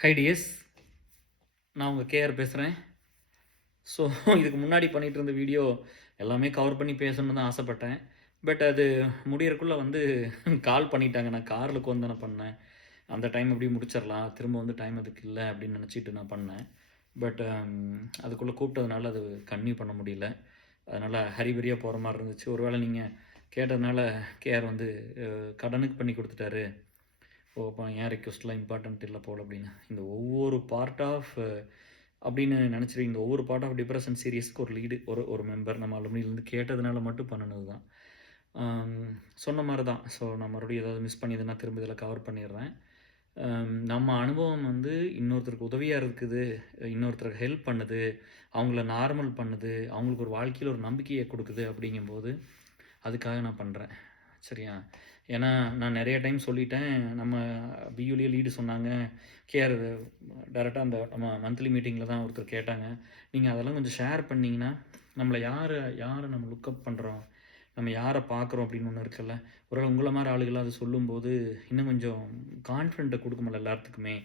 High DS, நான் உங்கள் KR பேசுகிறேன். ஸோ இதுக்கு முன்னாடி பண்ணிகிட்டு இருந்த வீடியோ எல்லாமே கவர் பண்ணி பேசணுன்னு தான் ஆசைப்பட்டேன். பட் அது முடியறக்குள்ளே வந்து கால் பண்ணிட்டாங்க. நான் காரில் உட்காந்து தானே பண்ணேன். அந்த டைம் எப்படி முடிச்சிடலாம், திரும்ப வந்து டைம் அதுக்கு இல்லை அப்படின்னு நினச்சிட்டு நான் பண்ணேன். பட் அதுக்குள்ளே கூப்பிட்டதுனால அது கன்டினியூ பண்ண முடியல. அதனால் ஹரிபரியாக போகிற மாதிரி இருந்துச்சு. ஒருவேளை நீங்கள் கேட்டதுனால கேஆர் வந்து கடனுக்கு பண்ணி கொடுத்துட்டாரு. ஓ அப்போ என் ரெக்வஸ்ட்லாம் இம்பார்ட்டன்ட் இல்லை போல் அப்படின்னு. இந்த ஒவ்வொரு பார்ட் ஆஃப் அப்படின்னு நினச்சிருக்கீங்க. இந்த ஒவ்வொரு பார்ட் ஆஃப் டிப்ரெஷன் சீரியஸ்க்கு ஒரு லீடு ஒரு மெம்பர் நம்ம அலுமினிலேருந்து கேட்டதுனால மட்டும் பண்ணினது தான். சொன்ன மாதிரி தான். ஸோ நான் மறுபடியும் ஏதாவது மிஸ் பண்ணியதுன்னா திரும்ப இதில் கவர் பண்ணிடுறேன். நம்ம அனுபவம் வந்து இன்னொருத்தருக்கு உதவியாக இருக்குது, இன்னொருத்தருக்கு ஹெல்ப் பண்ணுது, அவங்கள நார்மல் பண்ணுது, அவங்களுக்கு ஒரு வாழ்க்கையில் ஒரு நம்பிக்கையை கொடுக்குது அப்படிங்கும்போது அதுக்காக நான் பண்ணுறேன். சரியா? ஏன்னா நான் நிறைய டைம் சொல்லிட்டேன். நம்ம பியூலேயே லீடு சொன்னாங்க. கேஆர் டேரெக்டாக அந்த நம்ம மந்த்லி மீட்டிங்கில் தான் ஒருத்தர் கேட்டாங்க. நீங்கள் அதெல்லாம் கொஞ்சம் ஷேர் பண்ணிங்கன்னா நம்மளை யாரை நம்ம லுக்கப் பண்ணுறோம், நம்ம யாரை பார்க்குறோம் அப்படின்னு ஒன்று இருக்குல்ல. ஒரு உங்களை மாதிரி ஆளுகளாக அது சொல்லும்போது இன்னும் கொஞ்சம் கான்ஃபிடென்ட்டை கொடுக்க முடியல எல்லாத்துக்குமே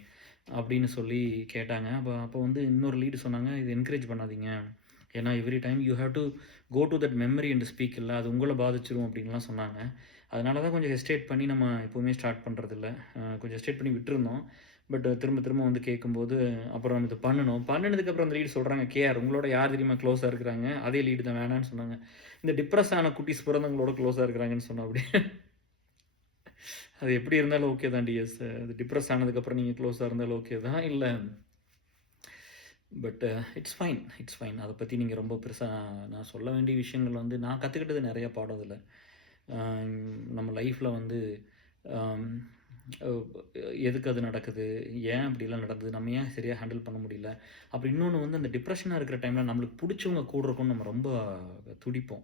அப்படின்னு சொல்லி கேட்டாங்க. அப்போ வந்து இன்னொரு லீடு சொன்னாங்க, இது என்கரேஜ் பண்ணாதீங்க. ஏன்னா every time you have to go to that memory and speak இல்லை, அது உங்களை பாதிச்சிரும் அப்படின்லாம் சொன்னாங்க. அதனால தான் கொஞ்சம் ஹெஸ்டேட் பண்ணி நம்ம எப்போவுமே ஸ்டார்ட் பண்ணுறதில்ல. கொஞ்சம் ஹெஸ்டேட் பண்ணி விட்டுருந்தோம். பட் திரும்ப வந்து கேட்கும்போது அப்புறம் நம்ம இது பண்ணினதுக்கப்புறம் அந்த லீடு சொல்கிறாங்க, கேஆர் உங்களோட யார் தெரியுமா க்ளோஸாக இருக்கிறாங்க, அதே லீடு தான் வேணான்னு சொன்னாங்க. இந்த டிப்ரெஸ் ஆன குட்டிஸ் பிறந்தவங்களோட க்ளோஸாக இருக்கிறாங்கன்னு சொன்னோம். அப்படி அது எப்படி இருந்தாலும் ஓகே தான் டிஎஸ். அது டிப்ரெஸ் ஆனதுக்கப்புறம் நீங்கள் க்ளோஸாக இருந்தாலும் ஓகே தான். இல்லை பட் இட்ஸ் ஃபைன். அதை பற்றி நீங்கள் ரொம்ப பெருசாக நான் சொல்ல வேண்டிய விஷயங்கள் வந்து நான் கற்றுக்கிட்டது நிறையா பாடம் அதில். நம்ம லைஃப்பில் வந்து எதுக்கு அது நடக்குது, ஏன் அப்படிலாம் நடக்குது, நம்ம ஏன் சரியாக ஹேண்டில் பண்ண முடியல. அப்படி இன்னொன்று வந்து அந்த டிப்ரெஷனாக இருக்கிற டைமில் நம்மளுக்கு பிடிச்சவங்க கூட இருக்கும்னு நம்ம ரொம்ப துடிப்போம்.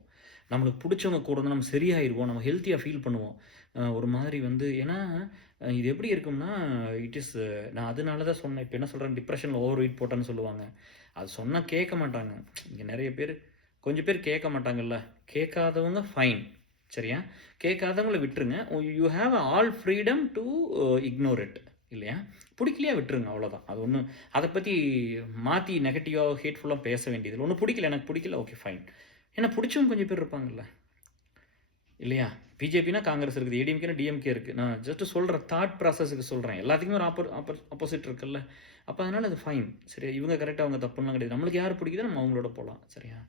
நம்மளுக்கு பிடிச்சவங்க கூட இருந்தால் நம்ம சரியாயிருவோம், நம்ம ஹெல்த்தியாக ஃபீல் பண்ணுவோம். ஒரு மாதிரி வந்து ஏன்னா இது எப்படி இருக்கும்னா இட் இஸ் நான் அதனால தான் சொன்னேன். இப்போ என்ன சொல்கிறேன், டிப்ரெஷனில் ஓவர் வெயிட் போட்டேன்னு சொல்லுவாங்க. அது சொன்னால் கேட்க மாட்டாங்க. இங்கே நிறைய பேர் கொஞ்சம் பேர் கேட்க மாட்டாங்கல்ல. கேட்காதவங்க ஃபைன். சரியா? கேட்காதவங்கள விட்டுருங்க. You have all freedom to ignore it. இல்லையா? பிடிக்கலையா விட்டுருங்க, அவ்வளோதான். அது ஒன்றும் அதை பற்றி மாற்றி நெகட்டிவாக ஹேட்ஃபுல்லாக பேச வேண்டியதில்லை. ஒன்றும் பிடிக்கல, எனக்கு பிடிக்கல, ஓகே ஃபைன். ஏன்னா பிடிச்சவங்க கொஞ்சம் பேர் இருப்பாங்கல்ல, இல்லையா? பிஜேபினா காங்கிரஸ் இருக்குது, ஏடிஎம்கேனா டிஎம்கே இருக்குது. நான் ஜஸ்ட் சொல்கிற தாட் ப்ராசஸுக்கு சொல்கிறேன். எல்லாத்துக்குமே ஒரு ஆப்போசிட் இருக்குல்ல. அப்போ அதனால் அது ஃபைன். சரியா? இவங்க கரெக்டாக அவங்க தப்புலாம் கிடையாது. நம்மளுக்கு யார் பிடிக்குதோ நம்ம அவங்களோட போகலாம். சரியா?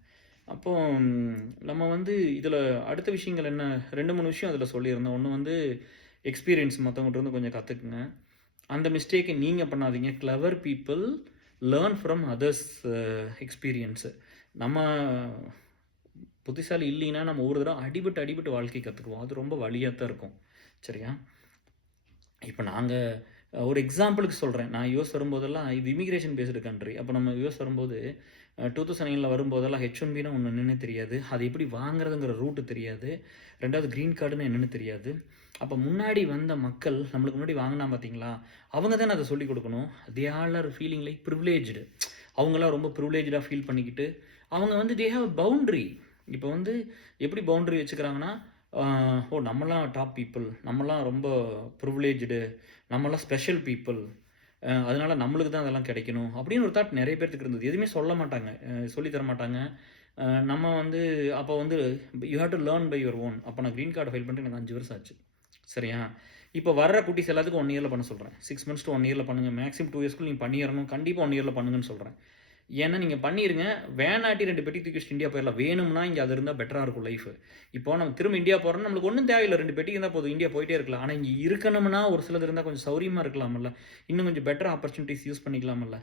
அப்போ நம்ம வந்து இதில் அடுத்த விஷயங்கள் என்ன, 2-3 விஷயம் அதில் சொல்லியிருந்தேன். ஒன்று வந்து எக்ஸ்பீரியன்ஸ், மற்றவங்கள்ட்ட வந்து கொஞ்சம் கற்றுக்குங்க. அந்த மிஸ்டேக்கை நீங்கள் பண்ணாதீங்க. Clever people learn from others experience. நம்ம புத்திசாலி இல்லைன்னா நம்ம ஒரு தடவை அடிபட்டு வாழ்க்கை கற்றுக்குவோம். அது ரொம்ப வலியாக தான் இருக்கும். சரியா? இப்போ நாங்கள் ஒரு எக்ஸாம்பிளுக்கு சொல்கிறேன். நான் யுஎஸ் வரும்போதெல்லாம் இது இமிக்ரேஷன் பேஸ்டு கண்ட்ரி. அப்போ நம்ம யுஎஸ் வரும்போது 2009 வரும்போதெல்லாம் H1Bனா ஒன்று என்னென்னு தெரியாது. அது எப்படி வாங்குறதுங்கிற ரூட்டு தெரியாது. 2வது க்ரீன் கார்டுன்னு என்னென்னு தெரியாது. அப்போ முன்னாடி வந்த மக்கள் நம்மளுக்கு முன்னாடி வாங்கினா பார்த்தீங்களா, அவங்க தானே அதை சொல்லிக் கொடுக்கணும். They all are feeling like privileged. அவங்களாம் ரொம்ப ப்ரிவிலேஜாக ஃபீல் பண்ணிக்கிட்டு அவங்க வந்து தே ஹேவ் பவுண்ட்ரி. இப்போ வந்து எப்படி பவுண்ட்ரி வச்சுக்கிறாங்கன்னா, ஓ நம்மலாம் டாப் பீப்புள், நம்மலாம் ரொம்ப ப்ரிவிலேஜ்டு, நம்மலாம் ஸ்பெஷல் பீப்புள், அதனால நம்மளுக்கு தான் அதெல்லாம் கிடைக்கணும் அப்படின்னு ஒரு தாட் நிறைய பேர்த்துக்கு இருந்தது. எதுவுமே சொல்ல மாட்டாங்க, சொல்லி தர மாட்டாங்க. நம்ம வந்து அப்போ வந்து you have to learn by your own. அப்போ நான் க்ரீன் கார்டு ஃபைல் பண்ணிட்டு எனக்கு 5 வருஷம் ஆச்சு. சரியா? இப்போ வர்ற குட்டீஸ் எல்லாத்துக்கும் 1 இயரில் பண்ண சொல்கிறேன். 6 months to 1 இயரில் பண்ணுங்கள். மேக்ஸிமம் 2 இயர்ஸ்க்குள்ள நீங்கள் பண்ணிடணும். கண்டிப்பாக 1 இயரில் பண்ணுங்கன்னு சொல்கிறேன். ஏன்னா நீங்கள் பண்ணிடுங்க. வேணாட்டி 2 பெட்டி தூக்கி வச்சுட்டு இந்தியா போயிடலாம். வேணும்னா இங்கே அது இருந்தால் பெட்டராக இருக்கும் லைஃப். இப்போ நம்ம திரும்ப இந்தியா போகிறோம்னா நம்மளுக்கு ஒன்றும் தேவையில்லை, 2 பெட்டி இருந்தால் போதும், இந்தியா போயிட்டே இருக்கலாம். ஆனால் இங்கே இருக்கணும்னா ஒரு சிலது இருந்தால் கொஞ்சம் சௌரியமாக இருக்கலாம்ல, இன்னும் கொஞ்சம் பெட்டர் ஆப்பர்ச்சுனிட்டிஸ் யூஸ் பண்ணிக்கலாம்ல.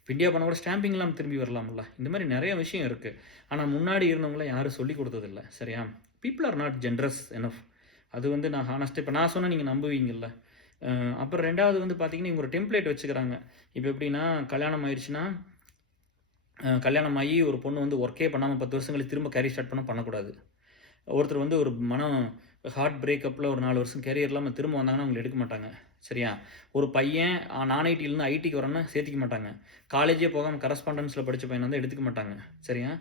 இப்போ இந்தியா போனால் கூட ஸ்டாம்பிங்லாம் திரும்பி வரலாம்ல. இந்த மாதிரி நிறைய விஷயம் இருக்குது. ஆனால் முன்னாடி இருந்தவங்கள யாரும் சொல்லி கொடுத்ததில்ல. சரியா? People are not generous enough. அது வந்து நான் ஹானஸ்ட்டாக இப்போ நான் சொன்னால் நீங்கள் நம்புவீங்கள்ல. அப்புறம் 2வது வந்து பார்த்தீங்கன்னா இவங்க ஒரு டெம்ப்ளேட் வச்சுக்கிறாங்க. இப்போ எப்படின்னா கல்யாணம் ஆயிடுச்சுன்னா, கல்யாணம் ஆகி ஒரு பொண்ணு வந்து ஒர்க்கே பண்ணாமல் 10 வருஷம் கழிச்சு திரும்ப கேரியர் ஸ்டார்ட் பண்ணக்கூடாது. ஒருத்தர் வந்து ஒரு ஹார்ட் பிரேக்கப்பில் ஒரு 4 வருஷம் கேரியர் இல்லாமல் திரும்ப வந்தாங்கன்னா அவங்க எடுக்க மாட்டாங்க. சரியா? ஒரு பையன் நான் ஐடியிலேருந்து ஐடிக்கு வரேன்னா சேர்த்திக்க மாட்டாங்க. காலேஜே போகாமல் கரஸ்பாண்டன்ஸில் படித்த பையனை வந்து எடுத்துக்க மாட்டாங்க. சரியா?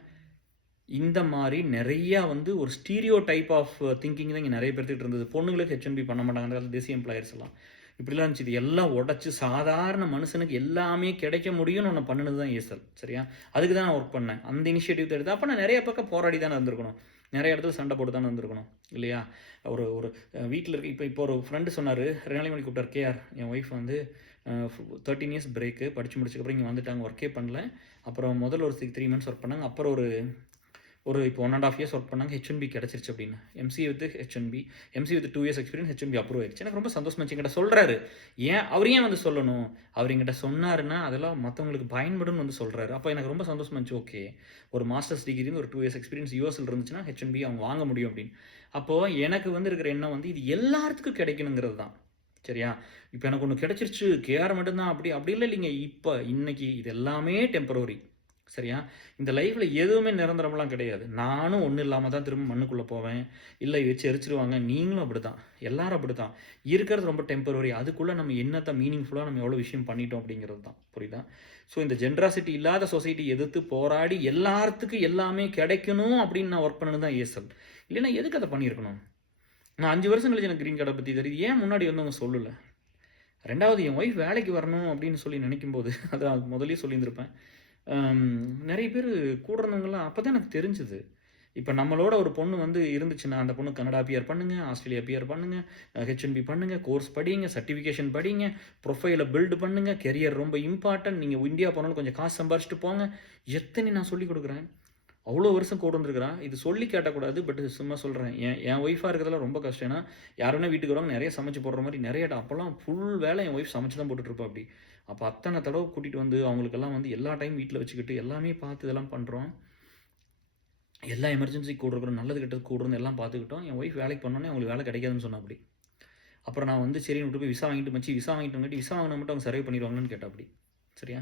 இந்த மாதிரி நிறையா வந்து ஒரு ஸ்டீரியோ டைப் ஆஃப் திங்கிங் தான் இங்கே நிறைய பேர்த்துக்கிட்ட இருந்தது. பொண்ணுங்களுக்கு H1B பண்ண மாட்டாங்க அந்த காலத்தில் தேசிய எம்ப்ளாயர்ஸ் எல்லாம். இப்படிலாம் இருந்துச்சு. இது எல்லாம் உடைச்சு சாதாரண மனுஷனுக்கு எல்லாமே கிடைக்க முடியும்னு ஒண்ணு பண்ணுனது தான் ஏசல். சரியா? அதுக்கு தான் நான் ஒர்க் பண்ணேன். அந்த இனிஷியேட்டிவ் எடுத்தேன். அப்ப நான் நெறைய பக்கம் போராடி தானே இருந்திருக்கணும். நெறைய இடத்துல சண்டை போட்டு தானே இருந்திருக்கணும். இல்லையா? ஒரு ஒரு வீட்ல இருக்க இப்போ ஒரு ஃப்ரெண்டு சொன்னாரு, 2 நாளைக்கு முன்னாடி கூப்பிட்டாரு. கேஆர் என் ஒய்ஃப் வந்து 13 இயர்ஸ் பிரேக்கு படிச்சு முடிச்சதுக்கப்புறம் இங்க வந்துட்டாங்க. ஒர்க்கே பண்ணல. அப்புறம் முதல்ல ஒரு 3 மந்த்ஸ் ஒர்க் பண்ணாங்க. அப்புறம் இப்போ 1 1/2 இயர்ஸ் ஒர்க் பண்ணாங்க. ஹெச்1பி கிடைச்சிருச்சு அப்படின்னு. MCA with H one B. MCA with 2 years experience H one B approve ஆயிடுச்சு. எனக்கு ரொம்ப சந்தோஷமா இருந்துச்சு. என்கிட்ட சொல்றாரு. அவர் ஏன் வந்து சொல்லணும்? அவர் என்கிட்ட சொன்னாருன்னா, அதெல்லாம் மத்தவங்களுக்கு பயன்படும்னு வந்து சொல்றாரு. அப்ப எனக்கு ரொம்ப சந்தோஷமா இருந்துச்சு. ஓகே. ஒரு மாஸ்டர்ஸ் டிகிரி ஒரு 2 இயர்ஸ் எக்ஸ்பீரியன்ஸ் யுஎஸ்ல இருந்துச்சுன்னா ஹெச்1பி அவங்க வாங்க முடியும் அப்படின்னு. அப்போ எனக்கு வந்து இருக்கிற எண்ணம் வந்து இது எல்லாத்துக்கும் கிடைக்கணுங்கிறது தான். சரியா? இப்ப எனக்கு ஒண்ணு கிடைச்சிருச்சு. கேஆர் மட்டும் தான் அப்படி இல்லைங்க. இன்னைக்கு இது எல்லாமே டெம்பரரி. சரியா? இந்த லைஃப்ல எதுவுமே நிரந்தரம்லாம் கிடையாது. நானும் ஒண்ணும் இல்லாம தான் திரும்ப மண்ணுக்குள்ள போவேன். இல்ல வச்சு எரிச்சுருவாங்க. நீங்களும் அப்படிதான். எல்லாரும் அப்படிதான். இருக்கிறது ரொம்ப டெம்பரரி. அதுக்குள்ள நம்ம என்னத்த மீனிங்ஃபுல்லா நம்ம எவ்வளவு விஷயம் பண்ணிட்டோம் அப்படிங்கிறது தான். புரியுதா? ஸோ இந்த ஜெனராசிட்டி இல்லாத சொசைட்டி எதிர்த்து போராடி எல்லாத்துக்கும் எல்லாமே கிடைக்கணும் அப்படின்னு நான் ஒர்க் பண்ணது தான் ஏசல். இல்லைன்னா எதுக்கு அதை பண்ணியிருக்கணும்? நான் 5 வருஷம் கழிச்சு எனக்கு கிரீன் கார்டை பத்தி தெரியுது. ஏன் முன்னாடி வந்து அவங்க சொல்லல? 2வது என் ஒய்ஃப் வேலைக்கு வரணும் அப்படின்னு சொல்லி நினைக்கும்போது, அதான் முதல்லயே சொல்லியிருந்திருப்பேன். நெறைய பேரு கூட இருந்தவங்கலாம் அப்பதான் எனக்கு தெரிஞ்சது. இப்ப நம்மளோட ஒரு பொண்ணு வந்து இருந்துச்சுன்னா, அந்த பொண்ணு கனடா பிஆர் பண்ணுங்க, ஆஸ்திரேலியா பிஆர் பண்ணுங்க, ஹெச்1பி பண்ணுங்க, கோர்ஸ் படிங்க, சர்டிஃபிகேஷன் படிங்க, ப்ரொஃபைல பில்ட் பண்ணுங்க, கெரியர் ரொம்ப இம்பார்ட்டன்ட். நீங்க இந்தியா போனாலும் கொஞ்சம் காசு சம்பாரிச்சுட்டு போங்க. எத்தனை நான் சொல்லிக் குடுக்குறேன். அவ்வளோ வருஷம் கூட இருந்திருக்கிறா. இது சொல்லி காட்டக்கூடாது. பட் சும்மா சொல்றேன். என் ஒய்ஃபா இருக்கிறதெல்லாம் ரொம்ப கஷ்டம். ஏன்னா, யாருன்னா வீட்டுக்கு வருவாங்க, நெறைய சமைச்சு போடுற மாரி நெறைய அப்போலாம் ஃபுல் வேலை என் ஒய்ஃப் சமைச்சு தான் போட்டுட்டு இருப்பா அப்படி. அப்ப அத்தன தடவ கூட்டிட்டு வந்து அவங்களுக்கெல்லாம் வந்து எல்லா டைம் வீட்ல வச்சுக்கிட்டு எல்லாமே பார்த்து இதெல்லாம் பண்றோம். எல்லா எமர்ஜென்சி கூட இருக்கிறோம். நல்லது கெட்டது கூட இருந்து எல்லாம் பார்த்துக்கிட்டோம். என் ஒய்ஃப் வேலைக்கு போனோனே அவங்களுக்கு வேலை கிடைக்காதுன்னு சொன்னாப்படி. அப்புறம் நான் வந்து சரின்னு விட்டு போய் விசா வாங்கிட்டு மச்சி விசா வாங்கிட்டு வந்துட்டு விசா வாங்கினா மட்டும் அவங்க சர்வே பண்ணிருவாங்களான்னு கேட்டாப்படி. சரியா?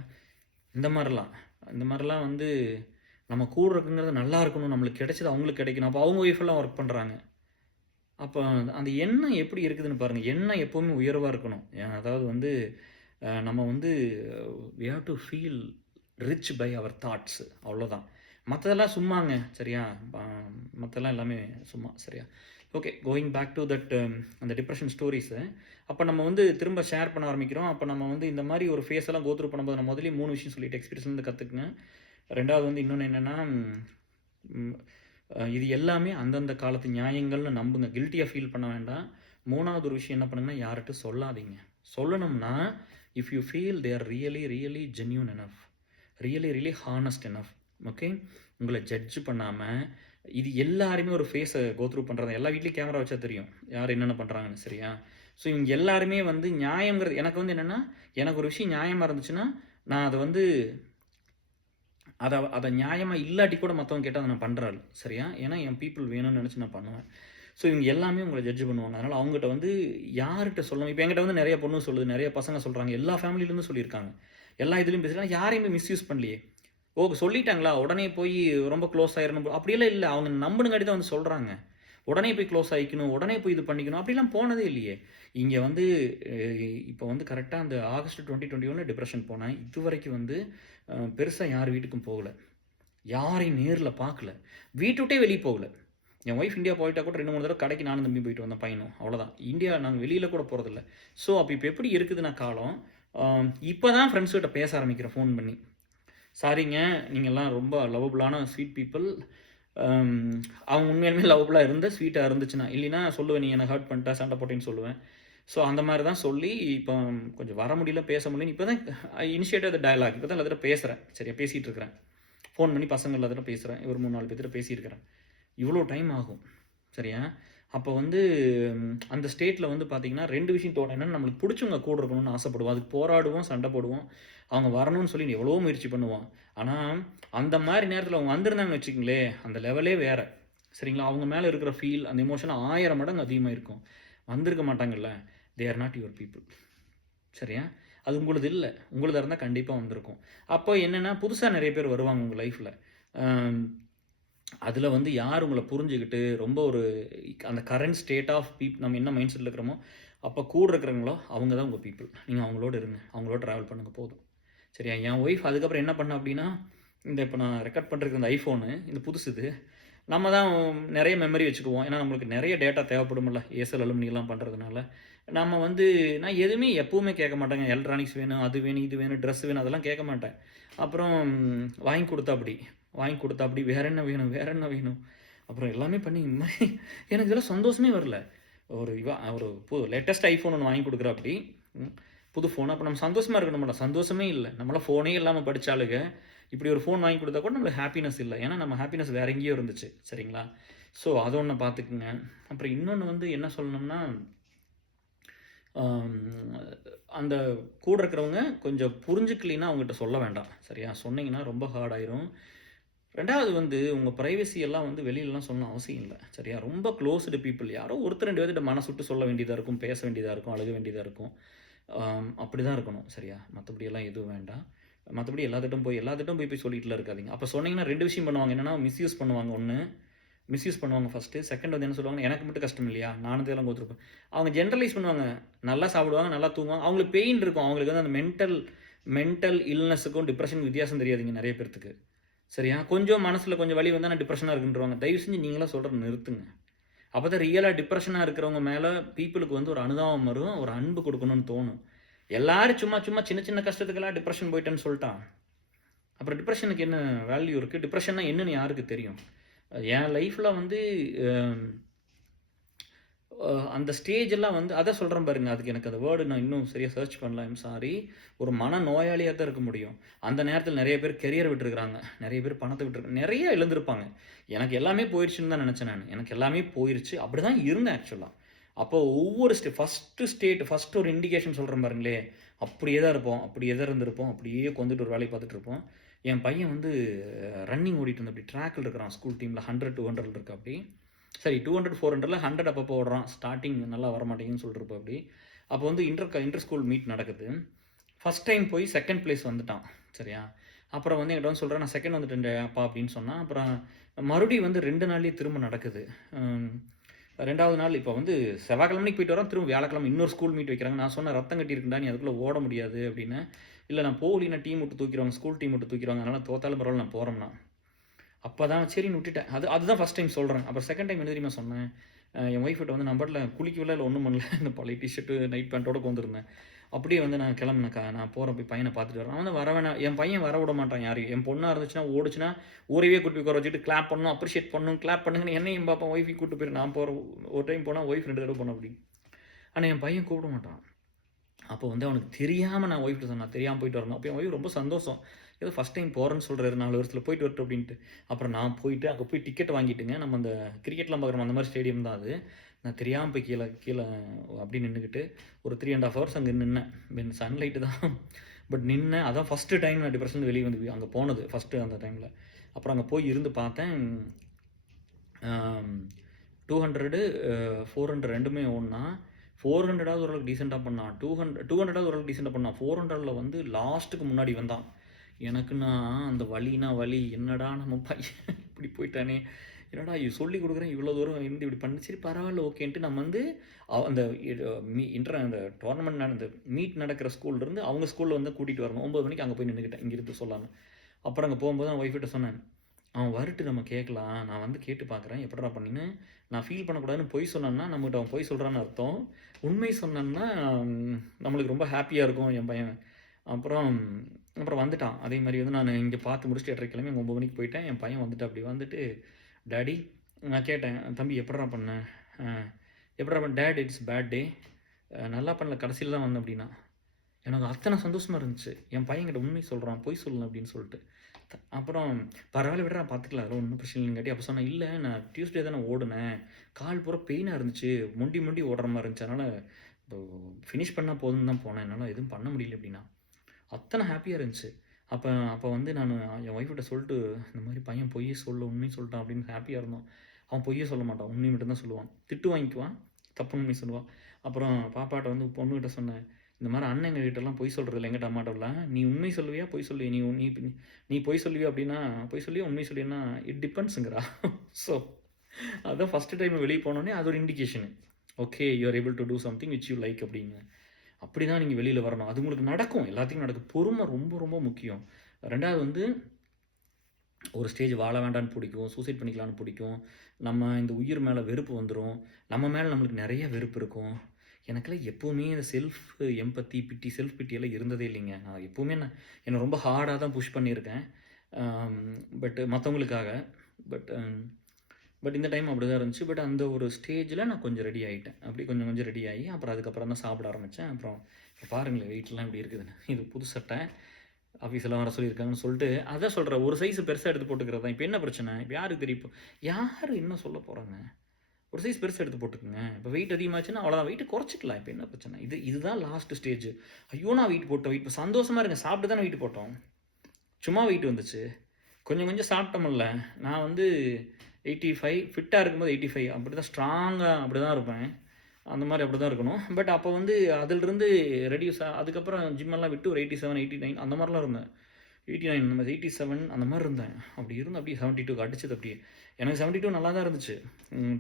இந்த மாரிலாம் வந்து நம்ம கூட இருக்குங்கிறது நல்லா இருக்கணும். நம்மளுக்கு கிடைச்சது அவங்களுக்கு கிடைக்கணும். அப்போ அவங்க ஒய்ஃப் எல்லாம் ஒர்க் பண்றாங்க. அப்ப அந்த எண்ணம் எப்படி இருக்குதுன்னு பாருங்க. எண்ணம் எப்பவுமே உயர்வா இருக்கணும். அதாவது வந்து நம்ம வந்து we have to feel rich by our thoughts அவ்வளோதான். மத்ததெல்லாம் சும்மாங்க. சரியா? அ மத்தெல்லாம் எல்லாமே சும்மா. சரியா? Okay. Going back to that அந்த டிப்ரஷன் ஸ்டோரீஸு. அப்ப நம்ம வந்து திரும்ப ஷேர் பண்ண ஆரம்பிக்கிறோம். அப்ப நம்ம வந்து இந்த மாரி ஒரு ஃபேஸ் எல்லாம் கோ த்ரூ பண்ணும்போது நான் முதல்லயே 3 விஷயம் சொல்லிட்டேன். எக்ஸ்பீரியன்ஸ்லேருந்து கத்துக்குங்க. 2வது வந்து இன்னொன்னு என்னன்னா, ம் இது எல்லாமே அந்தந்த காலத்து நியாயங்கள்னு நம்புங்க. கில்ட்டியா ஃபீல் பண்ண வேண்டாம். 3வது ஒரு விஷயம் என்ன பண்ணுங்கன்னா, யார்ட்டயும் சொல்லாதீங்க. சொல்லணும்னா, if you feel they are really, really genuine enough. Really, really honest enough. Okay. உங்கள ஜட்ஜ் பண்ணாம, இது எல்லாருமே ஒரு ஃபேஸ கோ த்ரூ பண்றது. எல்லா வீட்லயும் கேமரா வச்சா தெரியும். யார் என்னென்ன பண்றாங்கன்னு. சரியா? ஸோ இவங்க எல்லாருமே வந்து நியாயம்ங்கிறது எனக்கு வந்து என்னன்னா, எனக்கு ஒரு விஷயம் நியாயமா இருந்துச்சுன்னா, நான் அத வந்து அத நியாயமா இல்லாட்டி கூட மத்தவங்க கேட்டா அத நான் பண்ற ஆளு. சரியா? ஏன்னா என் பீப்பிள் வேணும்னு நெனச்சு நான் பண்ணுவேன். ஸோ இவங்க எல்லாமே உங்கள ஜட்ஜ் பண்ணுவாங்க. அதனால அவங்ககிட்ட வந்து யார்ட்ட சொல்லணும். இப்ப என்கிட்ட வந்து நெறைய பொண்ணு சொல்லுது. நெறைய பசங்க சொல்றாங்க. எல்லா ஃபேமிலிலருந்தும் சொல்லியிருக்காங்க. எல்லா இதுலயும் பேசிருக்காங்க. யாரையுமே மிஸ்யூஸ் பண்ணலையே. ஓ! சொல்லிட்டாங்களா? உடனே போய் ரொம்ப க்ளோஸ் ஆயிரணும். அப்படியெல்லாம் இல்ல. அவங்க நம்புனங்காட்டி தான் வந்து சொல்றாங்க. உடனே போய் க்ளோஸ் ஆயிக்கணும். உடனே போய் இது பண்ணிக்கணும். அப்படிலாம் போனதே இல்லையே. இங்க வந்து அ இப்ப வந்து கரெக்ட்டா அந்த ஆகஸ்ட் 2021 டிப்ரஷன் போனேன். இதுவரைக்கும் வந்து பெருசா யார் வீட்டுக்கும் போகல. யாரையும் நேர்ல பார்க்கல. வீட்ட விட்டே வெளிய போகல. என் ஒய்ஃப் இந்தியா போயிட்டா கூட 2, 3 தடவ கடைக்கு நானும் தம்பியும் போயிட்டு வந்தோம் பையனும். அவ்வளோதான். இந்தியா நாங்க வெளியில கூட போறதில்ல. ஸோ அப்ப இப்ப எப்படி இருக்குதுன்னா காலம், அ இப்ப தான் ஃப்ரெண்ட்ஸ் கிட்ட பேச ஆரம்பிக்கிறேன் ஃபோன் பண்ணி. சாரிங்க, நீங்கலாம் ரொம்ப லவபிளான ஸ்வீட் பீப்பிள். அம் அவங்க உண்மையாலுமே லவபிளா இருந்தா ஸ்வீட்டா இருந்துச்சுன்னா, இல்லைன்னா சொல்லுவேன், "நீ என்ன ஹர்ட் பண்ணிட்ட, சண்டை போட்டேன்னு" சொல்லுவேன். ஸோ அந்த மாரி தான் சொல்லி, இப்போ கொஞ்சம் வர முடியல, பேச முடியல. இப்ப தான் இனிஷியேட் த டயலாக். இப்ப தான் எல்லாத்துட்ட பேசுறேன். சரியா? பேசிட்டு இருக்கிறேன். ஃபோன் பண்ணி பசங்க எல்லாத்துட்ட பேசுறேன். ஒரு 3, 4 பேத்துட்ட பேசியிருக்கிறேன். இவ்வளோ டைம் ஆகும். சரியா? அப்போ வந்து அந்த ஸ்டேட்ல வந்து பார்த்தீங்கன்னா, 2 விஷயம் தோணும். என்னன்னா, நம்மளுக்கு புடிச்சவங்க கூட இருக்கணும்னு ஆசைப்படுவோம். அதுக்கு போராடுவோம், சண்டை போடுவோம். அவங்க வரணும்னு சொல்லி எவ்வளவோ முயற்சி பண்ணுவோம். ஆனா, அந்த மாரி நேரத்தில அவங்க வந்திருந்தாங்கன்னு வச்சுக்கங்களேன், அந்த லெவலே வேற. சரிங்களா? அவங்க மேல இருக்கிற ஃபீல், அந்த எமோஷன் 1000 மடங்கு அதிகமா இருக்கும். வந்திருக்க மாட்டாங்கல்ல. They are not your people. சரியா? அது உங்களுது இல்ல. உங்களுதா இருந்தா கண்டிப்பா வந்திருக்கும். அப்போ என்னன்னா, புதுசா நெறைய பேர் வருவாங்க உங்க லைஃப்ல. அம் அதுல வந்து யார் உங்கள புரிஞ்சுகிட்டு, ரொம்ப ஒரு அந்த கரண்ட் ஸ்டேட் ஆஃப் நம்ம என்ன மைண்ட் செட்ல இருக்கிறோமோ, அப்ப கூட இருக்கிறவங்களோ, அவங்க தான் உங்க பீப்பிள். நீங்க அவங்களோட இருங்க. அவங்களோட டிராவல் பண்ணுங்க போதும். சரியா? என் ஒய்ஃப் அதுக்கப்புறம் என்ன பண்ணா அப்டின்னா, இப்ப நான் ரெக்கார்ட் பண்றதுக்கு இந்த ஐஃபோனு, இந்த புதுசு இது. நம்ம தான் நெறைய மெமரி வச்சுக்குவோம். ஏன்னா, நம்மளுக்கு நெறைய டேட்டா தேவைப்படும்ல. ஏர்செல் அலுமினியலாம் பண்றதுனால. நம்ம வந்து நான் எதுவுமே எப்பவுமே கேட்க மாட்டேங்க. எலக்ட்ரானிக்ஸ் வேணும், அது வேணும், இது வேணும், ட்ரெஸ் வேணும் அதெல்லாம் கேட்க மாட்டேன். அப்புறம் வாங்கி குடுத்தாப்படி. வாங்கி குடுத்தாப்படி, வேற என்ன வேணும்? வேற என்ன வேணும்? அப்புறம் எல்லாமே பண்ணி இந்த மாரி எனக்கு இதெல்லாம் சந்தோஷமே வரல. ஒரு லேட்டஸ்ட் ஐஃபோன் ஒண்ணு வாங்கி குடுக்குறாப்படி. ம். புது ஃபோன். அப்ப நம்ம சந்தோஷமா இருக்கணும்ல. சந்தோஷமே இல்ல. நம்மலாம் ஃபோனே இல்லாம படிச்ச ஆளுக. இப்படி ஒரு ஃபோன் வாங்கி குடுத்தா கூட நம்மளுக்கு ஹேப்பினஸ் இல்ல. ஏன்னா நம்ம ஹேப்பினஸ் வேற எங்கேயோ இருந்துச்சு. சரிங்களா? ஸோ அது ஒண்ண பார்த்துக்குங்க. அப்புறம் இன்னொன்னு வந்து என்ன சொல்லணும்னா, அம் அந்த கூட இருக்கிறவங்க கொஞ்சம் புரிஞ்சுக்கலைன்னா அவங்ககிட்ட சொல்ல வேண்டாம். சரியா? சொன்னீங்கன்னா ரொம்ப ஹார்ட் ஆயிரும். 2வது வந்து உங்க பிரைவசி எல்லாம் வந்து வெளிலலாம் சொல்லணும்னு அவசியம் இல்ல. சரியா? ரொம்ப க்ளோஸ்டு பீப்பிள் யாரோ ஒருத்தர் 2 பேர்கிட்ட மனசு விட்டு சொல்ல வேண்டியதா இருக்கும், பேச வேண்டியதா இருக்கும், அழுக வேண்டியதா இருக்கும். அப்படிதான் இருக்கணும். சரியா? மத்தபடியெல்லாம் எதுவும் வேண்டாம். மத்தபடி எல்லாத்துட்டயும் போய் போய் சொல்லிட்டுலாம் இருக்காதீங்க. அப்ப சொன்னீங்கன்னா 2 விஷயம் பண்ணுவாங்க. என்னன்னா மிஸ்யூஸ் பண்ணுவாங்க 1. மிஸ்யூஸ் பண்ணுவாங்க ஃபர்ஸ்ட்டு. செகண்ட் வந்து என்ன சொல்லுவாங்கன்னா, எனக்கு மட்டும் கஷ்டம் இல்லையா? நானும் இதெல்லாம் கோத்துருப்பேன். அவங்க ஜெனரலைஸ் பண்ணுவாங்க. நல்லா சாப்பிடுவாங்க, நல்லா தூங்குவாங்க. அவங்களுக்கு பெயின் இருக்கும். அவங்களுக்கு வந்து அந்த மென்டல் மென்டல் இல்னஸுக்கும் டிப்ரஷனுக்கும் வித்தியாசம் தெரியாதுங்க நெறைய பேர்த்துக்கு. சரியா? கொஞ்சம் மனசுல கொஞ்சம் வலி வந்தா நான் டிப்ரஷனா இருக்குன்ருவாங்க. தயவு செஞ்சு நீங்களா சொல்றத நிறுத்துங்க. அப்பதான் ரியலா டிப்ரஷனா இருக்கிறவங்க மேல பீப்பிளுக்கு வந்து ஒரு அனுதாபம் வரும். ஒரு அன்பு குடுக்கணும்னு தோணும். எல்லாரும் சும்மா சும்மா சின்ன சின்ன கஷ்டத்துக்கெல்லாம் டிப்ரஷன் போயிட்டேன்னு சொல்ட்டா, அப்புறம் டிப்ரஷனுக்கு என்ன வேல்யூ இருக்கு? டிப்ரஷன்னா என்னன்னு யாருக்கு தெரியும்? என் லைஃப்ல வந்து அ அந்த ஸ்டேஜ் எல்லாம் வந்து அதான் சொல்றேன் பாருங்க. அதுக்கு எனக்கு அந்த வேர்ட் நான் இன்னும் சரியா சர்ச் பண்ணல. I'm sorry. ஒரு மனநோயாளியா தான் இருக்க முடியும். அந்த நேரத்தில நெறைய பேர் கெரியர் விட்டுருக்காங்க. நெறைய பேர் பணத்த விட்டுருக்காங்க. நெறைய இழந்திருப்பாங்க. எனக்கு எல்லாமே போயிருச்சுன்னு தான் நெனச்சேன் நானு. எனக்கு எல்லாமே போயிருச்சு. அப்படிதான் இருந்தேன் ஆக்சுவலா. அப்போ ஒவ்வொரு ஃபர்ஸ்ட் ஒரு இண்டிகேஷன் சொல்றேன் பாருங்களேன். அப்படியே தான் இருப்போம். அப்படியே தான் இருந்திருப்போம். அப்படியே உட்காந்துட்டு ஒரு வேலைய பார்த்துட்டு இருப்போம். என் பையன் வந்து ரன்னிங் ஓடிட்டு இருந்தாப்படி. ட்ராக்ல இருக்கிறான். ஸ்கூல் டீம்ல 100, 200ல இருக்காப்படி. சரி 200, 400ல 100 அப்பப்போ ஓடுறான். ஸ்டார்ட்டிங் நல்லா வரமாட்டேங்குதுன்னு சொல்லிட்டு இருப்பாப்படி. அப்போ வந்து இன்டர் ஸ்கூல் மீட் நடக்குது. ஃபர்ஸ்ட் டைம் போய் செகண்ட் பிளேஸ் வந்துட்டான். சரியா? அப்புறம் வந்து என்கிட்ட வந்து சொல்றான், "நான் செகண்ட் வந்துட்டேன்டா அப்பா" அப்படின்னு சொன்னான். அப்புறம் மறுபடியும் வந்து 2 நாள்லயே திரும்ப நடக்குது. ம் 2வது நாள் இப்போ வந்து செவ்வாய்க்கிழமைக்கு போயிட்டு வரோம். திரும்ப வியாழக்கிழமை இன்னொரு ஸ்கூல் மீட் வைக்கிறாங்க. நான் சொன்னேன், "ரத்தம் கட்டியிருக்குடா, நீ அதுக்குள்ள ஓட முடியாது" அப்படின்னேன். "இல்ல நான் போகலின்னா டீம் விட்டு தூக்கிருவாங்க. ஸ்கூல் டீம் விட்டு தூக்கிருவாங்க. அதனால தோத்தாலும் பரவாயில்ல நான் போறேன்னா." அப்பதான் சரின்னு விட்டுட்டேன். அதுதான் ஃபர்ஸ்ட் டைம் சொல்றேன். அப்புறம் செகண்ட் டைம் என்ன தெரியுமா சொன்னேன்? என் ஒய்ஃப் கிட்ட வந்து நான் பாட்டுல குளிக்கவில்ல, இல்ல ஒண்ணும் பண்ணல. இந்த பழைய டீ ஷர்ட்டு, நைட் பேண்டோட உட்காந்துருந்தேன். அப்படியே வந்து நான் கிளம்புனேன்க்கா. நான் போறேன் போய் பையன பார்த்துட்டு வரேன். அவன் வந்து வர வேணாம் என் பையன் வர விட மாட்டான் யாரையும். என் பொண்ணா இருந்துச்சுன்னா, ஓடுச்சுன்னா, ஊரையே கூட்டி போய் உட்கார வச்சுட்டு கிளாப் பண்ணணும், அப்ரிஷியேட் பண்ணணும், கிளாப் பண்ணுங்கன்னு என்னையும் பார்ப்பான். ஒய்ஃபையும் கூட்டு போயிரு. நான் போறேன். ஒரு டைம் போனா ஒய்ஃப் 2 தடவ போனா அப்படி. ஆனா என் பையன் கூப்பிட மாட்டான். அப்போ வந்து அவனுக்கு தெரியாம நான் ஒய்ஃப்ட்ட சொன்னேன். தெரியாம போயிட்டு வரணும். அப்ப என் ஒய்ஃப் ரொம்ப சந்தோஷம். ஏதோ ஃபர்ஸ்ட் டைம் போறேன்னு சொல்றாரு 4 வருஷத்துல போயிட்டு வரட்டும் அப்டின்ட்டு. அப்புறம் நான் போயிட்டு அங்க போய் டிக்கெட் வாங்கிட்டுங்க. நம்ம அந்த கிரிக்கெட்லாம் பார்க்குறோம் அந்த மாரி ஸ்டேடியம் தான் அது. நான் தெரியாம போய் கீழ கீழ அப்டி நின்னுக்கிட்டு ஒரு 3 1/2 ஹவர்ஸ் அங்க நின்னேன். சன்லைட் தான். பட் நின்னேன். அதான் ஃபர்ஸ்ட் டைம் நான் டிப்ரஷன்ல வெளிய வந்து அங்க போனது. ஃபர்ஸ்ட் அந்த டைம்ல. அப்புறம் அங்க போய் இருந்து பார்த்தேன். ஆம் 200 400 2மே ஓடுனான். 400வது ஓரளவுக்கு டீசென்ட்டா பண்ணான். 200வது ஓரளவுக்கு டீசென்ட்டா பண்ணான். 400ல வந்து லாஸ்ட்டுக்கு முன்னாடி வந்தான். எனக்குன்னா அந்த வலினா வலி. என்னடா நம்ம பையன் இப்படி போய்ட்டானே! என்னடா சொல்லிக் குடுக்குறேன் இவ்வளோ தூரம் இருந்து இப்படி பண்ணு. சரி பரவால்ல ஓகேன்ட்டு நம்ம வந்து அந்த இது அந்த டோர்னமெண்ட் அந்த மீட் நடக்கிற ஸ்கூல்லேருந்து அவங்க ஸ்கூல்ல வந்து கூட்டிட்டு வரணும். 9 மணிக்கு அங்க போய் நின்னுக்கிட்டேன். இங்கிருந்து சொல்லாம. அப்புறம் அங்க போம்போது நான் ஒய்ஃப் கிட்ட சொன்னேன். அவன் வரட்டு நம்ம கேட்கலாம். நான் வந்து கேட்டு பார்க்குறேன். எப்புட்றா பண்ணீன்னு? நான் ஃபீல் பண்ணக்கூடாதுன்னு பொய் சொன்னேன்னா, நம்மகிட்ட அவன் பொய் சொல்றான்னு அர்த்தம். உண்மை சொன்னேன்னா, நம்மளுக்கு ரொம்ப ஹேப்பியா இருக்கும் என் பையன். அப்புறம் அப்புறம் வந்துட்டான். அதே மாரி வந்து நானு இங்க பார்த்து முடிச்சுட்டு 8:30 கிளம்பி அங்க 9 மணிக்கு போயிட்டேன். என் பையன் வந்துட்டாப்படி. வந்துட்டு, "டாடி" நான் கேட்டேன், "தம்பி எப்புட்றா பண்ண?" "அ எப்புட்றா பண்ண?" "Dad it's bad day. நல்லா பண்ணல. கடைசில தான் வந்தேன்" அப்படின்னான். எனக்கு அத்தன சந்தோஷமா இருந்துச்சு. என் பையன்கிட்ட உண்மை சொல்றான். பொய் சொல்லல அப்படின்னு சொல்லிட்டு. அப்புறம் "பரவாயில்ல விடுடா பார்த்துக்கலாம். அதெல்லாம் ஒண்ணும் பிரச்சனை இல்லைங்காட்டி" அப்ப சொன்னேன், "இல்ல நான் டியூஸ்டே தானே ஓடுனேன். கால் பூரா பெயினா இருந்துச்சு. மொண்டி மொண்டி ஓடுற மாரி இருந்துச்சு. அதனால இப்போ ஃபினிஷ் பண்ணா போதும்னு தான் போனேன். என்னால எதுவும் பண்ண முடியல" அப்படின்னான். அத்தன ஹேப்பியா இருந்துச்சு. அப்ப அப்ப வந்து நானு என் ஒய்ஃப் கிட்ட சொல்லிட்டு, "இந்த மாரி பையன் பொய்யே சொல்லல, உண்மைய சொல்லிட்டான்" அப்படின்னு ஹேப்பியா இருந்தோம். அவன் பொய்யே சொல்ல மாட்டான். உண்மைய மட்டும் தான் சொல்லுவான். திட்டு வாங்கிக்குவான். தப்புன்னு உண்மைய சொல்லுவான். அப்புறம் பாப்பாட்ட வந்து பொண்ணுகிட்ட சொன்னேன். இந்த மாரி அண்ணன் எங்ககிட்டலாம் பொய் சொல்றதில்ல. என்கிட்ட அம்மாட்டலாம். "நீ உண்மை சொல்லுவியா? பொய் சொல்லுவியா? நீ நீ நீ பொய் சொல்லுவியா அப்படின்னா, பொய் சொல்லுவியா? உண்மை சொல்லுவியான்னா, இட் டிபெண்ட்ஸ்ங்கிறா." ஸோ அதான் ஃபர்ஸ்ட் டைம் வெளிய போனோனே அது ஒரு indication. Okay you are able to do something which you like அப்படின்னு. அப்படிதான் நீங்க வெளியில வரணும். அது உங்களுக்கு நடக்கும். எல்லாத்துக்கும் நடக்கும். பொறுமை ரொம்ப ரொம்ப முக்கியம். 2வது வந்து ஒரு ஸ்டேஜ் வாழ வேண்டான்னு பிடிக்கும். சூசைட் பண்ணிக்கலான்னு பிடிக்கும். நம்ம இந்த உயிர் மேல வெறுப்பு வந்துரும். நம்ம மேல நம்மளுக்கு நெறைய வெறுப்பு இருக்கும். எனக்கெல்லாம் எப்பவுமே இந்த செல்ஃப் எம்பத்தி, பிட்டி, செல்ஃப் பிட்டியெல்லாம் இருந்ததே இல்லைங்க. நான் எப்பவுமே என்ன ரொம்ப ஹார்டா தான் புஷ் பண்ணியிருக்கேன். அம் பட் மத்தவங்களுக்காக. பட் பட் இந்த டைம் அப்படிதான் இருந்துச்சு. பட் அந்த ஒரு ஸ்டேஜில நான் கொஞ்சம் ரெடி ஆயிட்டேன். அப்படி கொஞ்சம் கொஞ்சம் ரெடி ஆகி, அப்புறம் அதுக்கப்புறம் தான் சாப்பிட ஆரம்பிச்சேன். அப்புறம் இப்ப பாருங்களேன் வெயிட்லாம் எப்படி இருக்குதுன்னு. இது புது சட்டை. ஆஃபீஸ்லாம் வர சொல்லியிருக்காங்கன்னு சொல்லிட்டு, அதான் சொல்றேன் ஒரு சைஸ் பெருசா எடுத்து போட்டுக்கிறது தான். இப்ப என்ன பிரச்சனை? இப்ப யாருக்கு தெரியும் இப்போ? யாரு என்ன சொல்லப் போறாங்க? ஒரு சைஸ் பெருசா எடுத்து போட்டுக்கங்க. இப்ப வெயிட் அதிகமாச்சுன்னா அவ்வளோதான். வெயிட்ட குறைச்சுக்கலாம். இப்ப என்ன பிரச்சனை? இதுதான் லாஸ்ட் ஸ்டேஜ். ஐயோ! நான் வெயிட் போட்டேன். இப்ப சந்தோஷமா இருங்க. சாப்பிட்டு தானே வெயிட் போட்டோம். சும்மா வெயிட் வந்துச்சு. கொஞ்சம் கொஞ்சம் சாப்பிட்டோம்ல. நான் வந்து 85 ஃபிட்டா இருக்கும்போது 85 அப்படிதான் ஸ்ட்ராங்கா அப்படிதான் இருப்பேன். அந்த மாரி அப்படிதான் இருக்கணும். பட் அப்போ வந்து அதிலிருந்து ரெட்யூஸ் அதுக்கப்புறம் ஜிம்மெல்லாம் விட்டு ஒரு 87, 89 அந்த மாரிலாம் இருந்தேன். 89 அந்த மாரி 87 அந்த மாரி இருந்தேன். அப்படி இருந்து அப்படியே 72க்கு அடிச்சது அப்படியே. எனக்கு 72 நல்லா தான் இருந்துச்சு.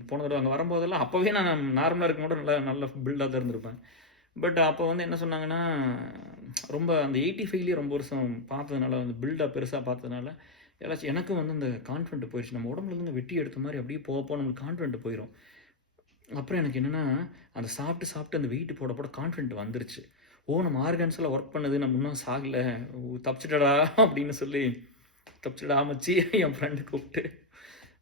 போன தடவ அங்க வரும்போதெல்லாம் அப்பவே நான் நார்மலா இருக்கும்போது நல்லா நல்ல பில்டா தான் இருந்திருப்பேன். பட் அப்போ வந்து என்ன சொன்னாங்கன்னா, ரொம்ப அந்த 85லயே ரொம்ப வருஷம் பார்த்ததுனால, அந்த பில்டா பெருசா பார்த்ததுனால, யாராச்சும் எனக்கும் வந்து அந்த கான்ஃபிடென்ட் போயிருச்சு. நம்ம உடம்புல இருந்து வெட்டி எடுத்த மாரி அப்படியே போக போக நம்மளுக்கு கான்ஃபிடென்ட் போயிரும். அப்புறம் எனக்கு என்னன்னா, அந்த சாப்பிட்டு சாப்பிட்டு அந்த வெயிட் போட போட கான்ஃபிடென்ட் வந்துருச்சு. ஓ! நம்ம ஆர்கான்ஸ் எல்லாம் ஒர்க் பண்ணுது. நம்ம இன்னும் சாகல. தப்பிச்சுட்டடா அப்படின்னு சொல்லி, தப்பிச்சுடா மச்சி என் ஃப்ரெண்ட கூப்பிட்டு,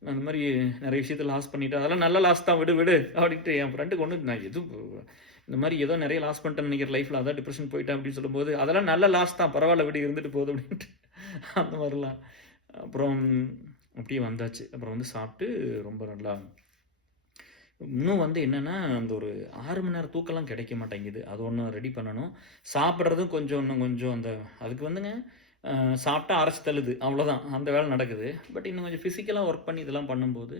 நான் இந்த மாரி நெறைய விஷயத்த லாஸ் பண்ணிட்டேன். அதெல்லாம் நல்ல லாஸ் தான் விடு விடு அப்படின்ட்டு என் ஃப்ரெண்டுக்கு ஒண்ணும் நான் இந்த மாரி ஏதோ நெறைய லாஸ் பண்ணிட்டேன்னு நெனைக்கிறேன் லைஃப்ல. அதான் டிப்ரஷன் போயிட்டேன் அப்படின்னு சொல்லும்போது, அதெல்லாம் நல்ல லாஸ் தான். பரவால்ல விடு இருந்துட்டு போகுது அப்படின்ட்டு. அந்த மாரிலாம். அப்புறம் அப்படியே வந்தாச்சு. அப்புறம் வந்து சாப்பிட்டு ரொம்ப நல்லா இன்னும் வந்து என்னன்னா, அந்த ஒரு 6 மணி நேரம் தூக்கம்லாம் கிடைக்க மாட்டேங்குது. அது ஒண்ணு ரெடி பண்ணணும். சாப்பிடுறதும் கொஞ்சம் இன்னும் கொஞ்சம் அதுக்கு வந்துங்க அ சாப்பிட்டா அரைச்சு தள்ளுது. அவ்வளோதான். அந்த வேலை நடக்குது. பட் இன்னும் கொஞ்சம் ஃபிசிக்கலா ஒர்க் பண்ணி இதெல்லாம் பண்ணும்போது,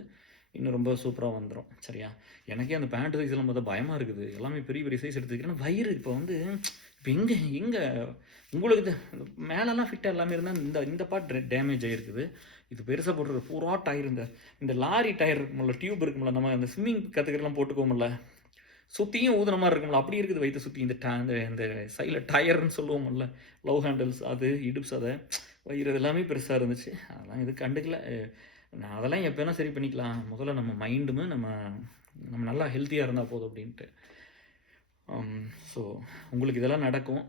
இன்னும் ரொம்ப சூப்பரா வந்துரும். சரியா? எனக்கே அந்த பேண்ட் சைஸ்லாம் பார்த்தா பயமா இருக்குது. எல்லாமே பெரிய பெரிய சைஸ் எடுத்து வைக்கிறேன். வயிறு இப்போ வந்து இப்ப எங்க எங்க உங்களுக்கு மேலலாம் ஃபிட்டா எல்லாமே இருந்தா, இந்த இந்த பார்ட் டேமேஜ் ஆயிருக்குது. இது பெருசா போட்டிருக்கு. பூரா டயர் இந்த இந்த லாரி டயர் இருக்கும்ல, டியூப் இருக்கும்ல, நம்ம அந்த ஸ்விம்மிங் கத்துக்கிறதுலாம் போட்டுக்குவோம்ல, சுத்தியும் ஊதுன மாரி இருக்கும்ல, அப்படி இருக்குது வயித்த சுத்தி. இந்த இந்த சைடுல டயர்ன்னு சொல்லுவோம்ல, லவ் ஹேண்டில்ஸ் அது, இடுப்பு சதை, வயிறு இது எல்லாமே பெருசா இருந்துச்சு. அதெல்லாம் எதுவும் கண்டுக்கல. நான் அதெல்லாம் எப்ப வேணா சரி பண்ணிக்கலாம். முதல்ல நம்ம மைண்டுமே நம்ம நம்ம நல்லா ஹெல்த்தியா இருந்தா போதும் அப்படின்ட்டு. ஸோ உங்களுக்கு இதெல்லாம் நடக்கும்.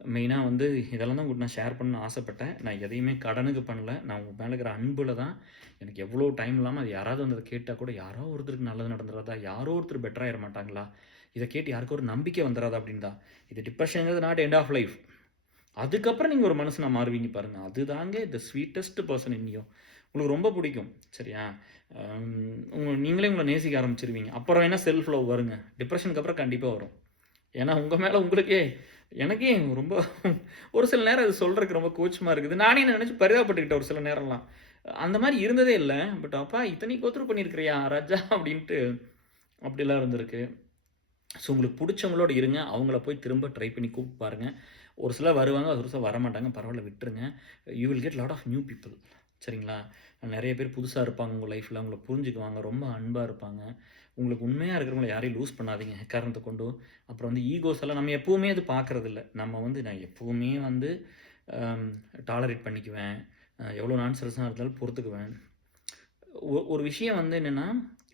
மெயினா வந்து இதெல்லாம் தான் உங்கள்ட்ட நான் ஷேர் பண்ணணும்னு ஆசைப்பட்டேன். நான் எதையுமே கடனுக்கு பண்ணல. நான் உங்க மேல இருக்கிற அன்புல தான் எனக்கு எவ்வளோ டைம் இல்லாம அது யாராவது வந்து அத கேட்டா கூட, யாரோ ஒருத்தருக்கு நல்லது நடந்துராதா? யாரோ ஒருத்தர் பெட்டர் ஆயிற மாட்டாங்களா? இத கேட்டு யாருக்கோ ஒரு நம்பிக்கை வந்துராதா? அப்படின்னு தான். இது டிப்ரஷன்ங்கிறது நாட் எண்ட் ஆஃப் லைஃப். அதுக்கப்புறம் நீங்க ஒரு மனுஷனா மாறுவீங்க பாருங்க. அதுதாங்க தி ஸ்வீட்டஸ்ட் பெர்சன் இன் யூ. உங்களுக்கு ரொம்ப பிடிக்கும். சரியா? நீங்களே உங்கள நேசிக்க ஆரம்பிச்சுருவீங்க. அப்புறம் வேணா செல்ஃப் லவ் வருங்க. டிப்ரஷனுக்கு அப்புறம் கண்டிப்பா வரும். ஏன்னா உங்க மேல உங்களுக்கே எனக்கே ரொம்ப ஒரு சில நேரம் அது சொல்றதுக்கு ரொம்ப கூச்சமா இருக்குது. நானே நெனச்சு பரிதாபப்பட்டுக்கிட்டேன் ஒரு சில நேரம்லாம். அந்த மாரி இருந்ததே இல்ல. பட் அப்பா இத்தனைக்கு கோத்துரு பண்ணியிருக்கிறியா ராஜா அப்படின்ட்டு அப்படிலாம் இருந்திருக்கு. ஸோ உங்களுக்கு புடிச்சவங்களோட இருங்க. அவங்கள போய் திரும்ப ட்ரை பண்ணி கூப்ட்டு பாருங்க. ஒரு சிலர் வருவாங்க, ஒரு சிலர் வரமாட்டாங்க. பரவால்ல விட்டுருங்க. You will get lot of new people. சரிங்களா? நெறைய பேர் புதுசா இருப்பாங்க உங்க லைஃப்ல. உங்கள புரிஞ்சுக்குவாங்க. ரொம்ப அன்பா இருப்பாங்க. உங்களுக்கு உண்மையா இருக்கிறவங்கள யாரையும் லூஸ் பண்ணாதீங்க எக்காரணத்த கொண்டும். அப்புறம் வந்து ஈகோஸ் எல்லாம் நம்ம எப்பவுமே அது பார்க்கறதில்ல. நம்ம வந்து நான் எப்பவுமே வந்து அம் டாலரேட் பண்ணிக்குவேன். எவ்வளோ நான்சென்ஸா இருந்தாலும் பொறுத்துக்குவேன். ஒரு விஷயம் வந்து என்னன்னா,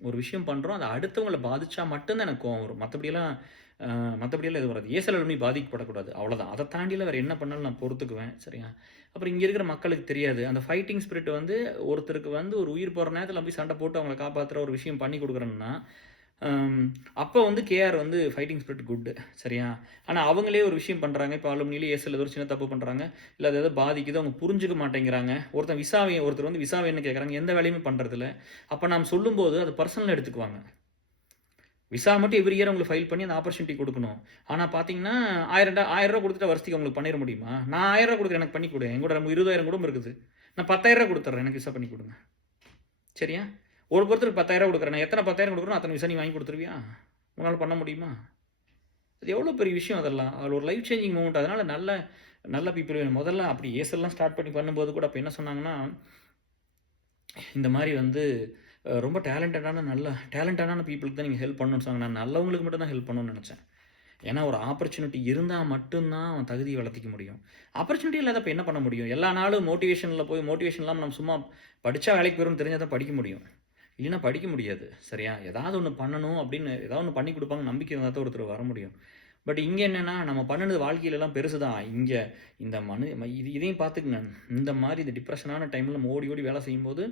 ஒரு விஷயம் பண்றோம். அது அடுத்தவங்கள பாதிச்சா மட்டும் தான் எனக்கு கோவம் வரும். மத்தபடியெல்லாம் எதுவும் வராது. ஏசல் அலுமினி பாதிக்கப்படக்கூடாது. அவ்வளோதான். அத தாண்டிலாம் வேற என்ன பண்ணாலும் நான் பொறுத்துக்குவேன். சரியா? அப்புறம் இங்க இருக்கிற மக்களுக்கு தெரியாது. அந்த ஃபைட்டிங் ஸ்பிரிட் வந்து ஒருத்தருக்கு வந்து ஒரு உயிர் போற நேரத்துல போய் சண்ட போட்டு அவங்கள காப்பாத்துற ஒரு விஷயம் பண்ணி குடுக்குறேன்னா, அம் அப்ப வந்து கேஆர் வந்து ஃபைட்டிங் ஸ்பிரிட் குட். சரியா? ஆனா அவங்களே ஒரு விஷயம் பண்றாங்க. இப்ப அலுமினியில ஏசல்ல ஏதோ ஒரு சின்ன தப்பு பண்றாங்க. இல்ல அது ஏதோ பாதிக்குது. அவங்க புரிஞ்சுக்க மாட்டேங்கிறாங்க. ஒருத்தர் வந்து விசா வேணும்னு கேட்கறாங்க. எந்த வேலையுமே பண்றதில்ல. அப்ப நாம் சொல்லும்போது அத பெர்சனலா எடுத்துக்குவாங்க. விசா மட்டும் எவ்ரி இயர் உங்களுக்கு ஃபைல் பண்ணி அந்த ஆப்பர்ச்சுனிட்டி குடுக்கணும். ஆனா பார்த்தீங்கன்னா, ரூ. 1000 குடுத்துட்டா வருஷத்துக்கு உங்களுக்கு பண்ணிற முடியுமா? நான் ரூ. 1000 குடுக்குறேன் எனக்கு பண்ணி குடு. என்கூட 20,000 குடும்பம் இருக்குது. நான் ரூ. 10,000 குடுத்துர்றேன். எனக்கு விசா பண்ணி குடுங்க. சரியா? ஒருத்தருக்கு 10,000 குடுக்குறேன். நான் எத்தன 10,000 குடுக்குறேனோ அத்தன விசா நீ வாங்கி குடுத்துருவியா? உன்னால பண்ண முடியுமா? அது எவ்வளோ பெரிய விஷயம் அதெல்லாம். அது ஒரு லைஃப் சேஞ்சிங் மொமெண்ட். அதனால நல்ல நல்ல பீப்பிள் வேணும். முதல்ல அப்படி ஏசல்லாம் ஸ்டார்ட் பண்ணி பண்ணும்போது கூட அப்ப என்ன சொன்னாங்கன்னா, இந்த மாரி வந்து ரொம்ப டேலண்டடான பீப்பிளுக்கு தான் நீங்க ஹெல்ப் பண்ணணும்னு சொன்னாங்க. நான் நல்லவங்களுக்கு மட்டும் தான் ஹெல்ப் பண்ணணும்னு நெனச்சேன். ஏன்னா ஒரு ஆப்பர்ச்சுனிட்டி இருந்தா மட்டும் தான் அவன் தகுதிய வளர்த்திக்க முடியும். ஆப்பர்ச்சுனிட்டி இல்லாதப்ப என்ன பண்ண முடியும்? எல்லா நாளும் மோட்டிவேஷன்ல போய் மோட்டிவேஷன் இல்லாம நம்ம சும்மா படிச்சா வேலைக்கு போயிரும்னு தெரிஞ்சா தான் படிக்க முடியும். இல்லைன்னா படிக்க முடியாது. சரியா? ஏதாவது ஒண்ணு பண்ணணும் அப்படின்னு ஏதாவது ஒண்ணு பண்ணி குடுப்பாங்கன்னு நம்பிக்கை இருந்தா தான் ஒருத்தர் வர முடியும். பட் இங்க என்னன்னா, நம்ம பண்ணுனது வாழ்க்கையிலலாம் பெருசு தான். இங்க இந்த இதையும் பார்த்துக்கங்க. இந்த மாரி இந்த டிப்ரஷனான டைம்ல நம்ம ஓடி ஓடி வேலை செய்யும்போது,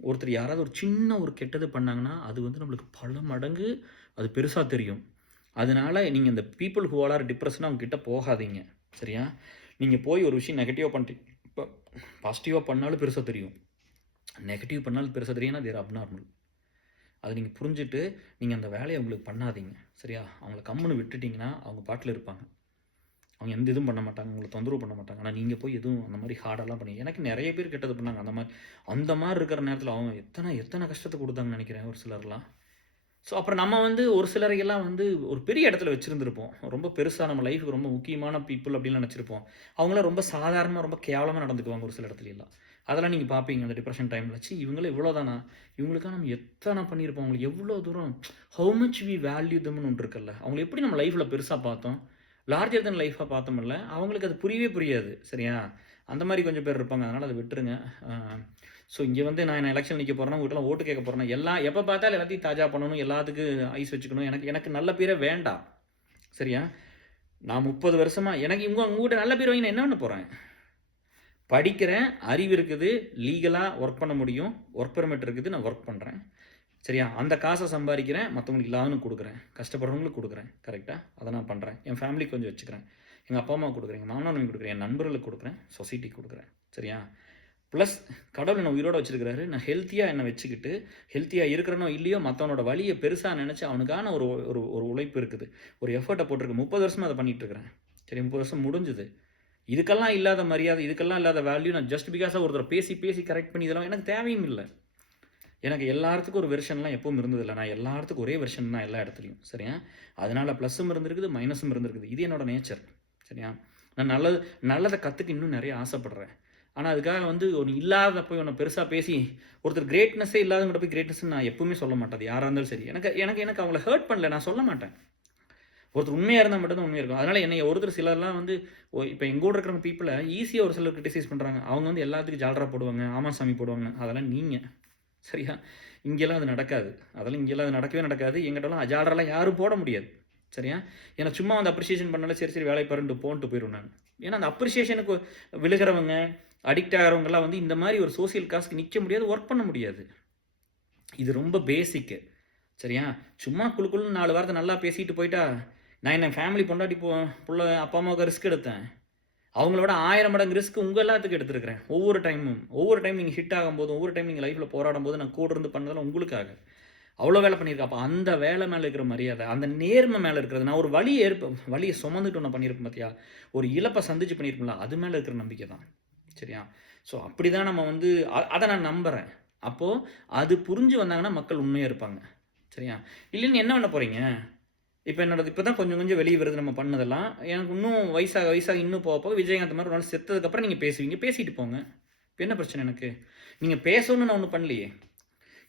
ஒருத்தர் யாராவது ஒரு சின்ன ஒரு கெட்டது பண்ணாங்கன்னா, அது வந்து நம்மளுக்கு பல மடங்கு அது பெருசா தெரியும். அதனால நீங்க இந்த பீப்பிள் ஹூ ஆல் ஆர் டிப்ரஸ்ட்னா அவங்க கிட்ட போகாதீங்க. சரியா? நீங்க போய் ஒரு விஷயம் நெகட்டிவா பண்ணிட்டீங்க. இப்ப பாசிட்டிவா பண்ணாலும் பெருசா தெரியும். நெகட்டிவ் பண்ணாலும் பெருசா தெரியும். ஏன்னா, தே ஆர் அப்நார்மல். அத நீங்க புரிஞ்சுட்டு, நீங்க அந்த வேலைய அவங்களுக்கு பண்ணாதீங்க. சரியா? அவங்கள கம்முனு விட்டுட்டீங்கன்னா, அவங்க பாட்டுல இருப்பாங்க. அவங்க எந்த இதுவும் பண்ண மாட்டாங்க. உங்கள தொந்தரவு பண்ண மாட்டாங்க. ஆனா நீங்க போய் எதுவும் அந்த மாரி ஹார்டாலாம் பண்ணி எனக்கு நெறைய பேர் கெட்டது பண்ணாங்க. அந்த மாரி இருக்கிற நேரத்தில அவங்க எத்தன கஷ்டத்த குடுத்தாங்கன்னு நெனைக்கிறேன் ஒரு சிலர்லாம். ஸோ அப்புறம் நம்ம வந்து ஒரு சிலரையெல்லாம் வந்து ஒரு பெரிய இடத்துல வச்சிருந்திருப்போம். ரொம்ப பெருசா நம்ம லைஃப்‌க்கு ரொம்ப முக்கியமான பீப்பிள் அப்படின்னு நெனச்சிருப்போம். அவங்கலாம் ரொம்ப சாதாரணமா, ரொம்ப கேவலமா நடந்துக்குவாங்க ஒரு சில இடத்துலலாம். அதெல்லாம் நீங்க பார்ப்பீங்க அந்த டிப்ரஷன் டைம்ல. இவங்கலாம் இவ்வளோதானா? இவங்களுக்காக நம்ம எத்தன பண்ணியிருப்போம். அவங்களுக்கு எவ்வளோ தூரம் ஹவ் மச் வி வேல்யூ தெம்ன்னு ஒண்ணு இருக்குல்ல. அவங்கள எப்படி நம்ம லைஃப்ல பெருசா பார்த்தோம். லார்ஜர் தென் லைஃபா பார்த்தோம்ல, அவங்களுக்கு அது புரியவே புரியாது. சரியா? அந்த மாரி கொஞ்சம் பேர் இருப்பாங்க. அதனால அத விட்டுருங்க. அ ஸோ இங்க வந்து நான் எலக்ஷன் நிக்க போறேன்னா, உங்ககிட்டலாம் ஓட்டு கேட்க போறேன்னா, எப்ப பார்த்தாலும் எல்லாத்தையும் தாஜா பண்ணணும், எல்லாத்துக்கும் ஐஸ் வச்சுக்கணும். எனக்கு எனக்கு நல்ல பேரே வேண்டாம். சரியா? நான் 30 வருஷமா எனக்கு உங்ககிட்ட நல்ல பேர் வாங்கி நான் என்ன பண்ண போறேன்? படிக்கிறேன், அறிவு இருக்குது, லீகலா ஒர்க் பண்ண முடியும். ஒர்க் பெர்மிட் இருக்குது, நான் ஒர்க் பண்றேன். சரியா? அந்த காச சம்பாரிக்கிறேன், மத்தவங்களுக்கு இல்லாதவனுக்கு குடுக்குறேன். கஷ்டப்படுறவங்களுக்கு குடுக்குறேன். கரெக்ட்டா? அத நான் பண்றேன். என் ஃபேமிலிக்கு கொஞ்சம் வச்சுக்கிறேன். எங்க அப்பா, அம்மாவுக்கு குடுக்குறேன். எங்க மாமனார், மாமியாருக்கு குடுக்குறேன். என் நண்பர்களுக்கு குடுக்குறேன். சொசைட்டிக்கு குடுக்குறேன். சரியா? ப்ளஸ் கடவுள் என்ன உயிரோட வச்சிருக்கிறாரு. நான் ஹெல்த்தியா என்ன வச்சுக்கிட்டு, ஹெல்த்தியா இருக்கிறனோ இல்லையோ மத்தவனோட வலிய பெருசா நெனச்சு அவனுக்கான ஒரு ஒரு ஒரு உழைப்பு இருக்குது. ஒரு எஃபோர்ட்ட போட்டுருக்கேன். 30 வருஷமா அத பண்ணிட்டு இருக்கிறேன். சரி 30 வருஷம் முடிஞ்சுது. இதுக்கெல்லாம் இல்லாத மரியாதை, இதுக்கெல்லாம் இல்லாத வேல்யூ நான் ஜஸ்ட் பிகாஸா ஒருத்தர பேசி பேசி கரெக்ட் பண்ணி இதெல்லாம் எனக்கு தேவையும் இல்ல. எனக்கு எல்லாத்துக்கும் ஒரு வெர்ஷன்லாம் எப்பவும் இருந்ததில்ல. நான் எல்லாத்துக்கும் ஒரே வெர்ஷன் தான் எல்லா இடத்துலயும். சரியா? அதனால ப்ளஸ்ஸும் இருந்திருக்குது, மைனஸும் இருந்திருக்குது. இது என்னோட நேச்சர். சரியா? நான் நல்லத கத்துக்க இன்னும் நெறைய ஆசைப்படுறேன். ஆனா, அதுக்காக வந்து ஒண்ணு இல்லாத போய் ஒண்ணு பெருசா பேசி, ஒருத்தர் கிரேட்னஸே இல்லாதவங்ககிட்ட போய் கிரேட்னஸ்ன்னு நான் எப்பவுமே சொல்ல மாட்டேன். அது யாரா இருந்தாலும் சரி. எனக்கு எனக்கு எனக்கு அவங்கள ஹர்ட் பண்ணல. நான் சொல்ல மாட்டேன். ஒருத்தர் உண்மையா இருந்தா மட்டும் தான் உண்மையா இருக்கும். அதனால என்னைய ஒருத்தர் சிலர்லாம் வந்து இப்ப எங்க கூட இருக்கிற பீப்பிள ஈஸியா ஒரு சிலர் கிரிட்டிசைஸ் பண்றாங்க. அவங்க வந்து எல்லாத்துக்கும் ஜால்ரா போடுவாங்க. ஆமா சாமி போடுவாங்க. அதெல்லாம் நீங்க. சரியா? இங்கெல்லாம் அது நடக்காது. இங்கெல்லாம் அது நடக்கவே நடக்காது. என்கிட்டலாம் ஜால்ராலாம் யாரும் போட முடியாது. சரியா? ஏன்னா சும்மா வந்து அப்ரிசியேஷன் பண்ணாலும் சரி, சரி வேலைய பாருன்ட்டு போன்ட்டு போயிருவேன் நானு. ஏன்னா அந்த அப்ரிசியேஷனுக்கு விழுகிறவங்க, அடிக்ட் ஆகுறவங்கலாம் வந்து இந்த மாரி ஒரு சோசியல் காஸ்க்கு நிக்க முடியாது, ஒர்க் பண்ண முடியாது. இது ரொம்ப பேசிக்கு. சரியா? சும்மா குளு குளுன்னு 4 வார்த்தை நல்லா பேசிட்டு போயிட்டா, நான் என்ன ஃபேமிலி பொண்டாட்டி புள்ள, அப்பா, அம்மாவுக்கு ரிஸ்க் எடுத்தேன். அவங்கள விட 1000 மடங்கு ரிஸ்க் உங்க எல்லாத்துக்கும் எடுத்திருக்கிறேன். ஒவ்வொரு டைமும். ஒவ்வொரு டைம் நீங்க ஹிட் ஆகும்போதும், ஒவ்வொரு டைம் நீங்க லைஃப்ல போராடும்போது நான் கூட இருந்து பண்ணதெல்லாம் உங்களுக்காக. அவ்வளோ வேலை பண்ணியிருக்கேன். அப்ப அந்த வேலை மேல இருக்கிற மரியாதை, அந்த நேர்மை மேல இருக்கிறது, நான் ஒரு வலிய சுமந்துட்டு ஒண்ணு பண்ணியிருப்பேன் பாத்தியா? ஒரு இழப்ப சந்திச்சு பண்ணியிருப்பேன்ல, அது மேல இருக்கிற நம்பிக்கை தான். சரியா? ஸோ அப்படிதான் நம்ம வந்து அத நான் நம்புறேன். அப்போ அது புரிஞ்சு வந்தாங்கன்னா மக்கள் உண்மையா இருப்பாங்க. சரியா? இல்லைன்னு என்ன பண்ண போறீங்க? இப்ப என்னோடது இப்ப தான் கொஞ்சம் கொஞ்சம் வெளிய வருது நம்ம பண்ணதெல்லாம். எனக்கு இன்னும் வயசாக வயசாக இன்னும் போக போக விஜயகாந்த் மாரி ஒரு நாள் செத்ததுக்கப்புறம் நீங்க பேசுவீங்க. பேசிட்டு போங்க. இப்ப என்ன பிரச்சனை எனக்கு? நீங்க பேசணும்னு நான் ஒண்ணும் பண்ணலையே.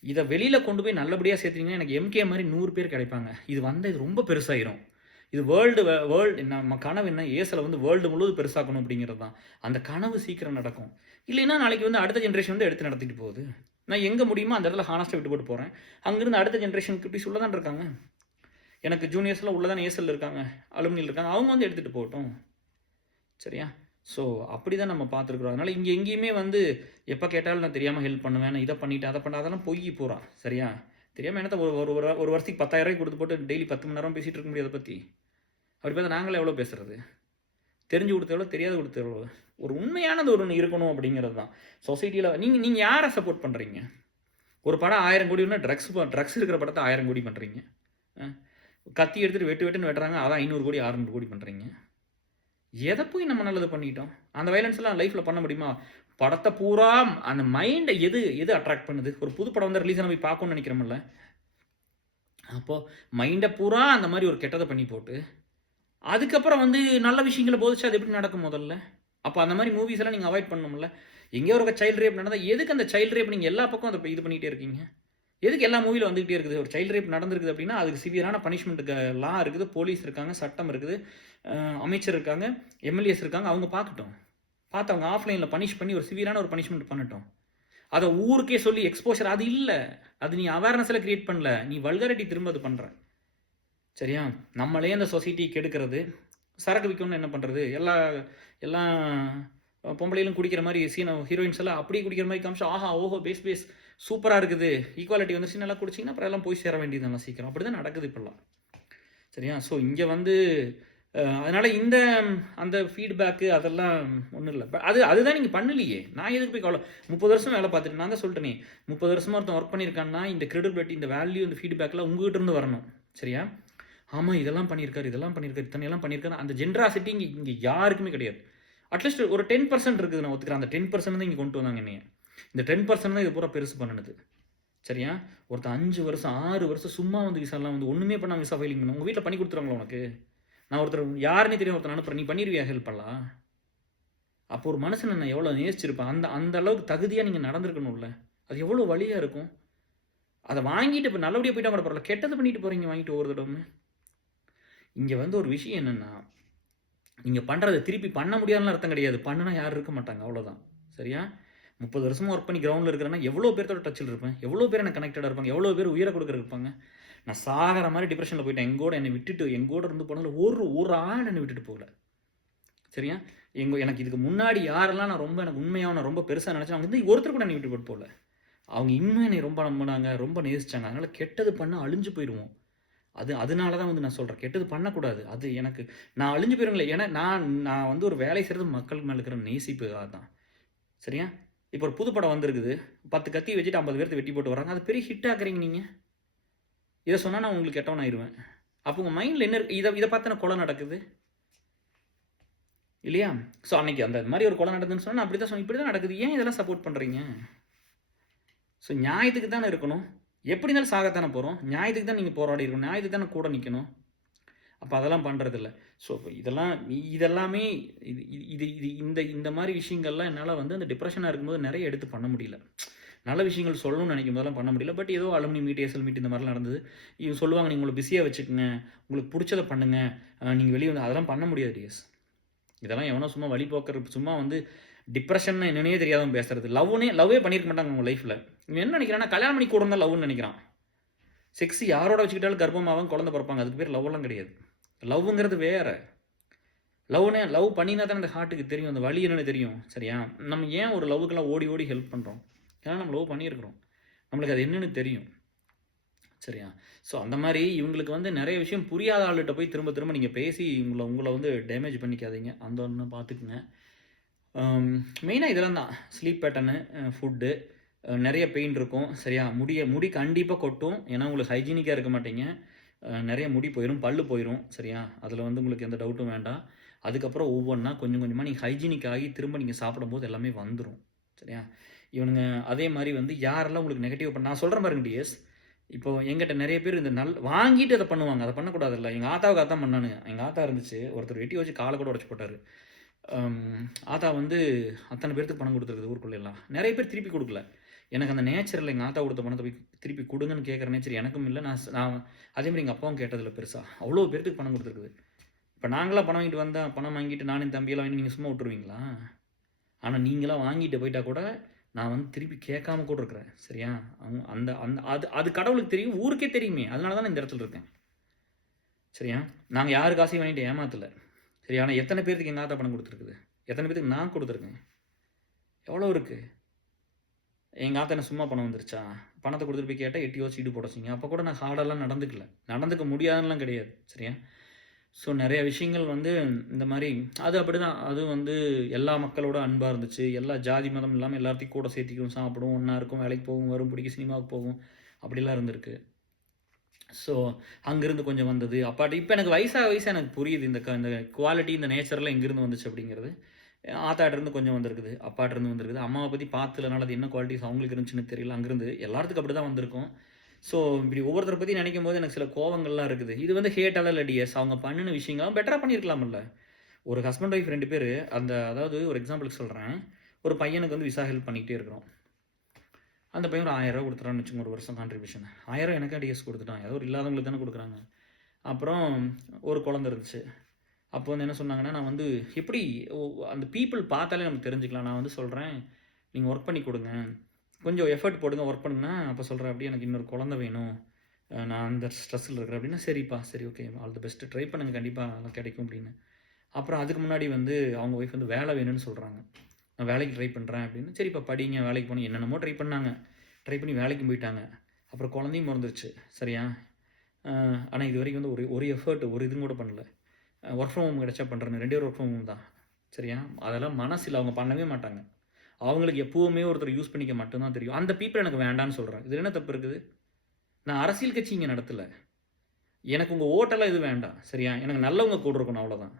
இத வெளியில கொண்டு போய் நல்லபடியா சேர்த்தீங்கன்னா, எனக்கு எம்கே மாரி 100 பேர் கிடைப்பாங்க. இது ரொம்ப பெருசாயிரும். இது வேர்ல்டு நம்ம கனவு என்ன? ஏசுல வந்து வேர்ல்டு முழுவதும் பெருசாக்கணும் அப்படிங்கிறது தான். அந்த கனவு சீக்கிரம் நடக்கும். இல்லைன்னா நாளைக்கு வந்து அடுத்த ஜெனரேஷன் வந்து எடுத்து நடத்திட்டு போகுது. நான் எங்க முடியுமோ அந்த இடத்துல ஹானஸ்ட்டா விட்டு போட்டு போறேன். அங்கிருந்து அடுத்த ஜெனரேஷன் குட்டீஸ் உள்ள தான் இருக்காங்க. எனக்கு ஜூனியர்ஸ்லாம் உள்ள தானே ஏஎஸ்எல்ல இருக்காங்க. அலுமினில இருக்காங்க. அவங்க வந்து எடுத்துட்டு போகட்டும். சரியா? ஸோ அப்படிதான் நம்ம பார்த்துருக்குறோம். அதனால இங்க எங்கேயுமே வந்து எப்ப கேட்டாலும் நான் தெரியாம ஹெல்ப் பண்ணுவேன். நான் இத பண்ணிட்டேன், அத பண்ணேன். அதெல்லாம் பொய் பூரா. சரியா? தெரியாம என்னத்த ஒரு ஒரு ஒரு ஒரு வருஷத்துக்கு ரூ. 10,000 குடுத்து போட்டு டெய்லி 10 மணி நேரம் பேசிட்டு இருக்க முடியும் அத பத்தி. அப்படி பார்த்தா நாங்களே எவ்வளோ பேசுறது? தெரிஞ்சு குடுத்து எவ்வளோ, தெரியாத குடுத்து எவ்வளோ? ஒரு உண்மையானது ஒண்ணு இருக்கணும் அப்படிங்கிறது தான். சொசைட்டில நீங்க நீங்க யார சப்போர்ட் பண்றீங்க? ஒரு படம் 1000 கோடின்னா ட்ரக்ஸ் இருக்கிற படத்த 1000 கோடி பண்றீங்க. அ கத்தி எடுத்துட்டு வெட்டு வெட்டுன்னு வெட்டுறாங்க. அதான் 500 கோடி, 600 கோடி பண்றீங்க. எத போய் நம்ம நல்லது பண்ணிட்டோம்? அந்த வயலன்ஸ்லாம் லைஃப்ல பண்ண முடியுமா? படத்த பூரா அந்த மைண்ட எது எது அட்ராக்ட் பண்ணுது? ஒரு புது படம் வந்தா ரிலீஸ் ஆனா போய் பார்க்கணும்னு நெனைக்கிறோம்ல. அப்போ மைண்ட பூரா அந்த மாரி ஒரு கெட்டத பண்ணி போட்டு, அதுக்கப்புறம் வந்து நல்ல விஷயங்கள போதிச்சா அது எப்படி நடக்கும் முதல்ல? அப்ப அந்த மாரி மூவிஸ் எல்லாம் நீங்க அவாய்ட் பண்ணணும்ல. எங்கேயோ ஒரு சைல்ட் ரேப் நடந்தா, எதுக்கு அந்த சைல்ட் ரேப் நீங்க எல்லா பக்கம் அத இது பண்ணிட்டே இருக்கீங்க? எதுக்கு எல்லா மூவில வந்துகிட்டே இருக்குது? ஒரு சைல்ட் ரேப் நடந்திருக்குது அப்படின்னா, அதுக்கு சிவியரான பனிஷ்மென்ட்க்கு லா இருக்குது, போலீஸ் இருக்காங்க, சட்டம் இருக்குது, அ அமைச்சர் இருக்காங்க, எம்எல்ஏஸ் இருக்காங்க. அவங்க பார்க்கட்டும். பார்த்து அவங்க ஆஃப்லைன்ல பனிஷ் பண்ணி ஒரு சிவியரான ஒரு பனிஷ்மென்ட் பண்ணட்டும். அதை ஊருக்கே சொல்லி எக்ஸ்போஷர் அது இல்லை. அது நீ அவேர்னஸில் கிரியேட் பண்ணல, நீ வல்காரிட்டி திரும்ப அது பண்ணுற. சரியா? நம்மளே அந்த சொசைட்டி கெடுக்கிறது. சரக்கு விற்கணும்னு என்ன பண்ணுறது, எல்லாம் பொம்பளையிலும் குடிக்கிற மாதிரி ஹீரோயின்ஸ் எல்லாம் அப்படியே குடிக்கிற மாதிரி காமிச்சு ஆஹா ஓஹோ பேஸ் சூப்பராக இருக்குது, ஈக்குவாலிட்டி வந்துச்சு, நல்லா குடிச்சிங்கன்னா அப்புறம் எல்லாம் போய் சேர வேண்டியது நல்லா சீக்கிரம். அப்படி தான் நடக்குது இப்போல்லாம். சரியா? ஸோ இங்கே வந்து அதனால் அந்த ஃபீட்பேக்கு அதெல்லாம் ஒன்றும் இல்லை. அதுதான் நீங்கள் பண்ணலையே. நான் எதுக்கு போய் 30 வருஷம் வேலை பார்த்துட்டு நான் தான் சொல்லிட்டேனே, 30 வருஷமாக ஒருத்தன் ஒர்க் பண்ணியிருக்கான்னா இந்த கிரெடிபிலிட்டி, இந்த வேல்யூ, இந்த ஃபீட்பேக்கில் உங்ககிட்ட இருந்து வரணும். சரியா? ஆமாம் இதெல்லாம் பண்ணியிருக்காரு, இத்தனையெல்லாம் பண்ணியிருக்காரு, அந்த ஜென்ராசிட்டி இங்கே யாருக்குமே கிடையாது. அட்லீஸ்ட் ஒரு 10% இருக்குது, நான் ஒத்துக்கிறேன். அந்த 10% தான் இங்கே கொண்டு வந்தாங்க என்னைய. இந்த 10% தான் இது பூரா பெருசு பண்ணினது. சரியா? ஒருத்தன் 5 வருஷம் 6 வருஷம் சும்மா வந்து விசாலாம் வந்து ஒன்றுமே பண்ணாமல் விசா ஃபைலிங் பண்ண உங்கள் வீட்டில் பண்ணி கொடுத்துருவாங்களா உனக்கு? நான் ஒருத்தர் யாருன்னே தெரியும் ஒருத்தர் அனுப்புகிறேன், நீ பண்ணிடுவியா ஹெல்ப் பண்ணலாம்? அப்போ ஒரு மனுஷனை நான் எவ்வளோ நேசிச்சிருப்பேன். அந்த அளவுக்கு தகுதியாக நீங்கள் நடந்திருக்கணும்ல. அது எவ்வளோ வழியாக இருக்கும். அதை வாங்கிட்டு இப்போ நல்லபடியாக போயிட்டா கூட பரவாயில்ல, கெட்டது பண்ணிட்டு போகிறீங்க வாங்கிட்டு ஒவ்வொரு தடவை. இங்கே வந்து ஒரு விஷயம் என்னென்னா, நீங்கள் பண்ணுறதை திருப்பி பண்ண முடியாதுன்னு அர்த்தம் கிடையாது. பண்ணுனா யாரும் இருக்க மாட்டாங்க, அவ்வளோதான். சரியா? 30 வருஷமாக ஒர்க் பண்ணி கிரவுண்டில் இருக்கிறேன்னா எவ்வளோ பேர்த்தோட டச்சில் இருப்பேன், எவ்வளோ பேர் எனக்கு கனெக்டடாக இருப்பாங்க, எவ்வளோ பேர் உயிரை கொடுக்குற இருப்பாங்க. நான் சாகிற மாதிரி டிப்ரெஷனில் போயிட்டேன். என்னை விட்டுட்டு எங்கூட இருந்து போனாலும் ஒரு ஆள் என்னை விட்டுட்டு போகல. சரியா? எனக்கு இதுக்கு முன்னாடி யாரெல்லாம் நான் ரொம்ப எனக்கு உண்மையாக நான் ரொம்ப பெருசாக நினச்சேன், அவங்க வந்து ஒருத்தர் கூட என்னை விட்டு போட்டு போகல. அவங்க இன்னும் என்னை ரொம்ப நம்பினாங்க, ரொம்ப நேசிச்சாங்க. அதனால் கெட்டது பண்ண அழிஞ்சு போயிடுவோம். அதனால தான் வந்து நான் சொல்கிறேன், கெட்டது பண்ணக்கூடாது. அது எனக்கு நான் அழிஞ்சு போயிருங்களே. ஏன்னா நான் வந்து ஒரு வேலை செய்கிறது மக்கள் மேலே இருக்கிற நேசிப்புக்காக தான். சரியா? இப்போ ஒரு புது படம் வந்திருக்குது, 10 கத்தி வச்சுட்டு 50 பேர்த்து வெட்டி போட்டு வராங்க. அது பெரிய ஹிட் ஆக்குறீங்க நீங்கள். இதை சொன்னால் நான் உங்களுக்கு கெட்டவன் ஆயிடுவேன். அப்போ உங்கள் மைண்டில் என்ன இருக்குது? இதை பார்த்து கொலை நடக்குது இல்லையா? ஸோ அன்னைக்கு அந்த மாதிரி ஒரு கொலை நடக்குதுன்னு சொன்னால் அப்படி தான் சொன்னேன், இப்படி தான் நடக்குது. ஏன் இதெல்லாம் சப்போர்ட் பண்ணுறீங்க? ஸோ நியாயத்துக்கு தானே இருக்கணும். எப்படி இருந்தாலும் சாகத்தானே போகிறோம். நியாயத்துக்கு தான் நீங்கள் போராடி இருக்கணும், நியாயத்துக்கு தானே கூட நிற்கணும். அப்போ அதெல்லாம் பண்ணுறதில்ல. ஸோ இதெல்லாமே இந்த மாதிரி விஷயங்கள்லாம் என்னால் வந்து அந்த டிப்ரெஷனாக இருக்கும்போது நிறைய எடுத்து பண்ண முடியல. நல்ல விஷயங்கள் சொல்லணும்னு நினைக்கும் போதெல்லாம் பண்ண முடியல. பட் ஏதோ அலுமினி மீட், ஏசல் மீட் இந்த மாதிரிலாம் நடந்தது. இவங்க சொல்லுவாங்க, நீங்கள் உங்களை பிஸியாக வச்சுக்கோங்க, உங்களுக்கு பிடிச்சதை பண்ணுங்கள், நீங்கள் வெளியே வந்து அதெல்லாம் பண்ண முடியாது டிஎஸ். இதெல்லாம் எவனோ சும்மா வழி போக்குறது, சும்மா வந்து டிப்ரெஷன் என்னன்னே தெரியாதவன் பேசுறது. லவ்வே பண்ணியிருக்க மாட்டாங்க உங்கள் லைஃப்பில். இவன் என்ன நினைக்கிறான்னா கல்யாணம் பண்ணி கூட இருந்தால் லவ்னு நினைக்கிறான். செக்ஸ் யாரோட வச்சுக்கிட்டாலும் கர்ப்பமாகவும் குழந்தை பிறப்பாங்க. அதுக்கு பேர் லவ்வெல்லாம் கிடையாது. லவ்ங்கிறது வேறு. லவ் பண்ணினா தான் அந்த ஹார்ட்டுக்கு தெரியும், அந்த வலி என்னென்னு தெரியும். சரியா? நம்ம ஏன் ஒரு லவ்வுக்கெல்லாம் ஓடி ஹெல்ப் பண்ணுறோம்? ஏன்னா நம்ம லவ் பண்ணியிருக்கிறோம், நம்மளுக்கு அது என்னென்னு தெரியும். சரியா? ஸோ அந்த மாதிரி இவங்களுக்கு வந்து நிறைய விஷயம் புரியாத ஆள்கிட்ட போய் திரும்ப நீங்கள் பேசி உங்களை வந்து டேமேஜ் பண்ணிக்காதீங்க. அந்த ஒன்று பார்த்துக்குங்க. மெயினாக இதெல்லாம் தான். ஸ்லீப் பேட்டர்னு, ஃபுட்டு, நிறைய பெயின் இருக்கும். சரியா? முடி கண்டிப்பாக கொட்டும். ஏன்னா உங்களுக்கு ஹைஜீனிக்காக இருக்க மாட்டீங்க. நிறைய முடி போயிடும், பல்லு போயிடும். சரியா? அதில் வந்து உங்களுக்கு எந்த டவுட்டும் வேண்டாம். அதுக்கப்புறம் ஒவ்வொன்றா கொஞ்சம் கொஞ்சமாக நீங்கள் ஹைஜீனிக் ஆகி திரும்ப நீங்கள் சாப்பிடும்போது எல்லாமே வந்துடும். சரியா? இவனுங்க அதே மாதிரி வந்து யாரெல்லாம் உங்களுக்கு நெகட்டிவ் நான் சொல்கிறேன் பாருங்க டிஎஸ். இப்போ எங்கிட்ட நிறைய பேர் இந்த வாங்கிட்டு அதை பண்ணுவாங்க. அதை பண்ணக்கூடாதுல்ல. எங்கள் ஆத்தாவுக்கு அதான் பண்ணானுங்க. எங்கள் ஆத்தா இருந்துச்சு, ஒருத்தர் வெட்டி வச்சு காலை கூட உடச்சி போட்டார். ஆத்தா வந்து அத்தனை பேர்த்துக்கு பணம் கொடுத்துருக்குது ஊருக்குள்ளெல்லாம். நிறைய பேர் திருப்பி கொடுக்கல. எனக்கு அந்த நேச்சரில் எங்கள் ஆத்தா கொடுத்த பணத்தை போய் திருப்பி கொடுங்கன்னு கேட்குற நேச்சர் எனக்கும் இல்லை. நான் அதேமாதிரி எங்கள் அப்பாவும் கேட்டதில்லை பெருசாக. அவ்வளோ பேர்த்துக்கு பணம் கொடுத்துருக்குது. இப்போ நாங்களாம் பணம் வாங்கிட்டு வந்தால், பணம் வாங்கிட்டு நானும் தம்பியெல்லாம் வாங்கி நீங்கள் சும்மா விட்டுருவீங்களா? ஆனால் நீங்களாம் வாங்கிட்டு போயிட்டா கூட நான் வந்து திருப்பி கேட்காம கூட இருக்கிறேன். சரியா? அந்த அந்த அது அது கடவுளுக்கு தெரியும், ஊருக்கே தெரியுமே. அதனால தான் நான் இந்த இடத்துல இருக்கேன். சரியா? நாங்கள் யாரு காசையும் வாங்கிட்டு ஏமாத்தலை. சரி? ஆனால் எத்தனை பேருக்கு எங்கள் ஆத்தா பணம் கொடுத்துருக்குது? எத்தனை பேருக்கு நான் கொடுத்துருக்கேன்? எவ்வளோ இருக்குது? எங்கள் ஆத்தா என்ன சும்மா பணம் வந்துருச்சா? பணத்தை கொடுத்துட்டு போய் கேட்டால் எட்டி யோசிச்சுட்டு போடச்சிங்க. அப்போ கூட நான் ஹார்டெல்லாம் நடந்துக்க முடியாதுன்னெலாம் கிடையாது. சரியா? ஸோ நிறைய விஷயங்கள் வந்து இந்த மாதிரி அது அப்படி தான். அது வந்து எல்லா மக்களோட அன்பாக இருந்துச்சு. எல்லா ஜாதி மதம் இல்லாமல் எல்லாத்தையும் கூட சேர்த்திக்கும், சாப்பிடும், ஒன்றா இருக்கும், வேலைக்கு போகும், வரும், பிடிக்கும், சினிமாவுக்கு போகும், அப்படிலாம் இருந்திருக்கு. ஸோ அங்கேருந்து கொஞ்சம் வந்தது அப்பாட்டி. இப்போ எனக்கு வயசாக எனக்கு புரியுது இந்த குவாலிட்டி, இந்த நேச்சர்லாம் எங்கேருந்து வந்துச்சு அப்படிங்கிறது. ஆத்தாட்டிருந்து கொஞ்சம் வந்திருக்குது, அப்பாட்டிருந்து வந்திருக்குது. அம்மாவை பற்றி பார்த்துலனால அது என்ன குவாலிட்டிஸ் அவங்களுக்கு இருந்துச்சுன்னு தெரியல. அங்கேருந்து எல்லாத்துக்கும் அப்படி தான் வந்திருக்கும். ஸோ இப்படி ஒவ்வொருத்தரை பற்றி நினைக்கும் போது எனக்கு சில கோவங்கள்லாம் இருக்குது. இது வந்து ஹேட்டால இல்லை டிஎஸ். அவங்க பண்ணின விஷயங்கள் பெட்டராக பண்ணியிருக்கலாம்ல. ஒரு ஹஸ்பண்ட் ஒய்ஃப் 2 பேர் அதாவது ஒரு எக்ஸாம்பிளுக்கு சொல்கிறேன். ஒரு பையனுக்கு வந்து விசா ஹெல்ப் பண்ணிக்கிட்டே இருக்கிறோம். அந்த பையன் ஒரு 1000 ரூபா கொடுத்துட்டான்னு வச்சுக்கோங்க, ஒரு வருஷம் கான்ட்ரிபியூஷன். 1000 எனக்கா டிஎஸ் கொடுத்துட்டான். ஏதோ ஒரு இல்லாதவங்களுக்கு தானே கொடுக்குறாங்க. அப்புறம் ஒரு குழந்தை இருந்துச்சு. அப்போ வந்து என்ன சொன்னாங்கன்னா, நான் வந்து எப்படி அந்த பீப்புள் பார்த்தாலே நமக்கு தெரிஞ்சுக்கலாம். நான் வந்து சொல்கிறேன், நீங்கள் ஒர்க் பண்ணி கொடுங்க, கொஞ்சம் எஃபர்ட் போடுங்க, ஒர்க் பண்ணுங்கன்னா, அப்போ சொல்கிறேன் அப்படியே எனக்கு இன்னொரு குழந்தை வேணும், நான் அந்த ஸ்ட்ரெஸ்ஸில் இருக்கிறேன் அப்படின்னா, சரிப்பா சரி okay all the best try பண்ணுங்கள் கண்டிப்பாக நல்லா கிடைக்கும் அப்படின்னு. அப்புறம் அதுக்கு முன்னாடி வந்து அவங்க ஒய்ஃப் வந்து வேலை வேணும்னு சொல்கிறாங்க. நான் வேலைக்கு ட்ரை பண்ணுறேன் அப்படின்னு. சரிப்பா படிங்க, வேலைக்கு போகணும் என்னென்னமோ ட்ரை பண்ணாங்க. ட்ரை பண்ணி வேலைக்கும் போயிட்டாங்க. அப்புறம் குழந்தையும் பிறந்துருச்சு. சரியா? ஆனால் இது வரைக்கும் வந்து ஒரு ஒரு எஃபர்ட் ஒரு இதுவும் கூட பண்ணல. ஒர்க் ஃப்ரம் ஹோம் கிடைச்சா பண்ணுறேன்னு 2 பேரும் ஒர்க் ஃப்ரம் ஹோம் தான். சரியா? அதெல்லாம் மனசில்ல அவங்க பண்ணவே மாட்டாங்க. அவங்களுக்கு எப்பவுமே ஒருத்தர் யூஸ் பண்ணிக்க மட்டும் தான் தெரியும். அந்த பீப்பிள் எனக்கு வேண்டான்னு சொல்கிறேன். இதில் என்ன தப்பு இருக்குது? நான் அரசியல் கட்சி இங்கே நடத்தல. எனக்கு உங்கள் ஓட்டெல்லாம் எதுவும் வேண்டாம். சரியா? எனக்கு நல்லவங்க கூட இருக்கணும் அவ்வளோதான்.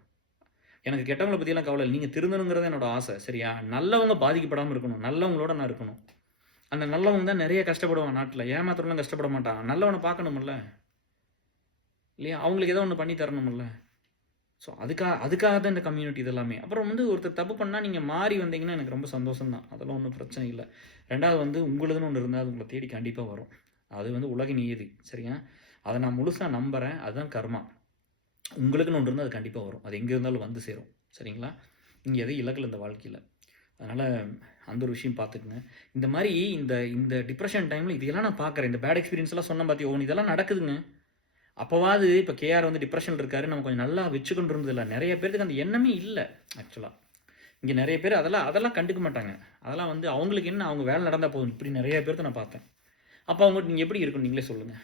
எனக்கு கெட்டவங்கள பற்றியெல்லாம் கவலை இல்லை. நீங்கள் திருந்தணுங்கிறது என்னோட ஆசை. சரியா? நல்லவங்க பாதிக்கப்படாமல் இருக்கணும். நல்லவங்களோட நான் இருக்கணும். அந்த நல்லவங்க தான் நிறைய கஷ்டப்படுவாங்க நாட்டில். ஏமாத்துறவங்களாம் கஷ்டப்பட மாட்டான். நல்லவனை பார்க்கணுமில்ல. இல்லையா? அவங்களுக்கு ஏதோ ஒன்று பண்ணி தரணுமில்ல. ஸோ அதுக்காக தான் இந்த கம்யூனிட்டி இதெல்லாமே. அப்புறம் வந்து ஒருத்தர் தப்பு பண்ணால் நீங்கள் மாறி வந்தீங்கன்னா எனக்கு ரொம்ப சந்தோஷம் தான். அதெல்லாம் ஒன்றும் பிரச்சனை இல்லை. 2வது வந்து உங்களுதுன்னு ஒன்று இருந்தால் அது உங்களை தேடி கண்டிப்பாக வரும். அது வந்து உலக நியதி. சரியா? அதை நான் முழுசாக நம்புகிறேன். அதுதான் கர்மா. உங்களுக்குன்னு ஒன்று இருந்தால் அது கண்டிப்பாக வரும். அது எங்கே இருந்தாலும் வந்து சேரும். சரிங்களா? இங்கே எதையும் இலக்கல இந்த வாழ்க்கையில். அதனால் அந்த ஒரு விஷயம் பார்த்துக்குங்க. இந்த மாதிரி இந்த டிப்ரெஷன் டைமில் இதெல்லாம் நான் பார்க்குறேன். இந்த பேட் எக்ஸ்பீரியன்ஸ்லாம் சொன்ன பார்த்தியோ இதெல்லாம் நடக்குதுங்க. அப்போவாது இப்போ கேஆர் வந்து டிப்ரெஷனில் இருக்காரு நம்ம கொஞ்சம் நல்லா வச்சுக்கொண்டு இருந்ததில்ல. நிறைய பேருக்கு அந்த எண்ணமே இல்லை ஆக்சுவலாக. இங்கே நிறைய பேர் அதெல்லாம் கண்டுக்க மாட்டாங்க. அதெல்லாம் வந்து அவங்களுக்கு என்ன அவங்க வேலை நடந்தால் போதும். இப்படி நிறைய பேர்த்த நான் பார்த்தேன். அப்போ அவங்க நீங்கள் எப்படி இருக்கணும் நீங்களே சொல்லுங்கள்.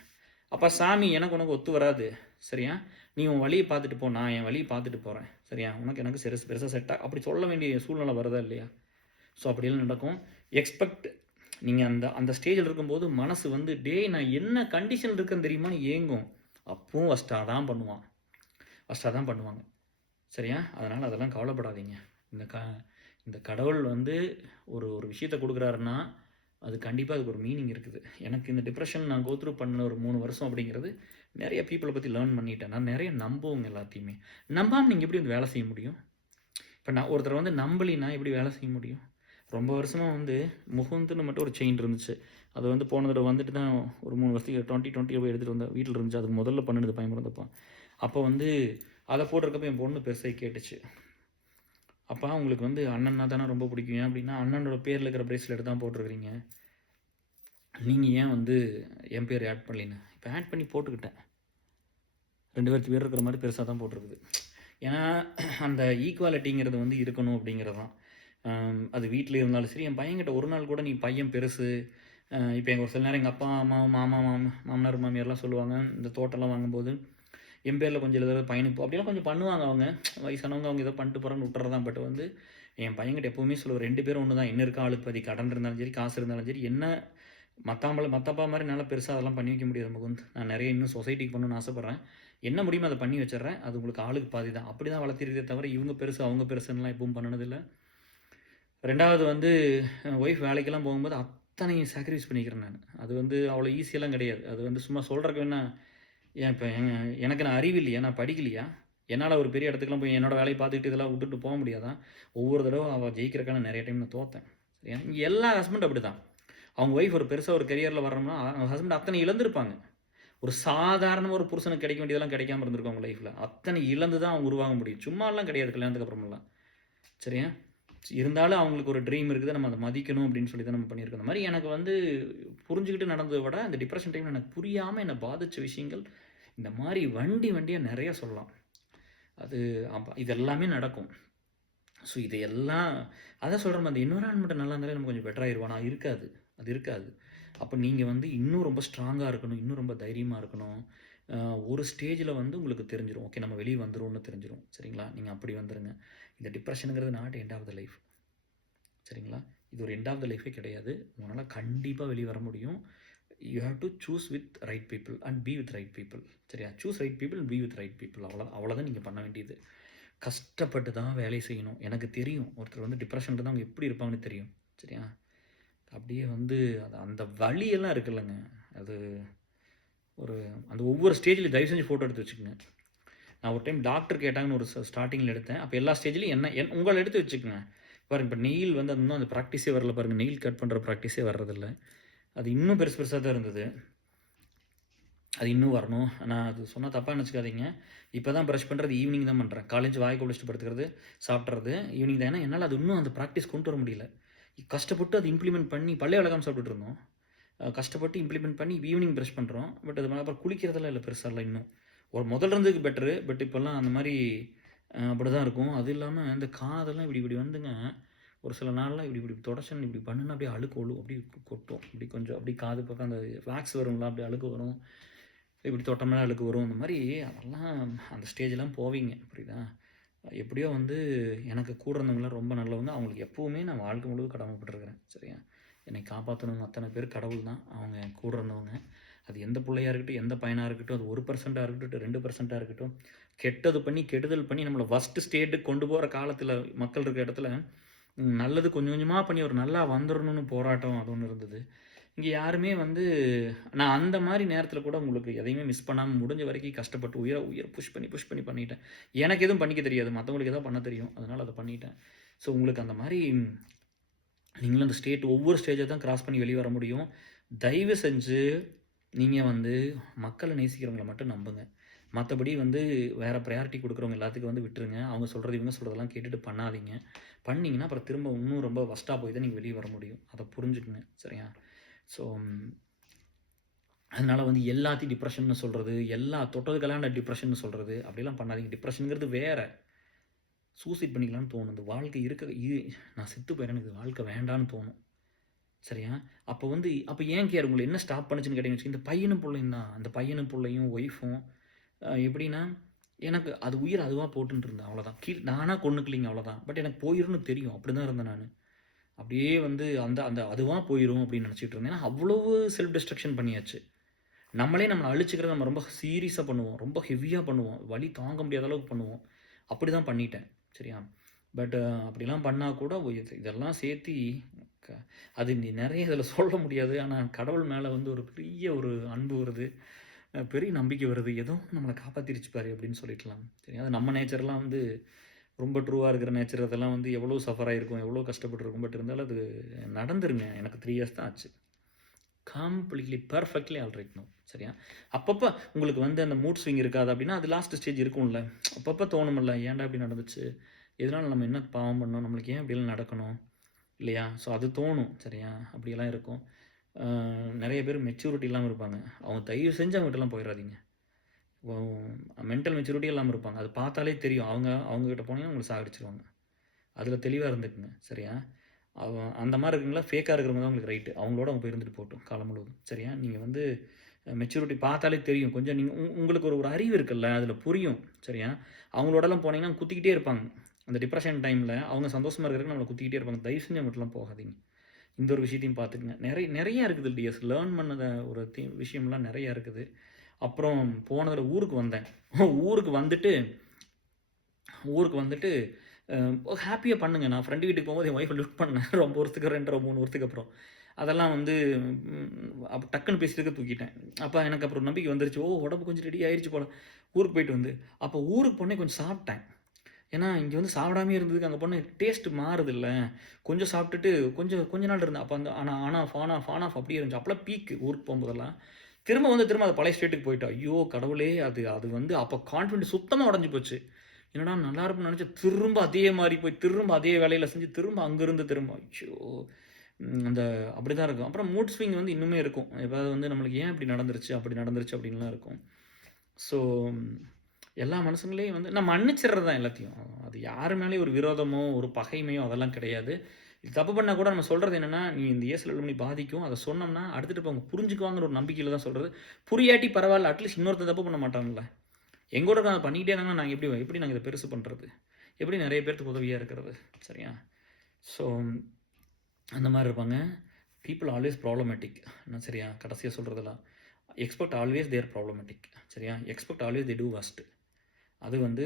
அப்போ சாமி எனக்கு உனக்கு ஒத்து வராது. சரியா? நீ உன் வழியை பார்த்துட்டு போ, நான் என் வழியை பார்த்துட்டு போகிறேன். சரியா? உனக்கு எனக்கு பெருசாக செட்டாக அப்படி சொல்ல வேண்டிய சூழ்நிலை வருதா இல்லையா? ஸோ அப்படியெல்லாம் நடக்கும். எக்ஸ்பெக்ட் நீங்கள் அந்த ஸ்டேஜில் இருக்கும்போது மனசு வந்து நான் என்ன கண்டிஷன் இருக்குன்னு தெரியுமான்னு ஏங்கும். அப்பவும் ஃபஸ்ட்டாக தான் பண்ணுவாங்க. சரியா? அதனால் அதெல்லாம் கவலைப்படாதீங்க. இந்த கடவுள் வந்து ஒரு விஷயத்தை கொடுக்குறாருன்னா அது கண்டிப்பாக அதுக்கு ஒரு மீனிங் இருக்குது. எனக்கு இந்த டிப்ரெஷன் நான் கோ த்ரூ பண்ண ஒரு 3 வருஷம் அப்படிங்கிறது நிறைய பீப்புளை பற்றி லேர்ன் பண்ணிட்டேன். நான் நிறைய நம்புவோங்க எல்லாத்தையுமே. நம்பாமல் நீங்கள் எப்படி வந்து வேலை செய்ய முடியும்? இப்போ நான் ஒருத்தர் வந்து நம்பலினா எப்படி வேலை செய்ய முடியும்? ரொம்ப வருஷமாக வந்து முகுந்துன்னு மட்டும் ஒரு செயின் இருந்துச்சு. அது வந்து போன தடவை வந்துட்டு தான் ஒரு 3 வருஷத்துக்கு 2020 போய் எடுத்துகிட்டு வந்தேன். வீட்டில் இருந்துச்சு. அதுக்கு முதல்ல பண்ணினது பையன் பிறந்தப்போ. அப்போ வந்து அதை போட்டிருக்கப்போ என் பொண்ணு பெருசாக கேட்டுச்சு. அப்போ உங்களுக்கு வந்து அண்ணன்னா தானே ரொம்ப பிடிக்கும். ஏன் அப்படின்னா அண்ணனோட பேரில் இருக்கிற பிரேஸ்லெட் தான் போட்டிருக்கிறீங்க. நீங்கள் ஏன் வந்து என் பேர் ஆட் பண்ணலின்னு. இப்போ ஆட் பண்ணி போட்டுக்கிட்டேன். 2 பேர் இருக்கிற மாதிரி பெருசாக தான் போட்டிருக்குது. ஏன்னா அந்த ஈக்குவாலிட்டிங்கிறது வந்து இருக்கணும் அப்படிங்கிறது தான். அது வீட்டில் இருந்தாலும் சரி, என் பையன்கிட்ட ஒரு நாள் கூட நீ பையன் பெருசு. இப்போ எங்கள் ஒரு சில நேரம் எங்கள் அப்பா அம்மா மாமனார் மாமியார்லாம் சொல்லுவாங்க இந்த தோட்டம்லாம் வாங்கும்போது என் பேரில் கொஞ்சம் எழுதுறது பையனுக்கு அப்படிலாம் கொஞ்சம் பண்ணுவாங்க. அவங்க வயசானவங்க அவங்க ஏதோ பண்ணிட்டு போகிறான்னு விட்டுறதான். பட் வந்து என் பையன்கிட்ட எப்போவுமே சொல்லுவேன் 2 பேரும் ஒன்று தான். என்ன இருக்கா ஆளுக்கு பாதி கடன் இருந்தாலும் சரி, காசு இருந்தாலும் சரி, என்ன மற்றப்பா மாதிரி என்னால் பெருசாக அதெல்லாம் பண்ணி வைக்க முடியாது முகுந்த். நான் நிறைய இன்னும் சொசைட்டிக்கு பண்ணணும்னு ஆசைப்பட்றேன். என்ன முடியுமோ அதை பண்ணி வச்சிடுறேன். அது உங்களுக்கு ஆளுக்கு பாதி தான். அப்படி தான் வளர்த்திருக்கே தவிர இவங்க பெருசு அவங்க பெருசுன்னெலாம் எப்பவும் பண்ணினதில்லை. 2வது வந்து ஒய்ஃப் வேலைக்கெல்லாம் போகும்போது அத்தனையும் சாக்ரிஃபைஸ் பண்ணிக்கிறேன் நான். அது வந்து அவ்வளோ ஈஸியெல்லாம் கிடையாது. அது வந்து சும்மா சொல்கிறக்கு வேணா ஏன் இப்போ எனக்கு நான் அறிவு இல்லையா? நான் படிக்கலையா? என்னால் ஒரு பெரிய இடத்துக்குலாம் போய் என்னோடய வேலையை பார்த்துக்கிட்டு இதெல்லாம் விட்டுட்டு போக முடியாதா? ஒவ்வொரு தடவை அவள் ஜெயிக்கிறக்கான நிறைய டைம் நான் தோற்றேன். சரியா? இங்கே எல்லா ஹஸ்பண்டும் அப்படி தான். அவங்க ஒய்ஃப் ஒரு பெருசாக ஒரு கெரியரில் வர்றோம்னா ஹஸ்பண்ட் அத்தனை இழந்திருப்பாங்க. ஒரு சாதாரணமாக ஒரு புருஷனுக்கு கிடைக்க வேண்டியதெல்லாம் கிடைக்காம இருந்திருக்கும் அவங்க லைஃப்பில். அத்தனை இழந்து தான் அவங்க உருவாக முடியும். சும்மாலாம் கிடையாது கல்யாணத்துக்கு அப்புறமெல்லாம். சரியா? இருந்தாலும் அவங்களுக்கு ஒரு ட்ரீம் இருக்குது. நம்ம அதை மதிக்கணும் அப்படின்னு சொல்லி தான் நம்ம பண்ணியிருக்கோம். அந்த மாதிரி எனக்கு வந்து புரிஞ்சுக்கிட்டு நடந்ததை விட இந்த டிப்ரெஷன் டைமில் எனக்கு புரியாமல் என்னை பாதித்த விஷயங்கள் இந்த மாதிரி வண்டியாக நிறையா சொல்லலாம். அது இது எல்லாமே நடக்கும். ஸோ இதையெல்லாம் அதான் சொல்கிறேன். அந்த என்விரான்மெண்ட் நல்லா இருந்தாலே நம்ம கொஞ்சம் பெட்டராகிடுவோம். ஆனால் அது இருக்காது. அப்போ நீங்கள் வந்து இன்னும் ரொம்ப ஸ்ட்ராங்காக இருக்கணும். இன்னும் ரொம்ப தைரியமாக இருக்கணும். ஒரு ஸ்டேஜில் வந்து உங்களுக்கு தெரிஞ்சிடும். ஓகே நம்ம வெளியே வந்துடும்னு தெரிஞ்சிடும். சரிங்களா? நீங்கள் அப்படி வந்துடுங்க. இந்த டிப்ரெஷனுங்கிறது not end of the life. சரிங்களா? இது ஒரு எண்ட் ஆஃப் த லைஃபே கிடையாது. உங்களால் கண்டிப்பாக வெளியே வர முடியும். You have to choose with right people and be with right people. சரியா? Choose right people and be with right people. அவ்வளோதான் நீங்கள் பண்ண வேண்டியது. கஷ்டப்பட்டு தான் வேலை செய்யணும். எனக்கு தெரியும் ஒருத்தர் வந்து டிப்ரெஷனில் தான் அவங்க எப்படி இருப்பாங்கன்னு தெரியும். சரியா? அப்படியே வந்து அந்த வலியெல்லாம் இருக்குல்லங்க. அது அந்த ஒவ்வொரு ஸ்டேஜ்லையும் தயவு செஞ்சு ஃபோட்டோ எடுத்து வச்சுக்கோங்க. நான் ஒரு டைம் டாக்டர் கேட்டாங்கன்னு ஒரு ஸ்டார்டிங்கில் எடுத்தேன். அப்போ எல்லா ஸ்டேஜ்லையும் உங்களை எடுத்து வச்சுக்கோங்க. பாருங்கள் இப்போ நெயில் வந்து இன்னும் அந்த ப்ராக்டிஸே வரல பாருங்கள். நெயில் கட் பண்ணுற ப்ராக்டிஸே வர்றதில்ல. அது இன்னும் பெருசாக தான் இருந்தது. அது இன்னும் வரணும். நான் அது சொன்னால் தப்பாக நினச்சிக்காதீங்க. இப்போ தான் ப்ரஷ் பண்ணுறது ஈவினிங் தான் பண்ணுறேன். காலேஜ் வாய் குளிச்சுட்டு படுத்துக்கிறது, சாப்பிட்றது ஈவினிங் தான். ஏன்னா என்னால் அது இன்னும் அந்த ப்ராக்டிஸ் கொண்டு வர முடியல. கஷ்டப்பட்டு அதை இம்ப்ளிமெண்ட் பண்ணி பல்லே விளக்காம சாப்பிட்டுட்டு இருந்தோம். கஷ்டப்பட்டு இம்ப்ளிமெண்ட் பண்ணி ஈவினிங் ப்ரஷ் பண்ணுறோம். பட் அது அப்புறம் குளிக்கிறதெல்லாம் இல்லை பெருசாலாம் இன்னும். ஒரு முதல்ல இருந்ததுக்கு பெட்டரு. பட் இப்போல்லாம் அந்த மாரி அப்படி தான் இருக்கும். அது இல்லாம இந்த காதெல்லாம் இப்படி இப்படி வந்துங்க, ஒரு சில நாள்லாம் இப்படி இப்படி தொடச்சேன்னு இப்படி பண்ணுனா அப்படியே அழுக்கு ஒழுகும். அப்படியே கொட்டும். இப்படி கொஞ்சம் அப்படியே காது பக்கம் அந்த வேக்ஸ் வரும்ல, அப்படியே அழுக்கு வரும். இப்படி தொட்டோம்னா அழுக்கு வரும். இந்த மாரி அதெல்லாம் அந்த ஸ்டேஜ்லாம் போவீங்க. புரியுதா? எப்படியோ வந்து எனக்கு கூட இருந்தவங்கலாம் ரொம்ப நல்லவங்க. அவங்களுக்கு எப்பவுமே நான் வாழ்க்கை முழுவதும் கடமைப்பட்டுருக்கிறேன். சரியா? என்னை காப்பாத்துனவங்க அத்தனை பேர் கடவுள் தான். அவங்க என் கூட இருந்தவங்க. அது எந்த புள்ளையா இருக்கட்டும், எந்த பையனா இருக்கட்டும், அது 1% இருக்கட்டும், 2% இருக்கட்டும், கெட்டது பண்ணி, கெடுதல் பண்ணி நம்மள வொர்ஸ்ட் ஸ்டேட்டுக்கு கொண்டு போற காலத்தில மக்கள் இருக்க இடத்துல, நல்லது கொஞ்சம் கொஞ்சமா பண்ணி ஒரு நல்லா வந்துரணும்னு போராட்டம் அது ஒண்ணு இருந்தது. இங்க யாருமே வந்து நான் அந்த மாரி நேரத்தில கூட உங்களுக்கு எதையுமே மிஸ் பண்ணாம முடிஞ்ச வரைக்கும் கஷ்டப்பட்டு உயிர உயிர புஷ் பண்ணி பண்ணிட்டேன். எனக்கு எதுவும் பண்ணிக்க தெரியாது. மத்தவங்களுக்கு ஏதோ பண்ண தெரியும். அதனால அத பண்ணிட்டேன். ஸோ உங்களுக்கு அந்த மாரி நீங்களும் அந்த ஒவ்வொரு ஸ்டேஜ தான் கிராஸ் பண்ணி வெளிய வர முடியும். தயவு செஞ்சு நீங்க வந்து மக்கள நேசிக்கிறவங்கள மட்டும் நம்புங்க. மத்தபடி வந்து வேற பிரையாரிட்டி குடுக்குறவங்க எல்லாத்துக்கும் வந்து விட்டுருங்க. அவங்க சொல்றது, இவங்க சொல்றதெல்லாம் கேட்டுட்டு பண்ணாதீங்க. பண்ணீங்கன்னா, அப்புறம் திரும்ப இன்னும் ரொம்ப வொர்ஸ்ட்டா போய் தான் நீங்க வெளிய வர முடியும். அத புரிஞ்சுக்கங்க. சரியா? ஸோ அதனால வந்து எல்லாத்தையும் டிப்ரஷன்னு சொல்றது, எல்லா தொட்டதுக்கெல்லாம் டிப்ரஷன்னு சொல்றது, அப்படிலாம் பண்ணாதீங்க. டிப்ரஷன்ங்கிறது வேற. சூசைட் பண்ணிக்கலாம்னு தோணும். இந்த வாழ்க்கை நான் செத்து போயிறேன். எனக்கு வாழ்க்கை வேண்டான்னு தோணும். சரியா? அப்ப வந்து அப்ப ஏன் கேர் உங்கள என்ன ஸ்டாப் பண்ணுச்சுன்னு கேட்டீங்கன்னு வச்சுக்கங்க, இந்த பையனும் புள்ளையும் தான். அந்த பையனும் புள்ளையும், ஒய்ஃபும் எப்படின்னா, எனக்கு அது உயிர் அதுவா போட்டுன்ட்டு இருந்தேன். அவ்வளோதான். நானா கொன்னுக்கலீங்க அவ்வளோதான். பட் எனக்கு போயிரும்னு தெரியும். அப்படிதான் இருந்தேன் நானு. அப்படியே வந்து அந்த அந்த அதுவா போயிரும் அப்படின்னு நினச்சுட்டு இருந்தேன். ஏன்னா, அவ்வளவு செல்ஃப் டிஸ்ட்ரக்ஷன் பண்ணியாச்சு. நம்மளே நம்மள அழிச்சுக்கிறத நம்ம ரொம்ப சீரியஸா பண்ணுவோம். ரொம்ப ஹெவியா பண்ணுவோம். வலி தாங்க முடியாத அளவுக்கு பண்ணுவோம். அப்படிதான் பண்ணிட்டேன். சரியா? பட் அப்படிலாம் பண்ணா கூட இதெல்லாம் சேர்த்தி க அது நெறைய இதில சொல்ல முடியாது. ஆனா, கடவுள் மேல வந்து ஒரு பெரிய ஒரு அன்பு வருது. பெரிய நம்பிக்கை வருது. ஏதோ நம்மள காப்பாத்திருச்சு பாரு அப்படின்னு சொல்லிக்கலாம். சரியா? அது நம்ம நேச்சர்லாம் வந்து ரொம்ப ட்ரூவா இருக்கிற நேச்சர் அதெல்லாம் வந்து எவ்வளோ சஃபர் ஆயிருக்கும், எவ்வளோ கஷ்டப்பட்டுருக்கும். பட் இருந்தாலும் அது நடந்துருங்க. எனக்கு 3 இயர்ஸ் தான் ஆச்சு. Completely perfectly alright now. சரியா? அப்பப்ப உங்களுக்கு வந்து அந்த மூட் ஸ்விங் இருக்காது அப்படின்னா, அது லாஸ்ட் ஸ்டேஜ் இருக்கும்ல. அப்பப்ப தோணும்ல, ஏன்டா இப்படி நடந்துச்சு? எதனால நம்ம என்ன பாவம் பண்ணோம்? நம்மளுக்கு ஏன் இப்படிலாம் நடக்கணும்? இல்லையா? ஸோ அது தோணும். சரியா? அப்படியெல்லாம் இருக்கும். நெறைய பேர் மெச்சூரிட்டி இல்லாம இருப்பாங்க. அவங்க தயவு செஞ்சு அவங்ககிட்டலாம் போயிறாதீங்க. ஓ மென்டல் மெச்சூரிட்டி இல்லாம இருப்பாங்க. அது பார்த்தாலே தெரியும். அவங்க கிட்ட போனீங்கன்னா உங்கள சாகடிச்சுருவாங்க. அதில தெளிவா இருந்துக்குங்க. சரியா? அந்த மாரி இருக்கவங்கள ஃபேக்கா இருக்கிறவங்க தான் உங்களுக்கு ரைட்டு. அவங்களோட அவங்க போய் இருந்துட்டு போகட்டும் காலம் முழுவதும். சரியா? நீங்க வந்து மெச்சூரிட்டி பார்த்தாலே தெரியும். கொஞ்சம் நீங்க உங்களுக்கு ஒரு ஒரு அறிவு இருக்குல்ல, அதில புரியும். சரியா? அவங்களோடலாம் போனீங்கன்னா குத்திக்கிட்டே இருப்பாங்க. அந்த டிப்ரஷன் டைம்ல அவங்க சந்தோஷமா இருக்கிறதுக்கு நம்மள குத்திக்கிட்டே இருப்பாங்க. தயவு செஞ்சு அவங்ககிட்டலாம் போகாதீங்க. இந்த ஒரு விஷயத்தையும் பார்த்துக்கங்க. நெறைய இருக்குது டிஎஸ். லேர்ன் பண்ணத ஒரு விஷயம்லாம் நெறைய இருக்குது. அப்புறம் போனதுல ஊருக்கு வந்தேன். ஊருக்கு வந்துட்டு ஊருக்கு வந்துட்டு ஹேப்பியா பண்ணுங்க. நான் ஃப்ரெண்ட் வீட்டுக்கு போகும்போது என் ஒய்ஃப லிஃப்ட் பண்ணேன். ரொம்ப வருஷத்துக்கு 2 1/2 3 வருஷத்துக்கு அப்புறம். அதெல்லாம் வந்து அப்ப டக்குன்னு பேசிட்டு தூக்கிட்டேன். அப்ப எனக்கு அப்புறம் நம்பிக்கை வந்துருச்சு. ஓ! உடம்பு கொஞ்சம் ரெடி ஆயிருச்சு போல. ஊருக்கு போயிட்டு வந்து. அப்போ ஊருக்கு போனே கொஞ்சம் சாப்பிட்டேன். ஏன்னா, இங்க வந்து சாப்பிடாமயே இருந்ததுக்கு அங்க போனா டேஸ்ட் மாறுதுல்ல. கொஞ்சம் சாப்பிட்டுட்டு கொஞ்ச நாள் இருந்தேன். அப்ப அந்த ஆன் ஆஃப் அப்படியே இருந்துச்சு. அப்பலாம் பீக் ஊருக்கு போம்போதெல்லாம். திரும்ப அது பழைய ஸ்டேட்டுக்கு போயிட்டோம். ஐயோ! கடவுளே! அது அது வந்து அப்ப கான்ஃபிடன்ஸ் சுத்தமா உடைஞ்சு போச்சு. என்னடா நல்லா இருக்கும்னு நெனச்சேன். திரும்ப அதே மாரி போய் திரும்ப அதே வேலையில செஞ்சு திரும்ப அங்கருந்து திரும்ப அச்சோ! அந்த அப்படிதான் இருக்கும். அப்புறம் மூட் ஸ்விங் வந்து இன்னுமே இருக்கும். எதாவது வந்து நம்மளுக்கு ஏன் இப்படி நடந்துருச்சு, அப்படி நடந்துருச்சு அப்படின்லாம் இருக்கும். ஸோ எல்லா மனுஷங்களையும் வந்து நான் மன்னிச்சிடுறது தான் எல்லாத்தையும். அது யாரு மேலயும் ஒரு விரோதமோ, ஒரு பகைமையோ அதெல்லாம் கிடையாது. இது தப்பு பண்ணா கூட நம்ம சொல்றது என்னன்னா, "நீ இந்த ஏசுல பண்ணி பாதிக்கும்." அத சொன்னோம்னா, அடுத்துட்டு அவங்க புரிஞ்சுக்குவாங்கன்ற ஒரு நம்பிக்கையில தான் சொல்றது. புரியாட்டி பரவால்ல. அட்லீஸ்ட் இன்னொருத்தன் தப்பு பண்ண மாட்டான்ல. எங்கூட இருக்கவங்க பண்ணிக்கிட்டே இருந்தாங்கன்னா, நாங்க எப்படி நாங்க இத பெருசு பண்றது? எப்படி நெறைய பேத்துக்கு உதவியா இருக்கிறது? சரியா? ஸோ அந்த மாரி இருப்பாங்க. People always problematic. என்ன சரியா? கடைசியா சொல்றதெல்லாம். Expect always they are problematic. சரியா? Expect always they do worst. அது வந்து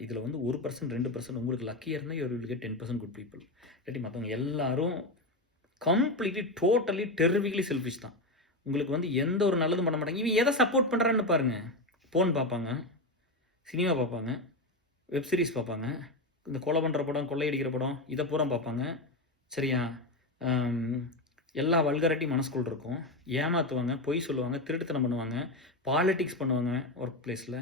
இதில வந்து 1% 2% உங்களுக்கு லக்கியா இருந்தா you will get 10% good people. இல்லாட்டி மத்தவங்க எல்லாரும் கம்ப்ளீட்லி, டோட்டலி, டெர்ரிபிக்கலி செல்ஃபிஷ் தான். உங்களுக்கு வந்து எந்த ஒரு நல்லதும் பண்ண மாட்டாங்க. இவன் எத சப்போர்ட் பண்றான்னு பாருங்க. போன் பார்ப்பாங்க, சினிமா பார்ப்பாங்க, வெப் சீரிஸ் பார்ப்பாங்க, இந்த கொலை பண்ற படம், கொள்ளையடிக்கிற படம் இத பூரா பார்ப்பாங்க. சரியா? அம் எல்லா வல்கரிட்டி மனசுக்குள்ள இருக்கும். ஏமாத்துவாங்க, பொய் சொல்லுவாங்க, திருட்டுத்தனம் பண்ணுவாங்க, பாலிடிக்ஸ் பண்ணுவாங்க வொர்க் பிளேஸ்ல.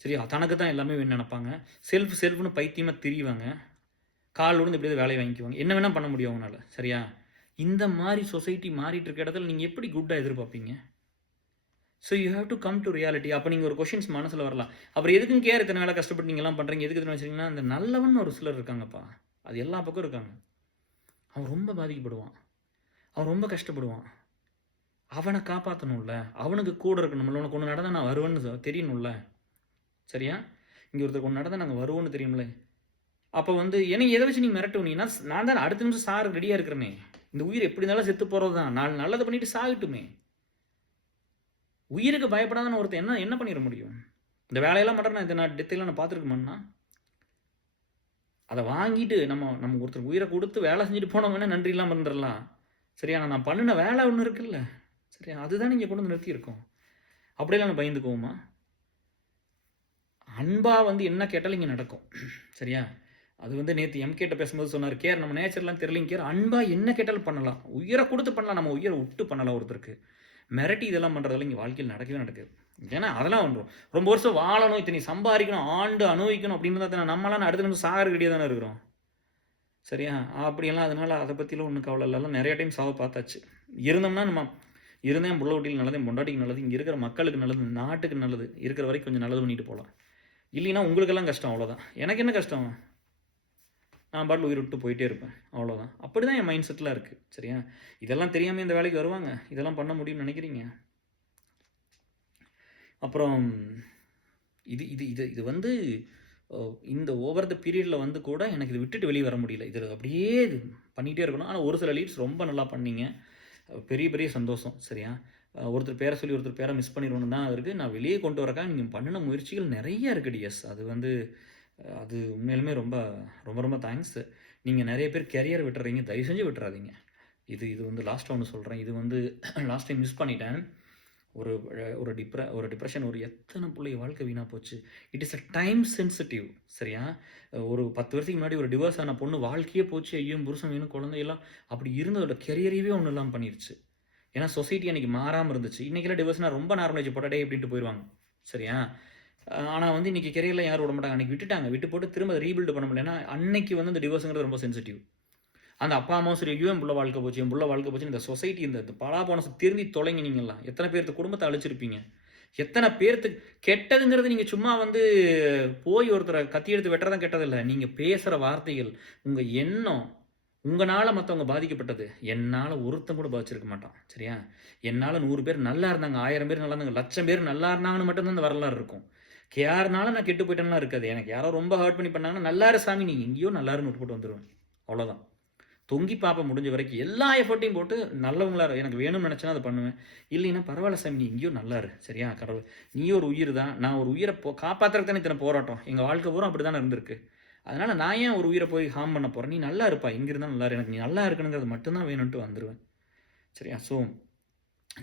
சரியா? தனக்கு தான் எல்லாமே வேணும்னு நெனைப்பாங்க. செல்ஃப்னு பைத்தியமா திரிவாங்க. கால் விழுந்து எப்படியாவது வேலையை வாங்கிக்குவாங்க. என்ன வேணால் பண்ண முடியும் அவங்களால. சரியா? இந்த மாதிரி சொசைட்டி மாறிட்டு இருக்க இடத்துல நீங்கள் எப்படி குட்டாக எதிர்பார்ப்பீங்க? So you have to come to reality. அப்போ நீங்கள் ஒரு கொஷின்ஸ் மனசில் வரலாம். அப்புறம் எதுக்கும் கேர் இத்தனை வேலை கஷ்டப்பட்டு நீங்கள்லாம் பண்ணுறீங்க, எதுக்கு எத்தனை வச்சுருக்கீங்கன்னா, அந்த நல்லவன் ஒரு சிலர் இருக்காங்கப்பா. அது எல்லா பக்கம் இருக்காங்க. அவன் ரொம்ப பாதிக்கப்படுவான், அவன் ரொம்ப கஷ்டப்படுவான். அவனை காப்பாற்றணும்ல, அவனுக்கு கூட இருக்கணும்ல. உனக்கு ஒன்று நடந்தால் நான் வருவேன்னு தெரியணும்ல. சரியா? இங்கே ஒருத்தருக்கு ஒன்று நடந்தால் நாங்கள் வருவோன்னு தெரியும்ல. அப்போ வந்து என்னை எதை வச்சு நீங்கள் மிரட்டுவீங்கன்னா, நான் தான் அடுத்த நிமிஷம் சாக ரெடியாக இருக்கிறேனே. இந்த உயிர் எப்படி இருந்தாலும் செத்து போகிறது தான். நாலு நல்லதை பண்ணிட்டு சாகட்டுமே. உயிருக்கு பயப்படாதான ஒருத்தன் என்ன பண்ணிட முடியும்? இந்த வேலையெல்லாம் பண்ணுறேன், இதை நான் டெத்தையெல்லாம் நான் பார்த்துருக்கேன்னா, அதை வாங்கிட்டு நம்ம ஒருத்தர் உயிரை கொடுத்து வேலை செஞ்சுட்டு போனவங்கன்னா நன்றி இல்லாமல் இருந்துடலாம். சரியா? நான் பண்ணின வேலை ஒன்று இருக்குல்ல. சரியா? அதுதான் நீங்கள் கொண்டு வந்து நிறுத்தியிருக்கோம். அப்படியெல்லாம் நான் பயந்துக்குவோமா? அன்பாக வந்து என்ன கேட்டாலும் இங்கே நடக்கும். சரியா? அது வந்து நேற்று எம்கேட்ட பேசும்போது சொன்னார், கேர் நம்ம நேச்சர்லாம் தெரியலைங்க, கேர் அன்பாக என்ன கேட்டாலும் பண்ணலாம், உயிரை கொடுத்து பண்ணலாம், நம்ம உயிரை விட்டு பண்ணலாம். ஒருத்தருக்கு மிரட்டி இதெல்லாம் பண்ணுறதெல்லாம் இங்கே வாழ்க்கையில் நடக்கவே நடக்குது. ஏன்னா அதெல்லாம் வந்துடும். ரொம்ப வருஷம் வாழணும், இத்தனை சம்பாதிக்கணும், ஆண்டு அனுபவிக்கணும் அப்படின்னு தான் நம்மளாம் அடுத்த நிமிஷம் சாகர கிடையாது தானே இருக்கிறோம். சரியா? அப்படியெல்லாம் அதனால் அதை பற்றிலாம் ஒன்றும் கவலை இல்லைலாம். நிறைய டைம் சாவை பார்த்தாச்சு. இருந்தோம்னா நம்ம இருந்தேன் புள்ள ஒட்டியில் நல்லது, என் பொண்டாட்டிக்கு நல்லது, இங்கே இருக்கிற மக்களுக்கு நல்லது, நாட்டுக்கு நல்லது, இருக்கிற வரைக்கும் கொஞ்சம் நல்லது பண்ணிட்டு போகலாம். இல்லைன்னா உங்களுக்கெல்லாம் கஷ்டம், அவ்வளோதான். எனக்கு என்ன கஷ்டம்? நான் பாட்டில் உயிர் விட்டு போயிட்டே இருப்பேன், அவ்வளோதான். அப்படி தான் என் மைண்ட் செட்டில் இருக்குது. சரியா? இதெல்லாம் தெரியாமல் இந்த வேலைக்கு வருவாங்க, இதெல்லாம் பண்ண முடியும்னு நினைக்கிறீங்க? அப்புறம் இது இது இது இது வந்து இந்த ஓவர் த பீரியடில் வந்து கூட எனக்கு இது விட்டுட்டு வெளியே வர முடியல. இது அப்படியே இது பண்ணிகிட்டே இருக்கணும். ஆனால் ஒரு சில லீட்ஸ் ரொம்ப நல்லா பண்ணீங்க, பெரிய பெரிய சந்தோஷம். சரியா? ஒருத்தர் பேரை சொல்லி ஒருத்தர் பேரை மிஸ் பண்ணிடுவோன்னு தான் இருக்குது. நான் வெளியே கொண்டு வரக்கா நீங்கள் பண்ணின முயற்சிகள் நிறைய இருக்குது. எஸ், அது வந்து அது உண்மையிலுமே ரொம்ப ரொம்ப ரொம்ப தேங்க்ஸ். நீங்கள் நிறைய பேர் கெரியர் விட்டுறீங்க, தயவு செஞ்சு விட்டுறாதீங்க. இது வந்து லாஸ்ட்டாக ஒன்று சொல்கிறேன். இது வந்து லாஸ்ட் டைம் மிஸ் பண்ணிட்டேன். ஒரு ஒரு டிப்ரெஷன், ஒரு எத்தனை பிள்ளை வாழ்க்கை வீணாக போச்சு. It is a time sensitive. சரியா? ஒரு 10 வருஷத்துக்கு முன்னாடி ஒரு டிவோர்ஸ் ஆன பொண்ணு வாழ்க்கையே போச்சு, ஐயோ புருஷன் வேணும் குழந்தையெல்லாம் அப்படி இருந்ததோட கெரியரையே ஒன்றும் இல்லாமல் பண்ணிடுச்சு. ஏன்னா சொசைட்டி அன்றைக்கி மாறாமல் இருந்துச்சு. இன்றைக்கெல்லாம் டிவோர்ஸ்னால் ரொம்ப நார்மலைஸ் போட்டாடே அப்படின்ட்டு போயிடுவாங்க. சரியா? ஆனால் வந்து இன்றைக்கி கெரியரில் யாரும் விட மாட்டாங்க. அன்றைக்கி விட்டுட்டாங்க, விட்டு போட்டு திரும்ப ரீபில்டு பண்ண முடியல. ஏன்னா அன்னைக்கு வந்து இந்த டிவோர்ஸுங்கிறது ரொம்ப சென்சிட்டிவ். அந்த அப்பா அம்மாவும் சரி, ஐயோ என் புள்ள வாழ்க்கை போச்சு, என் புள்ள வாழ்க்கை போச்சுன்னு இந்த சொசைட்டி இந்த பலா போனஸ் திரும்பி தொலைங்க. நீங்கள்லாம் எத்தனை பேர்த்து குடும்பத்தை அழிச்சிருப்பீங்க, எத்தனை பேர்த்துக்கு கெட்டதுங்கிறது. நீங்கள் சும்மா வந்து போய் ஒருத்தரை கத்தி எடுத்து வெட்டுறதான் கெட்டதில்லை. நீங்கள் பேசுகிற வார்த்தைகள், உங்கள் எண்ணம், உங்களால் மற்றவங்க பாதிக்கப்பட்டது. என்னால் ஒருத்தன் கூட பாதிச்சிருக்க மாட்டான். சரியா? என்னால் 100 பேர் நல்லா இருந்தாங்க, 1000 பேர் நல்லா இருந்தாங்க, 1,00,000 பேர் நல்லா இருந்தாங்கன்னு மட்டும்தான் இந்த வரலாறு இருக்கும். யாருனாலும் நான் கெட்டு போயிட்டேன்னா இருக்காது. எனக்கு யாரோ ரொம்ப ஹர்ட் பண்ணி பண்ணாங்கன்னா, நல்லா இரு சாமி, நீங்கள் எங்கேயோ நல்லா இருன்னு விட்டு போட்டு வந்துடுவேன். அவ்வளோதான். தொங்கி பார்ப்ப முடிஞ்ச வரைக்கும் எல்லா எஃபர்ட்டையும் போட்டு நல்லவங்களா எனக்கு வேணும்னு நினச்சேன்னா அதை பண்ணுவேன். இல்லைன்னா பரவாயில்ல சாமி, நீ எங்கேயோ நல்லா இரு. சரியா? கடவுள், நீ ஒரு உயிர் தான், நான் ஒரு உயிரை காப்பாற்றுறதுக்கு தானே இத்தனை போராட்டம். எங்கள் வாழ்க்கை பூரா அப்படி தானே இருந்திருக்கு. அதனால் நான் ஏன் ஒரு உயிரை போய் ஹார்ம் பண்ண போகிறேன்? நீ நல்லா இருப்பா, எங்கே இருந்தாலும் நல்லா இரு, எனக்கு நீ நல்லா இருக்கணுங்கிறது மட்டும்தான் வேணும்ன்ட்டு வந்துடுவேன். சரியா? ஸோ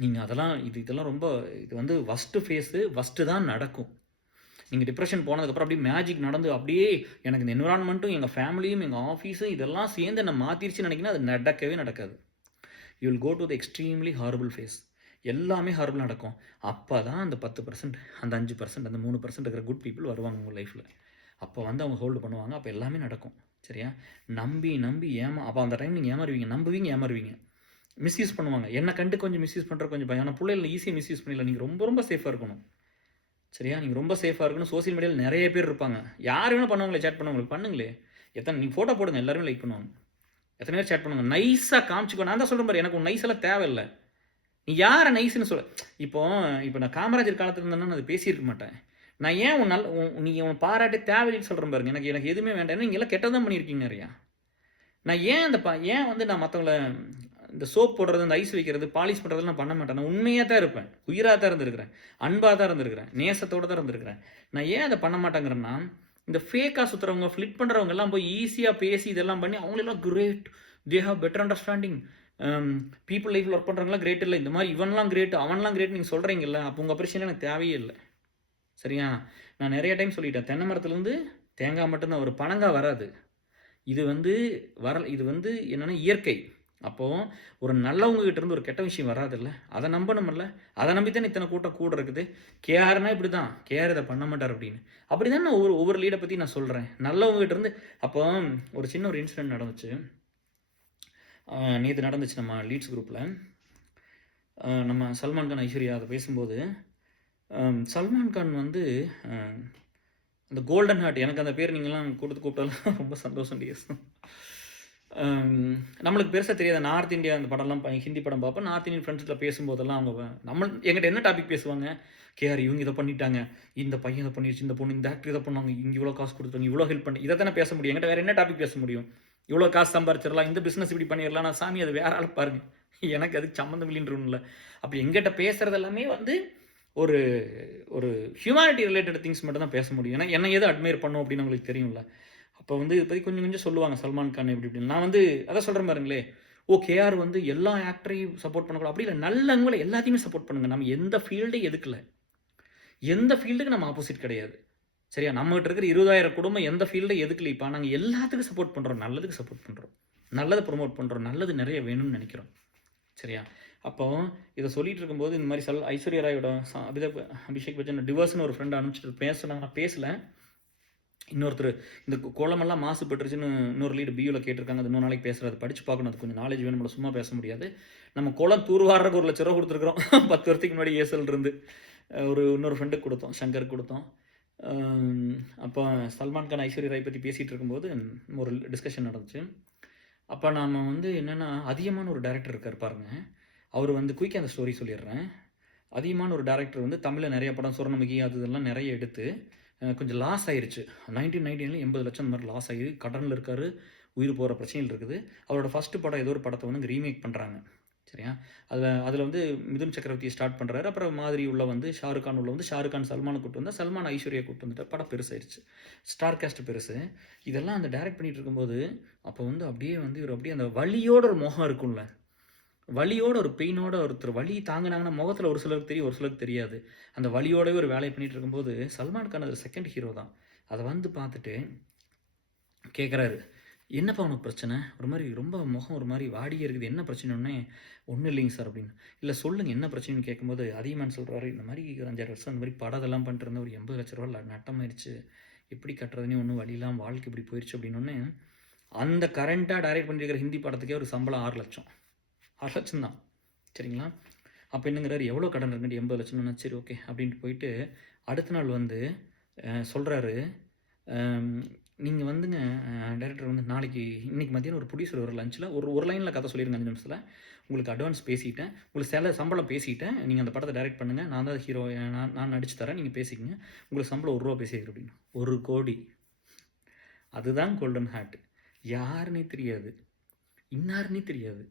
நீங்கள் அதெல்லாம் இதெல்லாம் ரொம்ப இது வந்து ஃபஸ்ட்டு ஃபேஸு, ஃபஸ்ட்டு தான் நடக்கும். நீங்கள் டிப்ரெஷன் போனதுக்கப்புறம் அப்படியே மேஜிக் நடந்து அப்படியே எனக்கு இந்த என்விரான்மெண்ட்டும் எங்கள் ஃபேமிலியும் எங்கள் ஆஃபீஸும் இதெல்லாம் சேர்ந்து என்னை மாற்றிருச்சுன்னு நினைக்கினா அது நடக்கவே நடக்காது. You will go to the extremely horrible phase. எல்லாமே ஹாரபிள் நடக்கும். அப்போ தான் அந்த 10%, அந்த 5%, அந்த 3% இருக்கிற குட் பீப்புள் வருவாங்க உங்கள் லைஃப்பில். அப்போ வந்து அவங்க ஹோல்டு பண்ணுவாங்க. அப்போ எல்லாமே நடக்கும். சரியா? நம்பி அப்போ அந்த டைம் நீங்கள் ஏமாறுவீங்க, நம்புவீங்க, ஏமாறுவீங்க, மிஸ்யூஸ் பண்ணுவாங்க. என்னை கண்டு கொஞ்சம் மிஸ்யூஸ் பண்ணுற கொஞ்சம் பயம். ஆனால் பிள்ளைகள் ஈஸியாக மிஸ்யூஸ் பண்ணிடல. நீங்கள் ரொம்ப ரொம்ப சேஃபாக இருக்கணும். சரியா? நீங்கள் ரொம்ப சேஃபாக இருக்கணும். சோசியல் மீடியாவில் நிறைய பேர் இருப்பாங்க. யார் வேணும் பண்ணுவாங்களே, சேட் பண்ணுவாங்களே, பண்ணுங்களே. நீங்கள் ஃபோட்டோ போடுங்க, எல்லாருமே லைக் பண்ணுவாங்க. எத்தனை பேர் சேட் பண்ணுவாங்க. நைஸாக காமிச்சிக்கோ. நான் தான் சொல்கிறேன் பாரு, எனக்கு நைஸ் எல்லாம் தேவையில்லை. நீ யாரை நைஸ்ன்னு சொல்ல. இப்போ நான் காமராஜர் காலத்தில் இருந்தேன்னா அது பேசியிருக்க மாட்டேன். நான் ஏன் நீங்கள் உன் பாராட்டி தேவையில்லைன்னு சொல்கிறேன் பாருங்க. எனக்கு எதுவுமே வேண்டாம். நீங்கள் எல்லாம் கெட்டதான் பண்ணியிருக்கீங்க நிறையா. நான் ஏன் வந்து நான் மற்றவங்கள இந்த சோப் போடுறது, இந்த ஐஸ் வைக்கிறது, பாலிஷ் பண்ணுறதுலாம் நான் பண்ண மாட்டேன். நான் உண்மையாக தான் இருப்பேன், உயிராக தான் இருந்திருக்கிறேன், அன்பாக தான் இருந்திருக்கிறேன், நேசத்தோடு தான் இருந்திருக்கிறேன். நான் ஏன் அதை பண்ண மாட்டேங்கிறேன்னா, இந்த ஃபேக்காக சுற்றுறவங்க, ஃப்ளிட் பண்ணுறவங்க எல்லாம் போய் ஈஸியாக பேசி இதெல்லாம் பண்ணி அவங்களெல்லாம் great, they have better understanding, people லைஃப்பில் ஒர்க் பண்ணுறவங்களாம் கிரேட் இல்லை, இந்த மாதிரி இவன்லாம் கிரேட், அவன்லாம் கிரேட் நீங்கள் சொல்கிறீங்கல்ல, அப்போ உங்கள் அப்ரிஷியேஷன் எனக்கு தேவையே இல்லை. சரியா? நான் நிறைய டைம் சொல்லிட்டேன், தென்னை மரத்துலேருந்து தேங்காய் மட்டும்தான் ஒரு பனங்காய் வராது. இது வந்து என்னென்னா இயற்கை. அப்போது ஒரு நல்லவங்க கிட்ட இருந்து ஒரு கெட்ட விஷயம் வராதுல்ல, அதை நம்பணும்ல. அதை நம்பி தானே இத்தனை கூட்டம் கூட இருக்குது. கேஆர்னா இப்படி தான், கேஆர் இதை பண்ண மாட்டார் அப்படின்னு. அப்படி தான் நான் ஒவ்வொரு லீடை பற்றி நான் சொல்கிறேன். நல்லவங்க கிட்ட இருந்து அப்போ ஒரு சின்ன ஒரு இன்சிடென்ட் நடந்துச்சு. நேற்று நடந்துச்சு நம்ம லீட்ஸ் குரூப்பில். நம்ம சல்மான் கான் ஐஸ்வர்யா அதை பேசும்போது, சல்மான் கான் வந்து அந்த கோல்டன் ஹார்ட், எனக்கு அந்த பேர் நீங்கள்லாம் கூப்பிட்டாலும் ரொம்ப சந்தோஷம் டிஎஸ். நம்மளுக்கு பெருசாக தெரியாது. நார்த் இந்தியா அந்த படம்லாம் ஹிந்தி படம் பார்ப்போம். நார்த் இந்தியன் ஃப்ரெண்ட்ஸில் பேசும்போதெல்லாம் அவங்க எங்கிட்ட என்ன டாபிக் பேசுவாங்க, கேஆர் இவங்க இதை பண்ணிட்டாங்க, இந்த பையன் இதை பண்ணிடுச்சு, இந்த பொண்ணு இந்த ஆக்டர் இதை பண்ணாங்க, இங்கே இவ்வளோ காசு கொடுத்தாங்க, இவ்வளோ ஹெல்ப் பண்ணி, இதை தானே பேச முடியும். என்கிட்ட வேறு என்ன டாபிக் பேச முடியும்? இவ்வளோ காசு சம்பாரிச்சிடலாம், இந்த பிஸ்னஸ் இப்படி பண்ணிடலாம். நான் சாமி அது வேற ஆள் பாருங்க, எனக்கு அதுக்கு சம்மந்தம் இல்லைன்னு. அப்போ எங்கிட்ட பேசுகிறது எல்லாமே வந்து ஒரு ஒரு ஹியூமனிட்டி ரிலேட்டட் திங்ஸ் மட்டும் தான் பேச முடியும். ஏன்னா என்ன எது அட்மையர் பண்ணும் அப்படின்னு உங்களுக்கு தெரியும்ல. அப்போ வந்து இதை பற்றி கொஞ்சம் கொஞ்சம் சொல்லுவாங்க சல்மான் கான் இப்படி இப்படின்னு. நான் வந்து அதான் சொல்கிறேன் பாருங்களே, கேஆர் வந்து எல்லா ஆக்டரையும் சப்போர்ட் பண்ணக்கூடாது அப்படி இல்லை, நல்லவங்களை எல்லாத்தையுமே சப்போர்ட் பண்ணுங்கள். நம்ம எந்த ஃபீல்டே எதுக்கல, எந்த ஃபீல்டுக்கு நம்ம ஆப்போசிட் கிடையாது. சரியா, நம்மகிட்ட இருக்கிற 20,000 குடும்பம் எந்த ஃபீல்டை எதுக்கல. இப்போ நாங்கள் எல்லாத்துக்கும் சப்போர்ட் பண்ணுறோம், நல்லதுக்கு சப்போர்ட் பண்ணுறோம், நல்லதை ப்ரொமோட் பண்ணுறோம், நல்லது நிறைய வேணும்னு நினைக்கிறோம். சரியா, அப்போ இதை சொல்லிட்டு இருக்கும்போது இந்த மாதிரி ஐஸ்வர்யா ராயோட அபிஷேக் பச்சன் டிவோர்ஸ்னு ஒரு ஃப்ரெண்ட் அனுப்பிச்சிட்டு பேசுனாங்க. நான் பேசலை. இன்னொருத்தர் இந்த கோலமெல்லாம் மாசுபட்டுருச்சுன்னு இன்னொரு லீடு பியூவில் கேட்டிருக்காங்க. அது இன்னொரு நாளைக்கு பேசுகிறது, படித்து பார்க்கணும். அது கொஞ்சம் நாலேஜ் வேணும், நம்மளை சும்மா பேச முடியாது. நம்ம குளம் தூர்வாடுறதுக்கு 1,00,000 ரூபா கொடுத்துருக்குறோம். 10 வருஷத்துக்கு முன்னாடி ஏசல் இருந்து இன்னொரு ஃப்ரெண்டுக்கு கொடுத்தோம், சங்கருக்கு கொடுத்தோம். அப்போ சல்மான் கான் ஐஸ்வர்யா ராய் பற்றி பேசிகிட்டு இருக்கும்போது ஒரு டிஸ்கஷன் நடந்துச்சு. அப்போ நாம் வந்து என்னென்னா, அதிகமான ஒரு டேரக்டர் இருக்கார் பாருங்கள். அவர் வந்து குயிக்காக அந்த ஸ்டோரி சொல்லிடுறேன். அதிகமான ஒரு டேரக்டர் வந்து தமிழில் நிறைய படம், சுவர்ணமுகி அது இதெல்லாம் நிறைய எடுத்து கொஞ்சம் லாஸ் ஆயிடுச்சு. 1999 80 லட்சம் அந்த மாதிரி லாஸ் ஆகி கடனில் இருக்கார், உயிர் போகிற பிரச்சனைகள் இருக்குது. அவரோட ஃபஸ்ட்டு படம் ஏதோ ஒரு படத்தை வந்து ரீமேக் பண்ணுறாங்க. சரியா, அதில் வந்து மிதுன் சக்கரவர்த்தியை ஸ்டார்ட் பண்ணுறாரு. அப்புறம் மாதிரி உள்ள வந்து ஷாருக் கான் உள்ள வந்து ஷாருக் கான் சல்மானை கூப்பிட்டு வந்தால் சல்மான் ஐஸ்வர்யா கூப்பிட்டு வந்துட்டு படம் பெருசாயிருச்சு, ஸ்டார் காஸ்ட் பெருசு. இதெல்லாம் அந்த டைரக்ட் பண்ணிகிட்டு இருக்கும்போது அப்போ வந்து அப்படியே வந்து இவர் அப்படியே அந்த வலியோட ஒரு முகம் இருக்கும்ல, வலியோட ஒரு பெயினோட ஒருத்தர் வலி தாங்கினாங்கன்னா முகத்தில் ஒரு சிலருக்கு தெரியும், ஒரு சிலருக்கு தெரியாது. அந்த வலியோடவே ஒரு வேலையை பண்ணிகிட்டு இருக்கும்போது சல்மான் கான் அது செகண்ட் ஹீரோ தான். அதை வந்து பார்த்துட்டு கேட்குறாரு, என்னப்பா உனக்கு பிரச்சனை, ஒரு மாதிரி ரொம்ப முகம் ஒரு மாதிரி வாடியே இருக்குது, என்ன பிரச்சனைன்னே. ஒன்றும் இல்லைங்க சார் அப்படின்னு. இல்லை சொல்லுங்கள் என்ன பிரச்சனைன்னு கேட்கும்போது அதிகமானு சொல்கிறாரு, இந்த மாதிரி ஒரு 5-6 வருஷம் இந்த மாதிரி படம் இதெல்லாம் பண்ணிட்டு இருந்தேன், ஒரு 80 லட்ச ரூபா நட்டமாயிருச்சு, எப்படி கட்டுறதுனே ஒன்றும் வழியெல்லாம், வாழ்க்கை இப்படி போயிடுச்சு அப்படின்னோடனே, அந்த கரண்ட்டாக டைரக்ட் பண்ணியிருக்கிற ஹிந்தி படத்துக்கே ஒரு சம்பளம் 6 லட்சம் 6 லட்சம் தான். சரிங்களா, அப்போ என்னங்கிறாரு, எவ்வளோ கடன் இருக்குன்னு 80 லட்சம்னா சரி ஓகே அப்படின்ட்டு போயிட்டு அடுத்த நாள் வந்து சொல்கிறாரு, நீங்கள் வந்துங்க டைரக்டர் வந்து நாளைக்கு இன்றைக்கி மதியானம் ஒரு ப்ரொடியூசர் ஒரு லஞ்சில் ஒரு லைனில் கதை சொல்லிடுங்க, 5 நிமிஷத்தில் உங்களுக்கு அட்வான்ஸ் பேசிட்டேன், உங்களுக்கு சம்பளம் பேசிட்டேன், நீங்கள் அந்த படத்தை டைரக்ட் பண்ணுங்கள், நான் தான் ஹீரோ, நான் நடிச்சு தரேன், நீங்கள் பேசிக்கங்க, உங்களுக்கு சம்பளம் 1 ரூபா பேசிக்கிறேன் அப்படின்னு. 1 கோடி. அதுதான் கோல்டன் ஹார்ட். யாருன்னே தெரியாது, இன்னாருன்னே தெரியாது,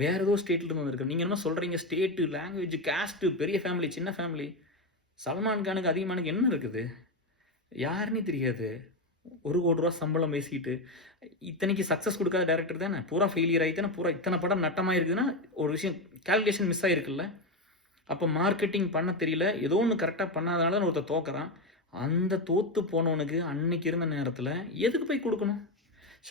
வேறு ஏதோ ஸ்டேட்லேருந்து வந்திருக்கு. நீங்கள் என்ன சொல்கிறீங்க, ஸ்டேட்டு, லாங்குவேஜ், கேஸ்ட்டு, பெரிய ஃபேமிலி, சின்ன ஃபேமிலி. சல்மான் கானுக்கு அதிகமானுக்கு என்ன இருக்குது, யாருன்னே தெரியாது, 1 கோடி ரூபா சம்பளம் பேசிக்கிட்டு. இத்தனைக்கு சக்ஸஸ் கொடுக்காத டேரக்டர் தானே, பூரா ஃபெயிலியர் ஆகித்தானே, பூரா இத்தனை படம் நட்டமாக இருக்குதுன்னா ஒரு விஷயம் கால்குலேஷன் மிஸ் ஆகிருக்குல்ல. அப்போ மார்க்கெட்டிங் பண்ண தெரியல, ஏதோ ஒன்று கரெக்டாக பண்ணாதனால தான் ஒருத்தர் தோக்குறான். அந்த தோற்று போனவனுக்கு அன்னைக்கு இருந்த நேரத்தில் எதுக்கு போய் கொடுக்கணும்?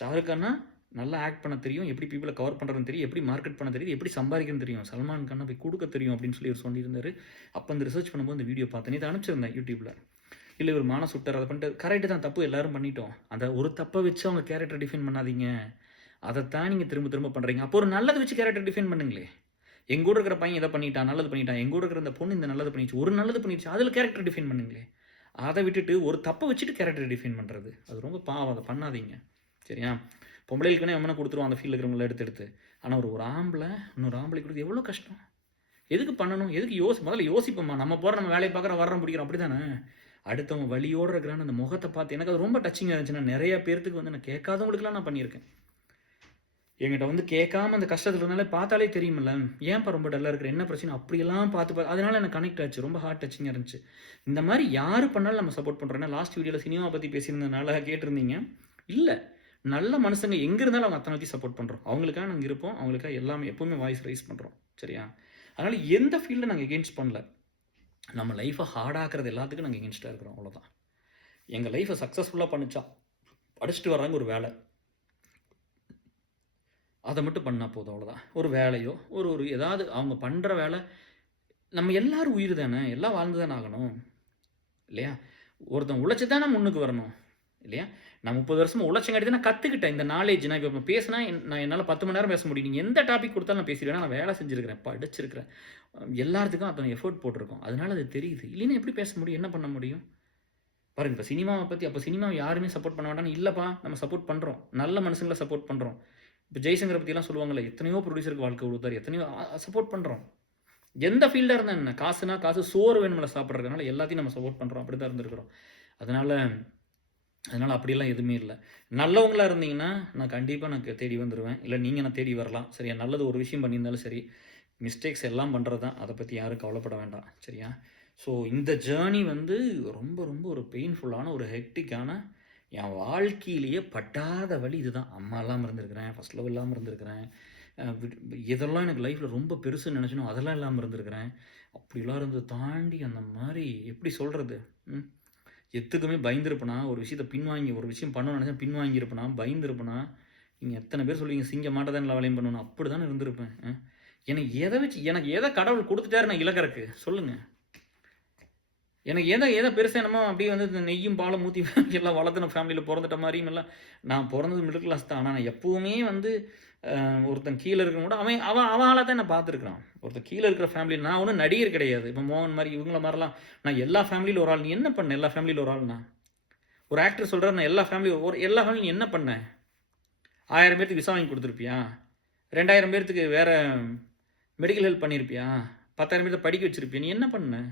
ஷாருக் கான்னா நல்லா ஆக்ட் பண்ண தெரியும், எப்படி பீப்புளை கவர் பண்ணுறதுன்னு தெரியும், எப்படி மார்க்கெட் பண்ண தெரியுது, எப்படி சம்பாதிக்கணும்னு தெரியும், சல்மான் கானை போய் கொடுக்க தெரியும் அப்படின்னு சொல்லி அவர் சொல்லியிருந்தார். அப்போ அந்த ரிசர்ச் பண்ணும்போது இந்த வீடியோ பார்த்தேன், இதை அனுப்பிச்சிருந்தேன் யூடியூப்பில். இல்லை இவர் மான சுட்டர் அதை பண்ணிட்டு கரெக்டு தான், தப்பு எல்லோரும் பண்ணிட்டோம். அந்த ஒரு தப்பை வச்சு அவங்க கேரக்டர் டிஃபைன் பண்ணாதீங்க, அதைத்தான் நீங்கள் திரும்ப திரும்ப பண்ணுறீங்க. அப்போ ஒரு நல்லதை வச்சு கேரக்டர் டிஃபைன் பண்ணுங்களே. எங்கூட இருக்கிற பையன் இதை பண்ணிட்டான், நல்லது பண்ணிட்டான், எங்கூட இருக்கிற இந்த பொண்ணு இந்த நல்லது பண்ணிச்சு, ஒரு நல்லது பண்ணிடுச்சு, அதில் கேரக்டர் டிஃபைன் பண்ணுங்களே. அதை விட்டுட்டு ஒரு தப்பை வச்சுட்டு கேரக்டர் டிஃபைன் பண்ணுறது அது ரொம்ப பாவம், அதை பண்ணாதீங்க. சரியா, பொம்பளைகளுக்குன்னே எவனை கொடுத்துருவோம் அந்த ஃபீல்டில் இருக்கிறவங்கள எடுத்து. ஆனால் ஒரு ஆம்பளை இன்னொரு ஆம்பளை கொடுத்து எவ்வளோ கஷ்டம், எதுக்கு பண்ணணும், எதுக்கு முதல்ல யோசிப்போம்மா. நம்ம போகிற நம்ம வேலையை பார்க்குற வர்றோம் பிடிக்கிறோம், அப்படி தானே. அடுத்தவங்க வழியோடு இருக்கிறான்னு அந்த முகத்தை பார்த்து எனக்கு அது ரொம்ப டச்சிங்காக இருந்துச்சு. நான் நிறைய பேர்த்துக்கு வந்து நான் கேட்காதவங்களுக்குலாம் நான் பண்ணியிருக்கேன். என்கிட்ட வந்து கேட்காம அந்த கஷ்டத்தில் இருந்தாலே பார்த்தாலே தெரியுமில்ல, ஏன்ப்பா ரொம்ப டல்லாக இருக்கிற, என்ன பிரச்சனை, அப்படியெல்லாம் பார்த்து அதனால எனக்கு கனெக்ட் ஆச்சு, ரொம்ப ஹார்ட் டச்சிங்காக இருந்துச்சு. இந்த மாதிரி யார் பண்ணாலும் நம்ம சப்போர்ட் பண்ணுறோன்னா, லாஸ்ட் வீடியோவில் சினிமா பற்றி பேசியிருந்ததுனால கேட்டிருந்தீங்க. இல்லை, நல்ல மனுஷங்க எங்கே இருந்தாலும் அவங்க அத்தனை பற்றி சப்போர்ட் பண்ணுறோம், அவங்களுக்காக நாங்கள் இருப்போம், அவங்களுக்காக எல்லாமே எப்போவுமே வாய்ஸ் ரைஸ் பண்ணுறோம். சரியா, அதனால் எந்த ஃபீல்டில் நாங்கள் எகெயின்ஸ்ட் பண்ணல, நம்ம லைஃப்பை ஹார்டாக்குறது எல்லாத்துக்கும் நாங்கள் எகெயின்ஸ்டாக இருக்கிறோம், அவ்வளோதான். எங்கள் லைஃப்பை சக்ஸஸ்ஃபுல்லாக பண்ணிச்சா படிச்சுட்டு வர்றாங்க ஒரு வேலை, அதை மட்டும் பண்ணால் போதும், அவ்வளோதான். ஒரு வேலையோ ஒரு ஒரு ஏதாவது அவங்க பண்ணுற வேலை, நம்ம எல்லாரும் உயிர் தானே, எல்லாம் வாழ்ந்து தானே ஆகணும் இல்லையா? ஒருத்தன் உழைச்சி தானே முன்னுக்கு வரணும் இல்லையா? நான் 30 வருஷமா உழைச்சங்காட்டி நான் கற்றுக்கிட்டேன் இந்த நாலேஜ். நான் இப்போ பேசினா நான் என்னால் 10 மணி நேரம் பேச முடியும். நீங்கள் எந்த டாபிக் கொடுத்தாலும் நான் பேசிடுவேன். நான் வேலை செஞ்சுருக்கிறேன், படிச்சிருக்கிறேன், எல்லாத்துக்கும் அத்தனை எஃபோர்ட் போட்டிருக்கோம். அதனால அது தெரியுது. இல்லைன்னா எப்படி பேச முடியும், என்ன பண்ண முடியும்? பாருங்க, இப்போ சினிமாவை பற்றி, அப்போ சினிமாவை யாருமே சப்போர்ட் பண்ண வேண்டாம்னு இல்லைப்பா, நம்ம சப்போர்ட் பண்ணுறோம், நல்ல மனுஷங்களை சப்போர்ட் பண்ணுறோம். இப்போ ஜெய்சங்கரை பற்றிலாம் சொல்லுவாங்கள்ல, எத்தனையோ ப்ரொடியூசருக்கு வாழ்க்கை கொடுத்தாரு, எத்தனையோ சப்போர்ட் பண்ணுறோம். எந்த ஃபீல்டாக இருந்தால் என்ன, காசுனா காசு, சோறு வேணுமில்ல சாப்பிட்றதுனால எல்லாத்தையும் நம்ம சப்போர்ட் பண்ணுறோம். அப்படி தான் இருந்திருக்கிறோம். அதனால் அப்படியெல்லாம் எதுவுமே இல்லை. நல்லவங்களாக இருந்தீங்கன்னா நான் கண்டிப்பாக நான் தேடி வந்துடுவேன், இல்லை நீங்கள் நான் தேடி வரலாம். சரியா? நல்லது ஒரு விஷயம் பண்ணியிருந்தாலும் சரி, மிஸ்டேக்ஸ் எல்லாம் பண்ணுறது தான், அதை பற்றி யாரும் கவலைப்பட வேண்டாம். சரியா? ஸோ இந்த ஜேர்னி வந்து ரொம்ப ரொம்ப ஒரு பெயின்ஃபுல்லான, ஒரு ஹெக்டிக்கான, என் வாழ்க்கையிலேயே பட்டாத வழி இதுதான். அம்மா இல்லாமல் இருந்திருக்கிறேன், ஃபஸ்ட் லவ் இல்லாமல் இருந்திருக்கிறேன், இதெல்லாம் எனக்கு லைஃப்பில் ரொம்ப பெருசுன்னு நினச்சினோ அதெல்லாம் இல்லாமல் இருந்திருக்கிறேன். அப்படிலாம் இருந்து தாண்டி அந்த மாதிரி எப்படி சொல்கிறது, எத்துக்குமே பயந்துருப்பேனா, ஒரு விஷயத்தை பின்வாங்கி, ஒரு விஷயம் பண்ணணும்னு நினச்சா பின்வாங்கியிருப்பேனா, பயந்துருப்பேனா, நீங்கள் எத்தனை பேர் சொல்லுவீங்க சிங்க மாட்ட தான் எல்லா வேலையும் பண்ணணும், அப்படி தானே இருந்திருப்பேன். எனக்கு எதை கடவுள் கொடுத்துட்டாரு நான் இழக்கிறக்கு சொல்லுங்கள்? எனக்கு எதை பெருசாக என்னமோ அப்படியே வந்து இந்த நெய்யும் பாலும் ஊற்றி எல்லாம் வளர்த்துன ஃபேமிலியில் பிறந்துட்ட மாதிரியும் எல்லாம். நான் பிறந்தது மிடில் கிளாஸ் தான். ஆனால் நான் எப்போவுமே வந்து ஒருத்தன் கீழே இருக்கிற கூட அவனால தான் நான் பார்த்துருக்குறான். ஒருத்தன் கீழே இருக்கிற ஃபேமிலியில் நான் ஒன்றும் நடிகர் கிடையாது. இப்போ மோகன் மாதிரி இவங்கள மாதிரிலாம் நான் எல்லா ஃபேமிலியில் ஒரு ஆள். நீ என்ன பண்ண எல்லா ஃபேமிலியில் ஒரு ஆள்னா? ஒரு ஆக்டர் சொல்கிறார், நான் எல்லா ஃபேமிலியும் நீ என்ன பண்ண? 1000 பேர்த்துக்கு விசா வாங்கி கொடுத்துருப்பியா? 2000 பேர்த்துக்கு வேறு மெடிக்கல் ஹெல்ப் பண்ணியிருப்பியா? 10,000 பேர்த்த படிக்க வச்சுருப்பியா? நீ என்ன பண்ண?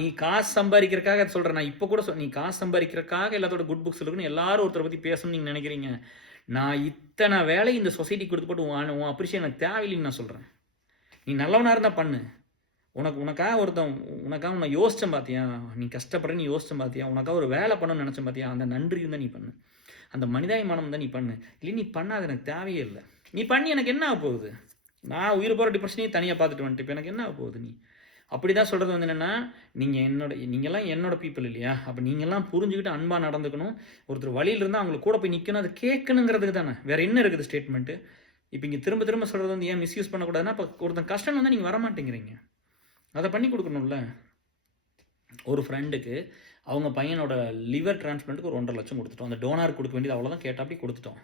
நீ காசு சம்பாதிக்கிறக்காக சொல்கிறேன். நான் இப்போ கூட நீ காசு சம்பாதிக்கிறக்காக எல்லாத்தோட குட் புக்ஸ் இருக்குன்னு எல்லாரும் ஒருத்தரை பற்றி பேசணும்னு நீங்கள் நினைக்கிறீங்க. நான் இத்தனை வேலை இந்த சொசைட்டி கொடுத்து போட்டு உன் அப்ரிஷியேட் எனக்கு தேவையில்லைன்னு நான் சொல்கிறேன். நீ நல்லவனாக இருந்தால் பண்ணு. உனக்காக உன்னை யோசிச்சேன் பார்த்தியா? நீ கஷ்டப்படுற, நீ யோசிச்சேன் பார்த்தியா? உனக்காக ஒரு வேலை பண்ணணும்னு நினச்சேன் பார்த்தியா? அந்த நன்றி தான் நீ பண்ணு, அந்த மனிதாபிமானம் தான் நீ பண்ணு. இல்லை நீ பண்ணாது, எனக்கு தேவையே இல்லை. நீ பண்ணி எனக்கு என்ன ஆக போகுது? நான் உயிர் போகிற டிப்ரெஷனையும் தனியாக பார்த்துட்டு வந்துட்டு இப்போ எனக்கு என்ன ஆக போகுது? நீ அப்படி தான் சொல்கிறது வந்து என்னென்னா, நீங்கள்லாம் என்னோட பீப்புள் இல்லையா? அப்போ நீங்கள்லாம் புரிஞ்சுக்கிட்டு அன்பாக நடந்துக்கணும். ஒருத்தர் வழியில் இருந்தால் அவங்களுக்கு கூட போய் நிற்கணும், அதை கேட்கணுங்கிறதுக்கு தானே. வேறு என்ன இருக்குது ஸ்டேட்மெண்ட்டு? இப்போ இங்கே திரும்ப திரும்ப சொல்கிறது வந்து ஏன் மிஸ்யூஸ் பண்ணக்கூடாதுன்னா, இப்போ ஒருத்தன் கஷ்டம் வந்தால் நீங்கள் வரமாட்டேங்கிறீங்க, அதை பண்ணி கொடுக்கணும்ல. ஒரு ஃப்ரெண்டுக்கு அவங்க பையனோட லிவர் டிரான்ஸ்பிளான்ட்டுக்கு ஒரு 1.5 லட்சம் கொடுத்துட்டோம். அந்த டோனார் கொடுக்க வேண்டியது அவ்வளோதான், கேட்டால் அப்படி கொடுத்துட்டோம்.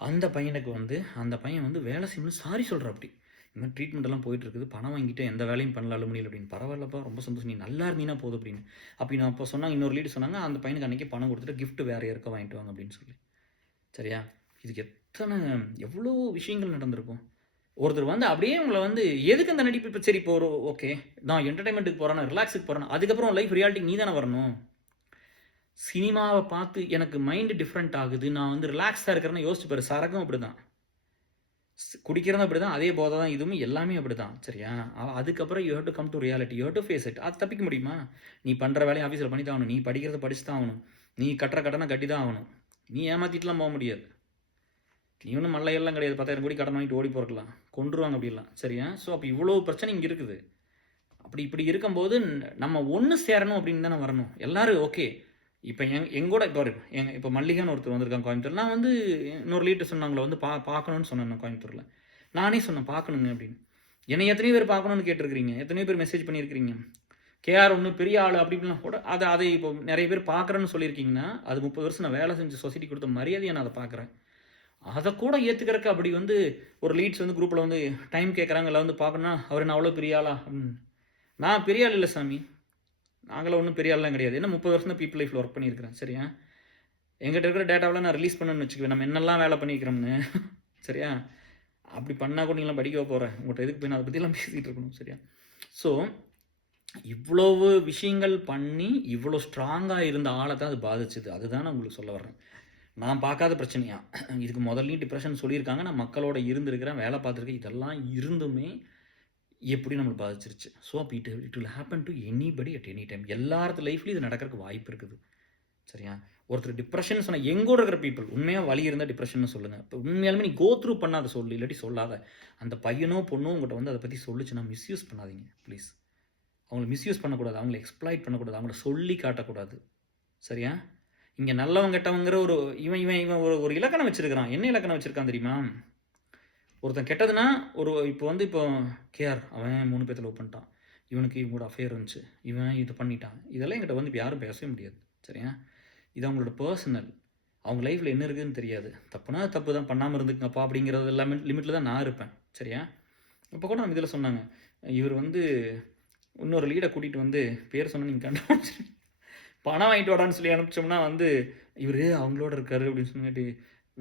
அந்த பையனுக்கு வந்து அந்த பையன் வந்து வேலை செய்யணும்னு சாரி சொல்கிற அப்படி இந்த மாதிரி ட்ரீட்மெண்ட்டெல்லாம் போயிட்டுருக்குது, பணம் வாங்கிட்டு எந்த வேலையும் பண்ணல அலுமினியில் அப்படின்னு. பரவாயில்லப்பா, ரொம்ப சந்தோஷம், நீ நல்லா இருந்தீங்கன்னா போதும் அப்படின்னு. அப்படி நான் அப்போ சொன்னாங்க, இன்னொரு லீடு சொன்னாங்க, அந்த பையனுக்கு அன்றைக்கி பணம் கொடுத்துட்டு கிஃப்ட் வேறு யாருக்கோ வாங்கிட்டு வாங்க அப்படின்னு சொல்லி. சரியா? இதுக்கு எவ்வளோ விஷயங்கள் நடந்திருக்கும். ஒருத்தர் வந்து அப்படியே உங்களை வந்து எதுக்கு அந்த நடிப்பு, இப்போ சரி இப்போ ஒரு ஓகே நான் என்டர்டைன்மெண்ட்டுக்கு போகிறேன்னா, ரிலாக்ஸுக்கு போகிறேன்னா, அதுக்கப்புறம் லைஃப் ரியாலிட்டி நீ தானே வரணும். சினிமாவை பார்த்து எனக்கு மைண்டு டிஃப்ரெண்ட் ஆகுது, நான் வந்து ரிலாக்ஸாக இருக்கிறேன்னு யோசிச்சு பாரு. சரக்கும் அப்படி தான், குடிக்கிறதும் அப்படி தான், அதே போதை தான், இதுவும் எல்லாமே அப்படி தான். சரியா? அதுக்கப்புறம் you have to come to reality, you have to face it. அது தப்பிக்க முடியுமா? நீ பண்ணுற வேலையை ஆஃபீஸில் பண்ணி தான் ஆகணும், நீ படிக்கிறத படிச்சு தான் ஆகணும், நீ கட்டுற கடனை கட்டி தான் ஆகணும். நீ ஏமாற்றிட்டுலாம் போக முடியாது. நீ ஒன்றும் மல்லையெல்லாம் கிடையாது, 10,000 கோடி கடன் வாங்கிட்டு ஓடி போகிறக்கலாம், கொண்டுருவாங்க அப்படிலாம். சரியா? ஸோ அப்போ இவ்வளோ பிரச்சனை இங்கே இருக்குது. இப்படி இருக்கும்போது நம்ம ஒன்று சேரணும் அப்படின்னு தானே வரணும் எல்லோரும். ஓகே, இப்போ எங்கூட இப்போ மல்லிகான்னு ஒருத்தர் வந்திருக்காங்க கோயம்புத்தூர். நான் வந்து இன்னொரு லீட்டர் சொன்னாங்களே வந்து பார்க்கணுன்னு சொன்னேன் நான் கோயம்புத்தூரில். நானே சொன்னேன் பார்க்கணுங்க அப்படின்னு. என்னை எத்தனையோ பேர் பார்க்கணுன்னு கேட்டிருக்கிறீங்க, எத்தனையோ பேர் மெசேஜ் பண்ணியிருக்கிறீங்க. கேஆர் ஒன்று பெரிய ஆள் அப்படி இப்படிலாம் கூட அதை இப்போ நிறைய பேர் பார்க்குறேன்னு சொல்லியிருக்கீங்கன்னா, அது 30 வருஷம் நான் வேலை செஞ்சு சொசைட்டி கொடுத்த மரியாதையை நான் அதை பார்க்குறேன். அதை கூட ஏற்றுக்கிறக்கு அப்படி வந்து ஒரு லீட்ஸ் வந்து குரூப்பில் வந்து டைம் கேட்குறாங்க, எல்லாம் வந்து பார்க்கணுன்னா அவர் என்ன அவ்வளோ பெரிய ஆளா? நான் பெரிய ஆள் இல்லை சாமி, நாங்களும் ஒன்றும் பெரிய ஆள்லாம் கிடையாது. என்ன 30 வருஷம் தான் பீப்புள் லைஃப்பில் ஒர்க் பண்ணியிருக்கிறேன். சரியா? எங்கிட்ட இருக்கிற டேட்டாவெலாம் நான் ரிலீஸ் பண்ணணும்னு வச்சுக்குவேன், நம்ம என்னெல்லாம் வேலை பண்ணிக்கிறோம்னு. சரியா? அப்படி பண்ணால் கூட நீங்களாம் படிக்க போகிறேன், உங்கள்கிட்ட எதுக்கு போய் நான் அதை பற்றிலாம் பேசிகிட்டு இருக்கணும். சரியா? ஸோ இவ்வளவு விஷயங்கள் பண்ணி இவ்வளோ ஸ்ட்ராங்காக இருந்த ஆளை தான் அது பாதிச்சுது. அதுதான் நான் உங்களுக்கு சொல்ல வர்றேன். நான் பார்க்காத பிரச்சனையா, இதுக்கு முதல்லையும் டிப்ரெஷன் சொல்லியிருக்காங்க, நான் மக்களோட இருந்திருக்கிறேன், வேலை பார்த்துருக்கேன், இதெல்லாம் இருந்துமே எப்படி நம்மளுக்கு பாதிச்சிருச்சு. ஸோ அப்போ it will happen to anybody at any time. எல்லாத்து லைஃப்லையும் இது நடக்கிறதுக்கு வாய்ப்பு இருக்குது. சரியா? ஒருத்தர் டிப்ரெஷன் சொன்னால் எங்கூட இருக்கிற பீப்புள் உண்மையாக வலி இருந்தால் டிப்ரெஷன் சொல்லுங்கள். இப்போ உண்மையாலுமே நீ கோ த்ரூ பண்ணாத சொல்லு, இல்லாட்டி சொல்லாத. அந்த பையனோ பொண்ணோ உங்கள்கிட்ட வந்து அதை பற்றி சொல்லிச்சுன்னா மிஸ்யூஸ் பண்ணாதீங்க ப்ளீஸ். அவங்கள மிஸ்யூஸ் பண்ணக்கூடாது, அவங்கள எக்ஸ்ப்ளாய்ட் பண்ணக்கூடாது, அவங்கள சொல்லி காட்டக்கூடாது. சரியா? இங்கே நல்லவன் கெட்டவங்கிற ஒரு இவன் இவன் இவன் ஒரு ஒரு இலக்கணம் வச்சுருக்கிறான். என்ன இலக்கணம் வச்சுருக்கான் தெரியுமா? ஒருத்தன் கெட்டதுன்னா இப்போ கேஆர் அவன் 3 பேர்த்த லவ் பண்ணிட்டான். இவனுக்கு இவங்களோட அஃபேர் இருந்துச்சு. இவன் இது பண்ணிட்டான். இதெல்லாம் என்கிட்ட வந்து இப்போ யாரும் பேசவே முடியாது. சரியா? இது அவங்களோட பர்சனல். அவங்க லைஃப்பில் என்ன இருக்குதுன்னு தெரியாது. தப்புனா தப்பு தான், பண்ணாமல் இருந்துக்குங்கப்பா அப்படிங்கிறது எல்லாமே லிமிட்டில் தான் நான் இருப்பேன். சரியா? இப்போ கூட நம்ம இதில் சொன்னாங்க, இவர் வந்து இன்னொரு லீடை கூட்டிகிட்டு வந்து பேர் சொன்னால் நீங்கள் கண்டுபிடிச்சி பணம் வாங்கிட்டு வாடான்னு சொல்லி அனுப்பிச்சோம்னா வந்து இவர் அவங்களோட இருக்காரு அப்படின்னு சொன்னாட்டி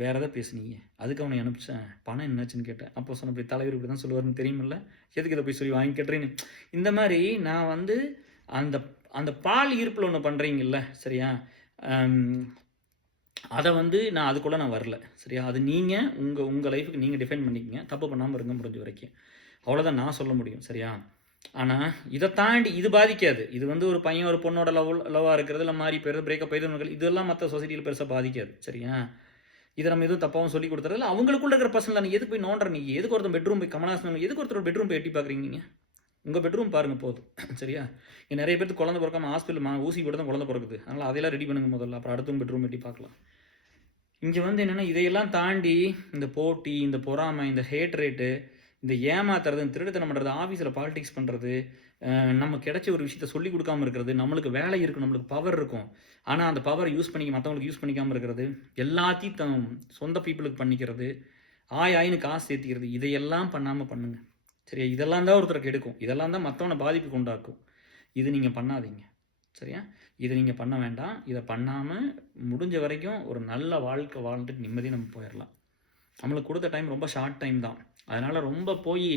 வேறு எதாவது பேசுனீங்க. அதுக்கு அவனை அனுப்பிச்சேன். பணம் என்னாச்சுன்னு கேட்டேன். அப்போ சொன்ன போய் தலைவர் இப்படி தான் சொல்லுவார்னு தெரியுமில்ல, எதுக்கு இதை போய் சொல்லி வாங்கி கேட்டுறேன்னு. இந்த மாதிரி நான் வந்து அந்த அந்த பால் ஈர்ப்பில் ஒன்று பண்ணுறீங்கல்ல, சரியா? அதை வந்து நான் அதுக்குள்ளே நான் வரல. சரியா? அது நீங்கள் உங்கள் லைஃபுக்கு நீங்கள் டிஃபைன் பண்ணிக்கங்க. தப்பு பண்ணாமல் இருங்க முடிஞ்ச வரைக்கும். அவ்வளோதான் நான் சொல்ல முடியும். சரியா? ஆனால் இதை தாண்டி இது பாதிக்காது. இது வந்து ஒரு பையன் ஒரு பொண்ணோட லவ்வாக இருக்கிறது, இல்லை மாறி போயிடுறது, பிரேக்கப் ஆயிடுது, இதெல்லாம் மற்ற சொசைட்டியில் பெருசாக பாதிக்காது. சரியா? இதை நம்ம எதுவும் தப்பாகவும் சொல்லி கொடுத்துறது இல்லை. அவங்களுக்குள்ள இருக்கிற பர்சனல் நீ எதுக்கு போய் நோண்டுற? நீ எதுக்கு ஒருத்தர் பெட்ரூம் போய் கமலாசனம் எதுக்கு ஒருத்தர் பெட்ரூம் போய் எட்டி பார்க்குறீங்க? நீங்கள் உங்கள் பெட்ரூம் பாருங்கள் போதும். சரியா? இங்கே நிறைய பேருக்கு குழந்தை பிறக்காமல் ஹாஸ்பிட்டல் ஊசி போட்டு தான் குழந்தை பிறக்குது. அதனால் அதையெல்லாம் ரெடி பண்ணுங்க முதல்ல, அப்புறம் அடுத்தவங்க பெட்ரூம் எட்டி பார்க்கலாம். இங்கே வந்து என்னென்னா இதையெல்லாம் தாண்டி இந்த போட்டி, இந்த பொறாமை, இந்த ஹேட் ரேட்டு, இந்த ஏமாத்துறது, திருடுத்தனம் பண்ணுறது, ஆஃபீஸில் பாலிடிக்ஸ் பண்ணுறது, நம்ம கிடைச்ச ஒரு விஷயத்த சொல்லி கொடுக்காமல் இருக்கிறது, நம்மளுக்கு வேலை இருக்கும், நம்மளுக்கு பவர் இருக்கும், ஆனால் அந்த பவரை யூஸ் பண்ணிக்க மற்றவங்களுக்கு யூஸ் பண்ணிக்காமல் இருக்கிறது, எல்லாத்தையும் சொந்த பீப்புளுக்கு பண்ணிக்கிறது, ஆயின்னு காசு சேர்த்திக்கிறது, இதையெல்லாம் பண்ணாமல் பண்ணுங்கள். சரியா? இதெல்லாம் தான் ஒருத்தருக்கு எடுக்கும். இதெல்லாம் தான் மற்றவனை பாதிப்புக்கு உண்டாக்கும். இது நீங்கள் பண்ணாதீங்க. சரியா? இதை நீங்கள் பண்ண வேண்டாம். இதை பண்ணாமல் முடிஞ்ச வரைக்கும் ஒரு நல்ல வாழ்க்கை வாழ்ந்துட்டு நிம்மதியாக நம்ம போயிடலாம். நம்மளுக்கு கொடுத்த டைம் ரொம்ப ஷார்ட் டைம் தான். அதனால் ரொம்ப போய்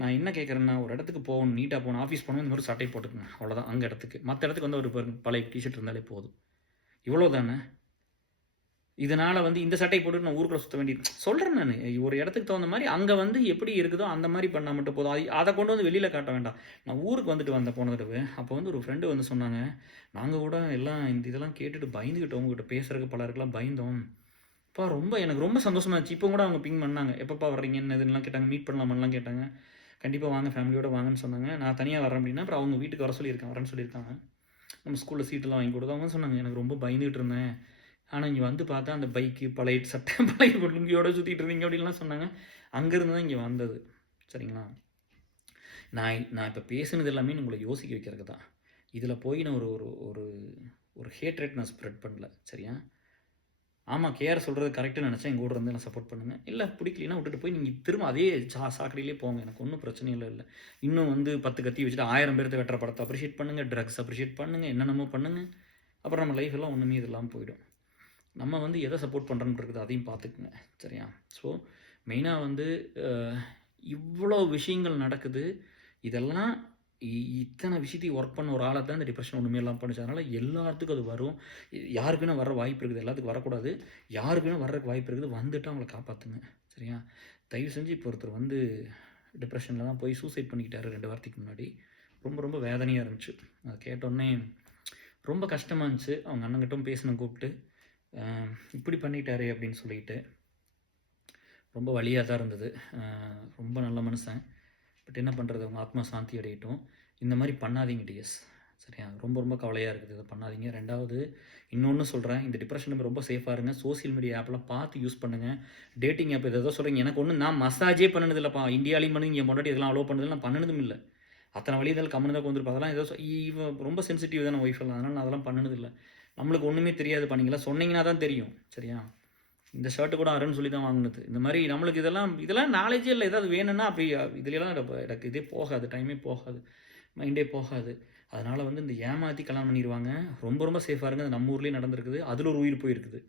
நான் என்ன கேட்குறேன்னா, ஒரு இடத்துக்கு போகணும், நீட்டாக போகணும், ஆஃபீஸ் போகணும், இந்த மாதிரி சட்டை போட்டுக்குங்க. அவ்வளோதான். அங்கே இடத்துக்கு மற்ற இடத்துக்கு வந்து ஒரு பழைய டிஷர்ட் இருந்தாலே போதும். இவ்வளோ தானே? இதனால் வந்து இந்த சட்டை போட்டுட்டு நான் ஊருக்குள்ள சுற்ற வேண்டியது சொல்கிறேன். நான் ஒரு இடத்துக்கு தகுந்த மாதிரி அங்கே வந்து எப்படி இருக்குதோ அந்த மாதிரி பண்ணால் மட்டும் போதும். அதை கொண்டு வந்து வெளியில் காட்ட வேண்டாம். நான் ஊருக்கு வந்துட்டு வந்தேன் போன தடவை. அப்போ வந்து ஒரு ஃப்ரெண்டு வந்து சொன்னாங்க, நாங்கள் கூட எல்லாம் இதெல்லாம் கேட்டுட்டு பயந்துக்கிட்டோம், உங்ககிட்ட பேசுறதுக்கு பலருக்கெல்லாம் பயந்தோம். அப்பா எனக்கு ரொம்ப சந்தோஷமா இருந்துச்சு. இப்போ கூட அவங்க பிங் பண்ணாங்க, எப்பப்பா வர்றீங்க என்ன இதுலாம் கேட்டாங்க, மீட் பண்ணலாமான்லாம் கேட்டாங்க. கண்டிப்பாக வாங்க, ஃபேமிலியோடு வாங்கன்னு சொன்னாங்க. நான் தனியாக வரேன் அப்படின்னா அப்புறம் அவங்க வீட்டுக்கு வரேன்னு சொல்லியிருக்காங்க. நம்ம ஸ்கூலில் சீட்டெல்லாம் வாங்கி கொடுத்து அவங்க சொன்னாங்க, எனக்கு ரொம்ப பயந்துகிட்டு இருந்தேன், ஆனால் இங்கே வந்து பார்த்தா அந்த பைக்கு பழைய சட்டை பழைய லுங்கியோடு சுற்றிட்டு இருந்தீங்க அப்படின்லாம் சொன்னாங்க. அங்கேருந்து தான் இங்கே வந்தது. சரிங்களா? நான் இப்போ பேசுனது எல்லாமே உங்களை யோசிக்க வைக்கிறதுக்கு தான். இதில் போய் நான் ஒரு ஒரு ஒரு ஹேட்ரேட் நான் ஸ்ப்ரெட் பண்ணல. சரியா? ஆமாம், கேஆர் சொல்கிறது கரெக்டுன்னு நினச்சேன். எங்கள் கூட இருந்து நான் சப்போர்ட் பண்ணுங்கள். இல்லை பிடிக்கலனா விட்டுட்டு போய் நீங்கள் திரும்ப அதே சாக்கடையிலே போங்க. எனக்கு ஒன்றும் பிரச்சனையும் இல்லை. இன்னும் வந்து 10 கத்தி வச்சுட்டு 1000 பேர்த்த வெட்டுற படத்தை அப்ரிஷியேட் பண்ணுங்கள், ட்ரக்ஸ் அப்ரிஷியேட் பண்ணுங்கள், என்னென்னமோ பண்ணுங்கள். அப்புறம் நம்ம லைஃப் எல்லாம் ஒன்றுமே இது இல்லாமல் போயிடும். நம்ம வந்து எதை சப்போர்ட் பண்ணுறோன்னு இருக்குது அதையும் பார்த்துக்குங்க. சரியா? ஸோ மெயினாக வந்து இவ்வளோ விஷயங்கள் நடக்குது. இதெல்லாம் இத்தனை விஷயத்தையும் ஒர்க் பண்ண ஒரு ஆளை தான் இந்த டிப்ரெஷன் ஒன்றுமே இல்லாமல் பண்ணுச்சு. அதனால் எல்லாத்துக்கும் அது வரும். யாருக்குன்னா வர வாய்ப்பு இருக்குது. எல்லாத்துக்கும் வரக்கூடாது. யாருக்குன்னா வர்றதுக்கு வாய்ப்பு இருக்குது. வந்துட்டு அவங்கள காப்பாற்றுங்க. சரியா? தயவு செஞ்சு இப்போ ஒருத்தர் வந்து டிப்ரெஷனில் தான் போய் சூசைட் பண்ணிக்கிட்டாரு 2 வாரத்துக்கு முன்னாடி. ரொம்ப ரொம்ப வேதனையாக இருந்துச்சு. அதை கேட்டோடனே ரொம்ப கஷ்டமாக இருந்துச்சு. அவங்க அண்ணங்கிட்டும் பேசணும் கூப்பிட்டு, இப்படி பண்ணிட்டாரு அப்படின்னு சொல்லிட்டு ரொம்ப வலியாக தான் இருந்தது. ரொம்ப நல்ல மனுஷன். பட் என்ன பண்ணுறது, அவங்க ஆத்மா சாந்தி அடையட்டும். இந்த மாதிரி பண்ணாதீங்க டிஎஸ். சரியா? ரொம்ப ரொம்ப கவலையாக இருக்குது. இதை பண்ணாதீங்க. 2வது இன்னொன்று சொல்கிறேன், இந்த டிப்ரெஷன் ரொம்ப சேஃபாக இருங்க. சோசியல் மீடியா ஆப்லாம் பார்த்து யூஸ் பண்ணுங்கள். டேட்டிங் ஆப் எதோ சொல்கிறீங்க. எனக்கு ஒன்று நான் மசாஜே பண்ணினது இல்லைப்பா. இந்தியாலையும் பண்ணி இங்கே முன்னாடி இதெல்லாம் அலோவ் பண்ணதில்லை. நான் பண்ணினதும் இல்லை. அத்தனை வழி இதெல்லாம் கம்மனு தான் வந்துருப்பா. அதெல்லாம் ஏதோ இவன் ரொம்ப சென்சிட்டிவ் தான் ஒய்ஃப் எல்லாம். அதனால் நான் அதெல்லாம் பண்ணினதில்லை. நம்மளுக்கு ஒன்றுமே தெரியாது. பண்ணிங்களா சொன்னீங்கன்னா தான் தெரியும். சரியா? இந்த ஷர்ட்டு கூட அருன்னு சொல்லி தான் வாங்கினது. இந்த மாதிரி நம்மளுக்கு இதெல்லாம் நாலேஜே இல்லை. ஏதாவது வேணும்னா அப்படி இதுலாம் எனக்கு இதே போகாது, டைமே போகாது, மைண்டே போகாது. அதனால் வந்து இந்த ஏமாற்றி கல்யாணம் பண்ணிடுவாங்க. ரொம்ப ரொம்ப சேஃபாக இருங்க. அது நம்ம ஊர்லேயே நடந்திருக்குது. அதில் ஒரு உயிர் போயிருக்குது.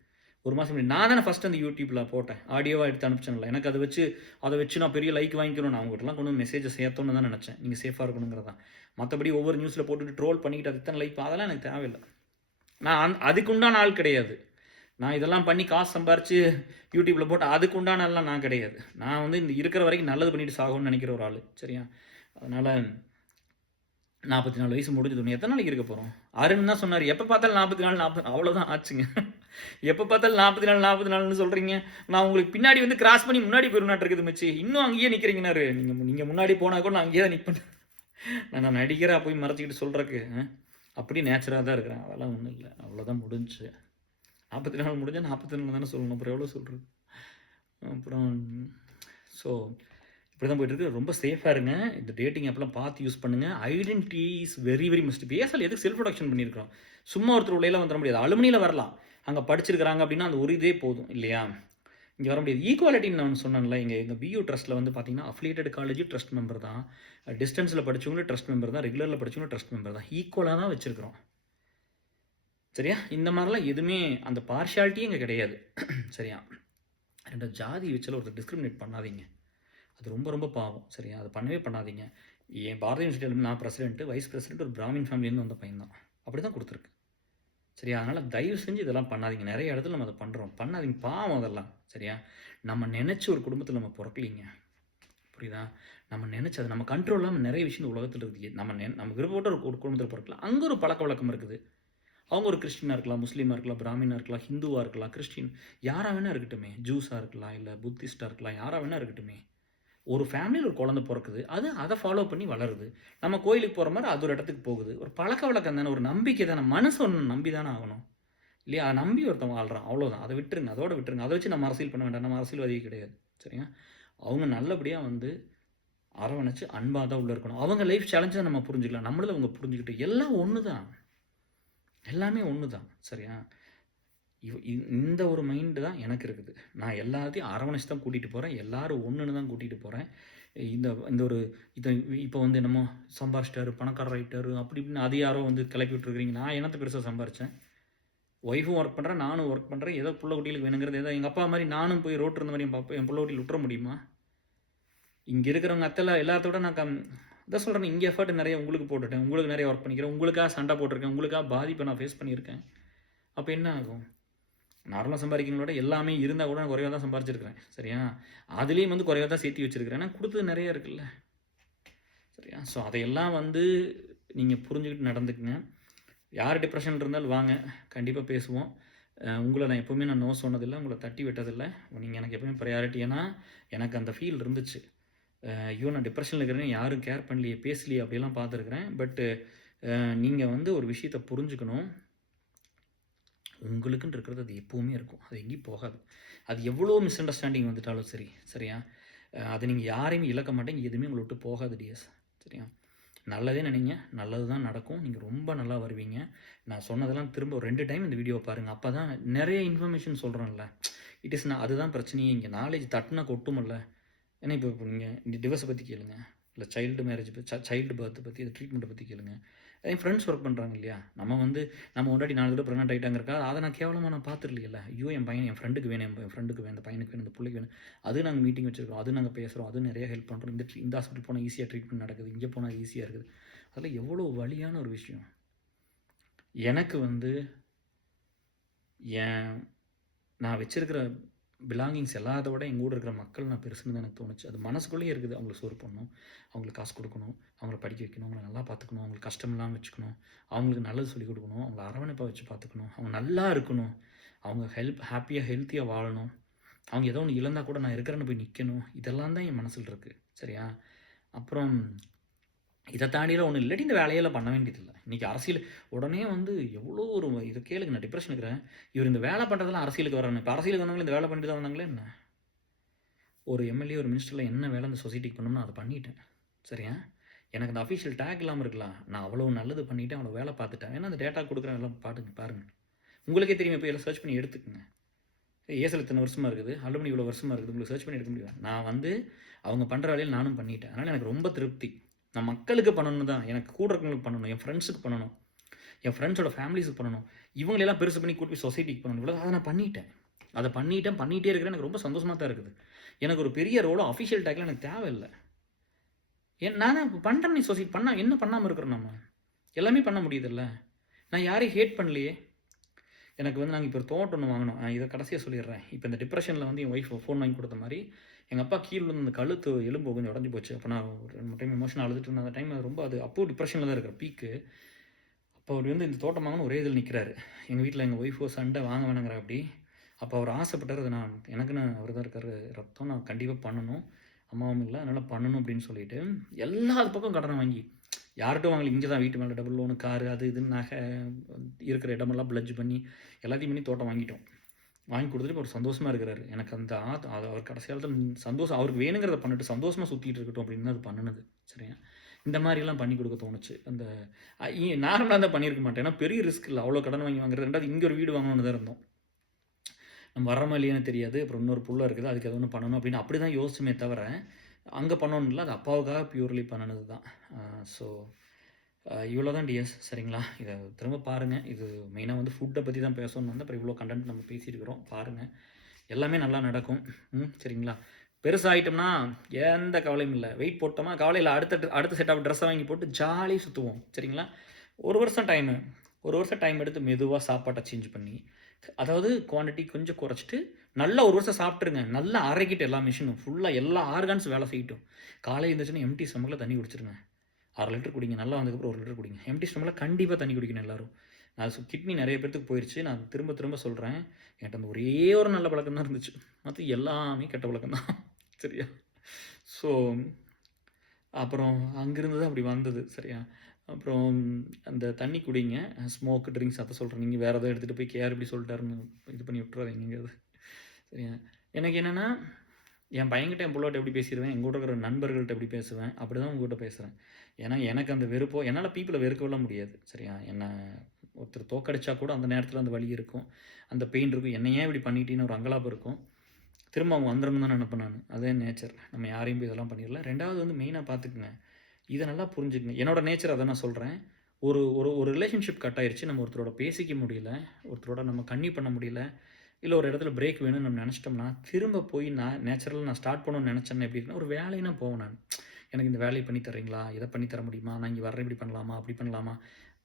1 மாதம் முன்னாடி நான் தானே ஃபஸ்ட்டு அந்த யூடியூப்பில் போட்டேன், ஆடியோவாக எடுத்து அனுப்பிச்சேன்ல. எனக்கு அதை வச்சு நான் பெரிய லைக் வாங்கிக்கணும். நான் அவங்ககிட்டலாம் கொண்டு வந்து மெசேஜை சேர்த்தோன்னு தான் நினச்சேன். நீங்கள் சேஃபாக இருக்கணுங்கிறதான். மற்றபடி ஒவ்வொரு நியூஸில் போட்டுட்டு ட்ரோல் பண்ணிக்கிட்டு அது இத்தனை லைக் அதெல்லாம் எனக்கு தேவையில்லை. நான் அதுக்குண்டான ஆள் கிடையாது. நான் இதெல்லாம் பண்ணி காசு சம்பாரித்து யூடியூப்பில் போட்டு அதுக்கு உண்டானலாம் நான் கிடையாது. நான் வந்து இந்த இருக்கிற வரைக்கும் நல்லது பண்ணிட்டு சாகணும்னு நினைக்கிற ஒரு ஆள். சரியா? அதனால் 44 வயசு முடிஞ்சது. எத்தனை நாளைக்கு இருக்க போகிறோம்? அருண் தான் சொன்னார், எப்போ பார்த்தாலும் 44 அவ்வளோதான் ஆச்சுங்க. எப்போ பார்த்தாலும் 44 சொல்கிறீங்க. நான் உங்களுக்கு பின்னாடி வந்து கிராஸ் பண்ணி முன்னாடி போயிருநாட்டு இருக்குது மச்சி. இன்னும் அங்கேயே நிற்கிறீங்கன்னாரு. நீங்கள் முன்னாடி போனால் கூட நான் அங்கேயே தான் நிற்பேன். நான் நடிகராக போய் மறைச்சிக்கிட்டு சொல்கிறக்கு அப்படி நேச்சராக தான் இருக்கிறேன். அதெல்லாம் ஒன்றும் இல்லை. அவ்வளோதான் முடிஞ்சு. 44 முடிஞ்சா 44 தானே சொல்லணும். அப்புறம் எவ்வளோ சொல்றது? அப்புறம் ஸோ இப்படி தான் போயிட்டுருக்கு. ரொம்ப சேஃபாக இருங்க. இந்த டேட்டிங் ஆப்லாம் பார்த்து யூஸ் பண்ணுங்கள். Identity is very very must. பேசல எதுக்கு செல்ஃப் ப்ரொடக்ஷன் பண்ணியிருக்கிறோம்? சும்மா ஒருத்தர் உள்ளேலாம் வந்துட முடியாது. அலுமினியில் வரலாம். அங்கே படிச்சிருக்கிறாங்க அப்படின்னா அந்த ஒரு இதே போதும் இல்லையா? இங்கே வர முடியாது. ஈக்குவாலிட்டின்னு நான் சொன்னேன்ல, எங்கள் பியூ ட்ரஸ்ட்டில் வந்து பார்த்தீங்கன்னா அஃபிலியேட்டட் காலேஜ் ட்ரஸ்ட் மெம்பர் தான், டிஸ்டன்ஸில் படித்தவங்களும் ட்ரஸ்ட் மெம்பர் தான், ரெகுலரில் படித்தவங்களும் ட்ரஸ்ட் மெம்பர் தான். ஈக்குவலாக தான் வச்சுருக்கிறோம். சரியா? இந்த மாதிரிலாம் எதுவுமே அந்த பார்ஷியாலிட்டியே இங்கே கிடையாது. சரியா? ரெண்டு ஜாதி வச்சாலும் ஒருத்தர் டிஸ்கிரிமினேட் பண்ணாதீங்க. அது ரொம்ப ரொம்ப பாவம். சரியா? அது பண்ணவே பண்ணாதீங்க. என் பாரதிய யூனிவர்சிட்டியில் நான் பிரசிடென்ட், வைஸ் பிரசிடென்ட் ஒரு பிராமின் ஃபேமிலியிலேருந்து வந்த பையன் தான். அப்படி தான் கொடுத்துருக்கு. சரியா? அதனால் தயவு செஞ்சு இதெல்லாம் பண்ணாதீங்க. நிறைய இடத்துல நம்ம அதை பண்ணுறோம். பண்ணாதீங்க, பாவம் அதெல்லாம். சரியா? நம்ம நினச்சி ஒரு குடும்பத்தில் நம்ம பிறக்கலிங்க. புரியுதா? நம்ம நினச்சது நம்ம கண்ட்ரோல் இல்லாமல் நிறைய விஷயம் இந்த உலகத்தில் இருக்குது. நம்ம விருப்பப்பட்ட ஒரு குடும்பத்தில் பிறக்கலாம். அங்கே ஒரு பழக்க வழக்கம் இருக்குது. அவங்க ஒரு கிறிஸ்டினாக இருக்கலாம், முஸ்லீமாக இருக்கலாம், பிராமினாக இருக்கலாம், ஹிந்துவாக இருக்கலாம், கிறிஸ்டின் யாராக வேணா இருக்கட்டுமே, ஜூஸாக இருக்கலாம், இல்லை புத்திஸ்டாக இருக்கலாம், யாராக வேணா இருக்கட்டுமே. ஒரு ஃபேமிலியில் ஒரு குழந்தை பிறக்குது, அது அதை ஃபாலோ பண்ணி வளருது. நம்ம கோயிலுக்கு போகிற மாதிரி அது ஒரு இடத்துக்கு போகுது. ஒரு பழக்க வழக்கம் தானே, ஒரு நம்பிக்கை தானே, மனசு ஒன்று நம்பி தானே ஆகணும் இல்லையா? அதை நம்பி ஒருத்தவங்க வாழ்கிறான், அவ்வளோதான். அதை விட்டுருங்க, அதோட விட்டுருங்க. அதை வச்சு நம்ம அரசியல் பண்ண வேண்டாம். நம்ம அரசியல்வாதியே கிடையாது. சரியா? அவங்க நல்லபடியாக வந்து அரவணைச்சு அன்பாக தான் உள்ளே இருக்கணும். அவங்க லைஃப் சேலஞ்சை நம்ம புரிஞ்சுக்கலாம், நம்மளது அவங்க புரிஞ்சுக்கிட்டு எல்லாம் ஒன்று தான், எல்லாமே ஒன்று தான். சரியா? இந்த ஒரு மைண்டு தான் எனக்கு இருக்குது. நான் எல்லாத்தையும் அரவணைச்சு தான் கூட்டிகிட்டு போகிறேன். எல்லோரும் ஒன்றுன்னு தான் கூட்டிகிட்டு போகிறேன். இந்த இந்த ஒரு இதை இப்போ வந்து என்னமோ சம்பாரிச்சிட்டாரு, பணக்காரர் ஆகிட்டாரு, அப்படி இப்படின்னு அது யாரோ வந்து கிளப்பி விட்டுருக்கிறீங்க. நான் என்னத்தை பெருசாக சம்பாரித்தேன்? ஒய்ஃபும் ஒர்க் பண்ணுறேன், நானும் ஒர்க் பண்ணுறேன். ஏதோ புள்ள குட்டிகளுக்கு வேணுங்கிறது ஏதோ எங்கள் அப்பா மாதிரி நானும் போய் ரோட்டு இருந்த மாதிரி என் புள்ள குட்டியில் விட்டுற முடியுமா? இங்கே இருக்கிறவங்க அத்தெல்லாம் எல்லாத்தோட நான் இதான் சொல்கிறேன், இங்கே எஃபர்ட் நிறைய உங்களுக்கு போட்டுட்டேன், உங்களுக்கு நிறைய ஒர்க் பண்ணிக்கிறேன், உங்களுக்காக சண்டை போட்டிருக்கேன், உங்களுக்காக பாதிப்பை நான் ஃபேஸ் பண்ணியிருக்கேன். அப்போ என்ன ஆகும்? நார்மலாக சம்பாதிக்கிறவங்களோட எல்லாமே இருந்தால் கூட நான் குறைவாக தான் சம்பாரிச்சிருக்கிறேன். சரியா? அதுலேயும் வந்து குறைவாக தான் சேர்த்து வச்சுருக்கிறேன். ஏன்னா கொடுத்தது நிறைய இருக்குல்ல. சரியா? ஸோ அதையெல்லாம் வந்து நீங்கள் புரிஞ்சுக்கிட்டு நடந்துக்குங்க. யார் டிப்ரெஷன் இருந்தாலும் வாங்க, கண்டிப்பாக பேசுவோம். உங்களை நான் எப்போவுமே நான் நோ சொன்னதில்லை, உங்களை தட்டி விட்டதில்லை. நீங்கள் எனக்கு எப்போவுமே ப்ரையாரிட்டி. ஏன்னா எனக்கு அந்த ஃபீல் இருந்துச்சு. ஐயோ நான் டிப்ரெஷனில் இருக்கிறேன்னு யாரும் கேர் பண்ணலையே, பேசலையே, அப்படியெல்லாம் பார்த்துருக்குறேன். பட்டு நீங்கள் வந்து ஒரு விஷயத்தை புரிஞ்சுக்கணும். உங்களுக்குன்னு இருக்கிறது அது எப்போவுமே இருக்கும். அது எங்கேயும் போகாது. அது எவ்வளோ மிஸ் அண்டர்ஸ்டாண்டிங் வந்துட்டாலும் சரி. சரியா? அது நீங்கள் யாரையுமே இழக்க மாட்டேங்க. எதுவுமே உங்களை விட்டு போகாது டியர்ஸ். சரியா? நல்லதே நினைங்க, நல்லது தான் நடக்கும். நீங்கள் ரொம்ப நல்லா வருவீங்க. நான் சொன்னதெல்லாம் திரும்ப ஒரு 2 டைம் இந்த வீடியோவை பாருங்கள். அப்போ தான் நிறைய இன்ஃபர்மேஷன் சொல்கிறேன்ல, இட் இஸ் அதுதான் பிரச்சனையே. இங்கே நாலேஜ் தட்டுனா கொட்டுமில்ல. ஏன்னா இப்போ நீங்கள் இந்த டிவோர்ஸை பற்றி கேளுங்க, இல்லை சைல்டு மேரேஜ் சைல்டு பர்த்தை பற்றி, இந்த ட்ரீட்மெண்ட்டை பற்றி கேளுங்க. என் ஃப்ரெண்ட்ஸ் ஒர்க் பண்ணுறாங்க இல்லையா? நம்ம முன்னாடி 4 தடவை ப்ரெக்னென்ட் ஆகிட்டாங்கிறக்கா அதை நான் கேவலமாக நான் பார்த்துருலையில்ல. ஐயோ என் பையன் என் ஃப்ரெண்டுக்கு வேணும், என் ஃப்ரெண்டுக்கு வேணும், இந்த பையனுக்கு வேணும், இந்த பிள்ளைக்கு வேணும். அது நாங்கள் மீட்டிங் வச்சுருக்கோம், அது நாங்கள் பேசுகிறோம், அது நிறைய ஹெல்ப் பண்ணுறோம். இந்த ஹாஸ்பிட்டல் போனால் ஈஸியாக ட்ரீட்மெண்ட் நடக்குது, இங்கே போனால் ஈஸியாக இருக்குது. அதெல்லாம் எவ்வளோ வலியான ஒரு விஷயம். எனக்கு நான் வச்சுருக்கிற பிலாங்கிங்ஸ் எல்லாத்த விட எங்கள் கூட இருக்கிற மக்கள் நான் பெருசுன்னு தான் எனக்கு தோணுச்சு. அது மனசுக்குள்ளேயே இருக்குது. அவங்களுக்கு சோறு போடணும், அவங்களுக்கு காசு கொடுக்கணும், அவங்கள படிக்க வைக்கணும், அவங்கள நல்லா பார்த்துக்கணும், அவங்களுக்கு கஷ்டம் இல்லாமல் வச்சுக்கணும், அவங்களுக்கு நல்லது சொல்லிக் கொடுக்கணும், அவங்கள அரவணைப்பாக வச்சு பார்த்துக்கணும், அவங்க நல்லா இருக்கணும், அவங்க ஹாப்பியாக ஹெல்த்தியாக வாழணும், அவங்க ஏதோ ஒன்று இழந்தால் கூட நான் இருக்கிறேன்னு போய் நிற்கணும். இதெல்லாம் தான் என் மனசில் இருக்குது. சரியா? அப்புறம் இதை தாண்டிலாம் ஒன்றும் இல்லாட்டி இந்த வேலையெல்லாம் பண்ண வேண்டியதில்லை. இன்றைக்கி அரசியல் உடனே எவ்வளோ ஒரு இதை கேளுங்க, நான் டிப்ரெஷன் இருக்கிறேன். இவர் இந்த வேலை பண்ணுறதெல்லாம் அரசியலுக்கு வரானு. இப்போ அரசியலுக்கு வந்தவங்களும் இந்த வேலை பண்ணிட்டு தான் வந்தாங்களே என்ன? ஒரு எம்எல்ஏ ஒரு மினிஸ்டரில் என்ன வேலை இந்த சொசைட்டிக்கு பண்ணணும்னு அதை பண்ணிட்டேன். சரியா? எனக்கு அந்த அஃபிஷியல் டேக் இல்லாமல் இருக்கலாம். நான் அவ்வளோ நல்லது பண்ணிவிட்டேன், அவ்வளோ வேலை பார்த்துட்டேன். ஏன்னா அந்த டேட்டா கொடுக்குறேன், எல்லாம் பாருங்கள். உங்களுக்கே தெரியும், இப்போ எல்லாம் சர்ச் பண்ணி எடுத்துக்கோங்க. ஏசல் இத்தனை வருஷமாக இருக்குது, அலுமினி இவ்வளோ வருஷமாக இருக்குது, உங்களுக்கு சர்ச் பண்ணி எடுக்க முடியும். நான் அவங்க பண்ணுற வேலையில் நானும் பண்ணிட்டேன். அதனால் எனக்கு ரொம்ப திருப்தி. நான் மக்களுக்கு பண்ணணும் தான், எனக்கு கூட இருக்கிறவங்களுக்கு பண்ணணும், என் ஃப்ரெண்ட்ஸுக்கு பண்ணணும், என் ஃப்ரெண்ட்ஸோட ஃபேமிலிஸுக்கு பண்ணணும், இவங்களெல்லாம் பெருசு பண்ணி கூட்டி போய் சொசைட்டிக்கு பண்ணணும். இவ்வளோ அதை நான் பண்ணிட்டேன். பண்ணிகிட்டே இருக்கிறேன். எனக்கு ரொம்ப சந்தோஷமாக தான் இருக்குது. எனக்கு ஒரு பெரிய ரோலோ அஃபிஷியல் டேக்கில் எனக்கு தேவையில்லை. நான் தான் பண்ணுறேன். நீ சொசைட்டி பண்ணால் என்ன பண்ணாமல் இருக்கிறோம்? நம்ம எல்லாமே பண்ண முடியுதில்ல. நான் யாரையும் ஹேட் பண்ணலையே. எனக்கு நாங்கள் இப்போ ஒரு தோட்டம் ஒன்று வாங்கினோம். இதை கடைசியாக சொல்லிடுறேன். இப்போ இந்த டிப்ரெஷனில் என் ஒய்ஃப் ஃபோன் வாங்கி கொடுத்த மாதிரி எங்கள் அப்பா கீழே அந்த கழுத்து எலும்பு கொஞ்சம் உடஞ்சி போச்சு. அப்போ நான் ஒரு 2 டைம் எமோஷனாக அழுதுட்டு இருந்தேன். அந்த டைம் ரொம்ப அப்போ டிப்ரெஷனில் தான் இருக்கிற பீக்கு. அப்போ அவர் இந்த தோட்டம் வாங்கணும் ஒரே இதில் நிற்கிறாரு. எங்கள் வீட்டில் எங்கள் ஒய்ஃபோ சண்டை வாங்க வேணுங்கிற அப்படி. அப்போ அவர் ஆசைப்பட்டார். அது எனக்குன்னு அவர் தான் இருக்கார் ரத்தம், நான் கண்டிப்பாக பண்ணணும், அம்மாவும் இல்லை, அதனால் பண்ணணும் அப்படின்னு சொல்லிட்டு எல்லா பக்கம் கடனை வாங்கி யார்கிட்டும் வாங்கல. இங்கே தான் வீட்டு மேலே டபுள் லோனு, காரு, அது இதுன்னு நகை, இருக்கிற இடமெல்லாம் பிளட்ஜ் பண்ணி எல்லாத்தையும் பண்ணி தோட்டம் வாங்கிட்டோம். வாங்கி கொடுத்துட்டு இப்போ ஒரு சந்தோஷமாக இருக்கிறாரு. எனக்கு அந்த அது அவர் கடைசி காலத்தில் சந்தோஷம், அவருக்கு வேணுங்கிறத பண்ணிட்டு சந்தோஷமாக சுற்றிட்டு இருக்கட்டும் அப்படின்னு தான் அது பண்ணினது. சரியா, இந்த மாதிரிலாம் பண்ணி கொடுக்க தோணுச்சு. அந்த நார்மலாக தான் பண்ணியிருக்க மாட்டேன். ஏன்னா பெரிய ரிஸ்க் இல்லை, அவ்வளோ கடன் வாங்கி வாங்குறது. ரெண்டாவது இங்கே ஒரு வீடு வாங்கணும்னு தான் இருந்தோம். நம்ம வர்றோமா இல்லையான்னு தெரியாது. அப்புறம் இன்னொரு புள்ள இருக்குது, அதுக்கு எது ஒன்று பண்ணணும் அப்படின்னு அப்படி தான் யோசிச்சுமே தவிர அங்கே பண்ணணும் இல்லை. அது அப்பாவுக்காக பியூர்லி பண்ணினது தான். ஸோ இவ்வளோ தான் டிஎஸ். சரிங்களா, இதை திரும்ப பாருங்கள். இது மெயினாக வந்து ஃபுட்டை பற்றி தான் பேசணும்னு வந்து அப்புறம் இவ்வளோ கண்டென்ட் நம்ம பேசியிருக்கிறோம். பாருங்கள், எல்லாமே நல்லா நடக்கும். சரிங்களா, பெருசாகிட்டோம்னா எந்த கவலையும் இல்லை. வெயிட் போட்டோமா கவலையில் அடுத்த செட் ஆஃப் ட்ரெஸ்ஸை வாங்கி போட்டு ஜாலியாக சுற்றுவோம். சரிங்களா, ஒரு வருஷம் டைம் எடுத்து மெதுவாக சாப்பாட்டை சேஞ்ச் பண்ணி, அதாவது குவான்டிட்டி கொஞ்சம் குறைச்சிட்டு நல்லா ஒரு வருஷம் சாப்பிட்ருங்க. நல்லா அரைக்கிட்டு எல்லா மிஷினும் ஃபுல்லாக எல்லா ஆர்கான்ஸ் வேலை செய்யட்டும். காலையில் இருந்துச்சுன்னா எம்டி ஸ்டமக்கில் தண்ணி குடிச்சிருங்க. 1/2 லிட்டர் குடிங்க. நல்லா வந்ததுக்கப்புறம் 1 லிட்டர் குடிங்க. எம்டி ஸ்டமக்கில் கண்டிப்பாக தண்ணி குடிக்கணும் எல்லோரும். அது கிட்னி நிறைய பேர்த்துக்கு போயிடுச்சு. நான் திரும்ப திரும்ப சொல்கிறேன், என்கிட்ட அந்த ஒரே ஒரு நல்ல பழக்கம் தான் இருந்துச்சு, மற்ற எல்லாமே கெட்ட பழக்கம் தான். சரியா, ஸோ அப்புறம் அங்கேருந்து தான் அப்படி வந்தது. சரியா, அப்புறம் அந்த தண்ணி குடிங்க, ஸ்மோக் ட்ரிங்க்ஸ் அதை சொல்கிறேன். நீங்கள் வேறு எதாவது எடுத்துகிட்டு போய் கேர் இப்படி சொல்லிட்டாருன்னு இது பண்ணி விட்டுறாதீங்க. அது சரியா, எனக்கு என்னென்னா என் பையன்கிட்ட என் பிள்ளைகிட்ட எப்படி பேசிடுவேன், எங்கூட இருக்கிற நண்பர்கள்ட்ட எப்படி பேசுவேன், அப்படி தான் உங்கள்கிட்ட பேசுகிறேன். ஏன்னா எனக்கு அந்த வெறுப்போ, என்னால் பீப்புளை வெறுக்கவெல்லாம் முடியாது. சரியா, என்னை ஒருத்தர் தோக்கடிச்சா கூட அந்த நேரத்தில் அந்த வலி இருக்கும், அந்த பெயின் இருக்கும். என்னை ஏன் இப்படி பண்ணிட்டீன்னு ஒரு அங்கலாப்பு இருக்கும். திரும்ப அவங்க வந்துடணும் தான் நினைப்பேன் நான். அதே நேச்சர், நம்ம யாரையும் போய் இதெல்லாம் பண்ணிடல. ரெண்டாவது வந்து மெயினாக பார்த்துக்குங்க, இதை நல்லா புரிஞ்சுக்குங்க. என்னோடய நேச்சர் அதை நான் சொல்கிறேன். ஒரு ஒரு ஒரு ரிலேஷன்ஷிப் கட் ஆயிடுச்சு, நம்ம ஒருத்தரோட பேசிக்க முடியல, ஒருத்தரோட நம்ம கன்னியூ பண்ண முடியல, இல்லை ஒரு இடத்துல பிரேக் வேணும்னு நம்ம நினச்சிட்டோம்னா திரும்ப போய் நேச்சுரலாக நான் ஸ்டார்ட் பண்ணணும்னு நினச்சேன்னா எப்படி இருக்குன்னா, ஒரு வேலைனா போவேன் நான். எனக்கு இந்த வேலையை பண்ணி தர்றீங்களா, இதை பண்ணி தர முடியுமா, நான் இங்கே வர்றேன், இப்படி பண்ணலாமா, அப்படி பண்ணலாமா.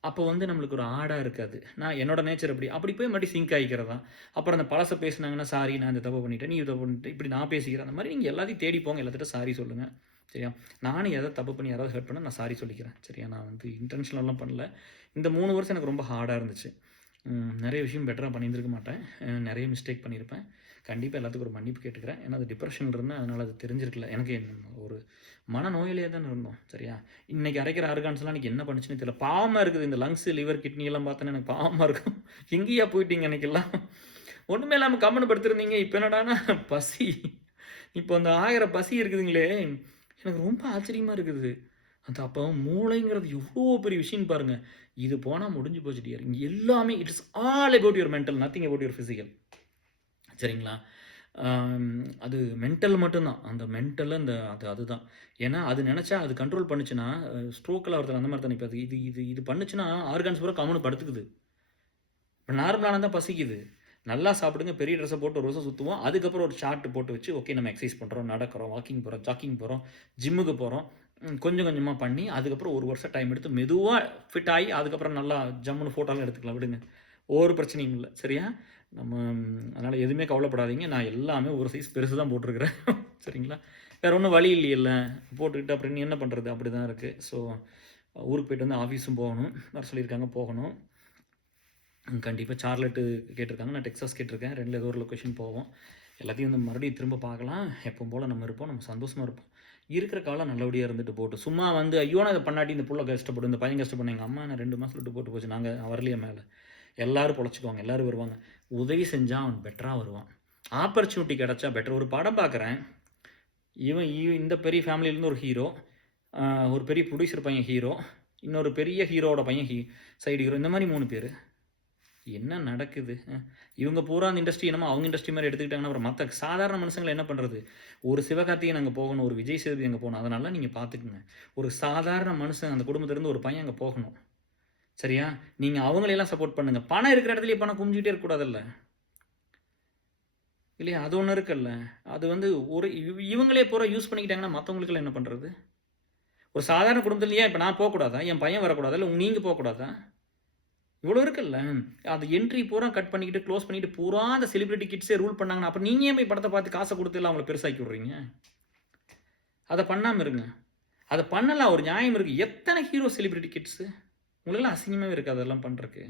அப்போ வந்து நம்மளுக்கு ஒரு ஆடாக இருக்காது. நான் என்னோட நேச்சர் அப்படி போய் மறுபடியும் சிங்க் ஆகிக்கிறதா. அப்புறம் அந்த பழசை பேசினாங்கன்னா, சாரி நான் இந்த தப்பு பண்ணிட்டேன், நீ இதை பண்ணிட்டு இப்படி நான் பேசிக்கிறேன். அந்த மாதிரி நீங்கள் எல்லாத்தையும் தேடி போங்க, எல்லாத்திட்ட சாரி சொல்லுங்கள். சரியா, நானும் எதாவது தப்பு பண்ணி யாராவது ஹர்ட் பண்ணால் நான் சாரி சொல்லிக்கிறேன். சரியா, நான் வந்து இன்டென்ஷனெல்லாம் பண்ணல. இந்த 3 வருஷம் எனக்கு ரொம்ப ஹார்டாக இருந்துச்சு. நிறைய விஷயம் பெட்டராக பண்ணியிருந்திருக்க மாட்டேன், நிறைய மிஸ்டேக் பண்ணியிருப்பேன். கண்டிப்பாக எல்லாத்துக்கும் ஒரு மன்னிப்பு கேட்டுக்கிறேன். ஏன்னா அது டிப்ரெஷனில் இருந்தேன், அதனால் அது தெரிஞ்சிருக்கல. எனக்கு ஒரு மனநோயிலே தான் இருந்தோம். சரியா, இன்றைக்கி அரைக்கிற ஆர்கான்ஸ்லாம் எனக்கு என்ன பண்ணுச்சுன்னு தெரியல. பாவமாக இருக்குது. இந்த லங்ஸு, லிவர், கிட்னி எல்லாம் பார்த்தோன்னா எனக்கு பாவமாக இருக்கும். எங்கேயா போயிட்டீங்க அன்றைக்கெல்லாம், ஒன்றுமே இல்லாமல் கம்முன்னு படுத்துருந்தீங்க. இப்போ என்னடானா பசி, இப்போ அந்த ஆகிற பசி இருக்குதுங்களே, எனக்கு ரொம்ப ஆச்சரியமாக இருக்குது. அது அப்போ மூளைங்கிறது எவ்வளோ பெரிய விஷயம்னு பாருங்கள். இது போனால் முடிஞ்சு போச்சு டியர். இங்கே எல்லாமே it's all about your mental, nothing about your physical. சரிங்களா, அது மென்டல் மட்டும்தான். அந்த மென்டல் அந்த அதுதான். ஏன்னா அது நினச்சா அது கண்ட்ரோல் பண்ணுச்சுன்னா ஸ்ட்ரோக்கில் ஒருத்தர் அந்த மாதிரி தானே. இப்போ இது இது இது பண்ணுச்சுன்னா ஆர்கான்ஸ் பூரா கம்முன்னு படுத்துக்குது. இப்போ நார்மலான தான் பசிக்குது. நல்லா சாப்பிடுங்க, பெரிய ட்ரெஸ்ஸை போட்டு ஒரு வருஷம் சுற்றுவோம். அதுக்கப்புறம் ஒரு சார்ட் போட்டு வச்சு ஓகே நம்ம எக்ஸசைஸ் பண்ணுறோம், நடக்கிறோம், வாக்கிங் போகிறோம், ஜாக்கிங் போகிறோம், ஜிம்முக்கு போகிறோம். கொஞ்சம் கொஞ்சமாக பண்ணி அதுக்கப்புறம் ஒரு வருஷம் டைம் எடுத்து மெதுவாக ஃபிட் ஆகி அதுக்கப்புறம் நல்லா ஜம்முன்னு ஃபோட்டோலாம் எடுத்துக்கலாம். விடுங்க, ஒரு பிரச்சனையும் இல்லை. சரியா, நம்ம அதனால் எதுவுமே கவலைப்படாதீங்க. நான் எல்லாமே ஒரு சைஸ் பெருசு தான் போட்டிருக்கிறேன். சரிங்களா, வேறு ஒன்றும் வழி இல்லையில்ல, போட்டுக்கிட்டு அப்புறம் என்ன பண்ணுறது, அப்படி தான் இருக்குது. ஸோ ஊருக்கு போய்ட்டு வந்து ஆஃபீஸும் போகணும், வர சொல்லியிருக்காங்க, போகணும். கண்டிப்பாக சார்லெட்டு கேட்டிருக்காங்க, நான் டெக்ஸாஸ் கேட்டிருக்கேன். 2ல் ஏதோ ஒரு லொக்கேஷன் போவோம். எல்லாத்தையும் வந்து மறுபடியும் திரும்ப பார்க்கலாம். எப்பவும் போல் நம்ம இருப்போம், நம்ம சந்தோஷமாக இருப்போம். இருக்கிற காலம் நல்லபடியாக இருந்துட்டு போட்டு, சும்மா வந்து ஐயோ நான் இதை பண்ணாட்டி இந்த புள்ள கஷ்டப்படும், இந்த பையன் கஷ்டப்படும், எங்கள் அம்மா நான் 2 மாதம் விட்டு போட்டு போச்சு, நாங்கள் வரலையே மேலே, எல்லோரும் பொழைச்சிக்குவாங்க, எல்லோரும் வருவாங்க. உதவி செஞ்சால் அவன் பெட்டராக வருவான். ஆப்பர்ச்சுனிட்டி கிடச்சா பெட்டர். ஒரு படம் பார்க்குறேன், இவன் இந்த பெரிய ஃபேமிலியிலேருந்து ஒரு ஹீரோ, ஒரு பெரிய ப்ரொடியூசர் பையன் ஹீரோ, இன்னொரு பெரிய ஹீரோவோட பையன் சைடு ஹீரோ, இந்த மாதிரி 3 பேர். என்ன நடக்குது? இவங்க பூரா அந்த இண்டஸ்ட்ரி என்னமோ அவங்க இண்டஸ்ட்ரி மாதிரி எடுத்துக்கிட்டாங்கன்னா அப்புறம் மற்ற சாதாரண மனுஷங்களை என்ன பண்ணுறது? ஒரு சிவகார்த்திகேயன் அங்கே போகணும், ஒரு விஜய் சேதுபதி அங்கே போகணும். அதனால நீங்கள் பார்த்துக்குங்க. ஒரு சாதாரண மனுஷன் அந்த குடும்பத்திலேருந்து ஒரு பையன் அங்கே போகணும். சரியா, நீங்கள் அவங்களையெல்லாம் சப்போர்ட் பண்ணுங்க. பணம் இருக்கிற இடத்துலயே பணம் குமிஞ்சிக்கிட்டே இருக்கக்கூடாதுல்ல இல்லையா? அது ஒன்று இருக்குல்ல. அது வந்து ஒரு இவங்களே பூரா யூஸ் பண்ணிக்கிட்டாங்கன்னா மற்றவங்களுக்கெல்லாம் என்ன பண்ணுறது? ஒரு சாதாரண குடும்பத்துலையே இப்போ நான் போகக்கூடாதா? என் பையன் வரக்கூடாதா? இல்லை நீங்கள் போகக்கூடாதா? இவ்வளோ இருக்குல்ல. அது என்ட்ரி பூரா கட் பண்ணிக்கிட்டு க்ளோஸ் பண்ணிட்டு பூரா அந்த செலிபிரிட்டி கிட்ஸே ரூல் பண்ணாங்கன்னா அப்புறம் நீங்கள் ஏன் போய் படத்தை பார்த்து காசை கொடுத்து எல்லாம் அவங்கள பெருசாக்கி விட்றீங்க? அதை பண்ணாமல் இருங்க. அதை பண்ணலாம், ஒரு நியாயம் இருக்குது. எத்தனை ஹீரோ செலிபிரிட்டி கிட்ஸு உங்களுக்கெல்லாம் அசிங்கமாகவே இருக்குது அதெல்லாம் பண்ணுறக்கு.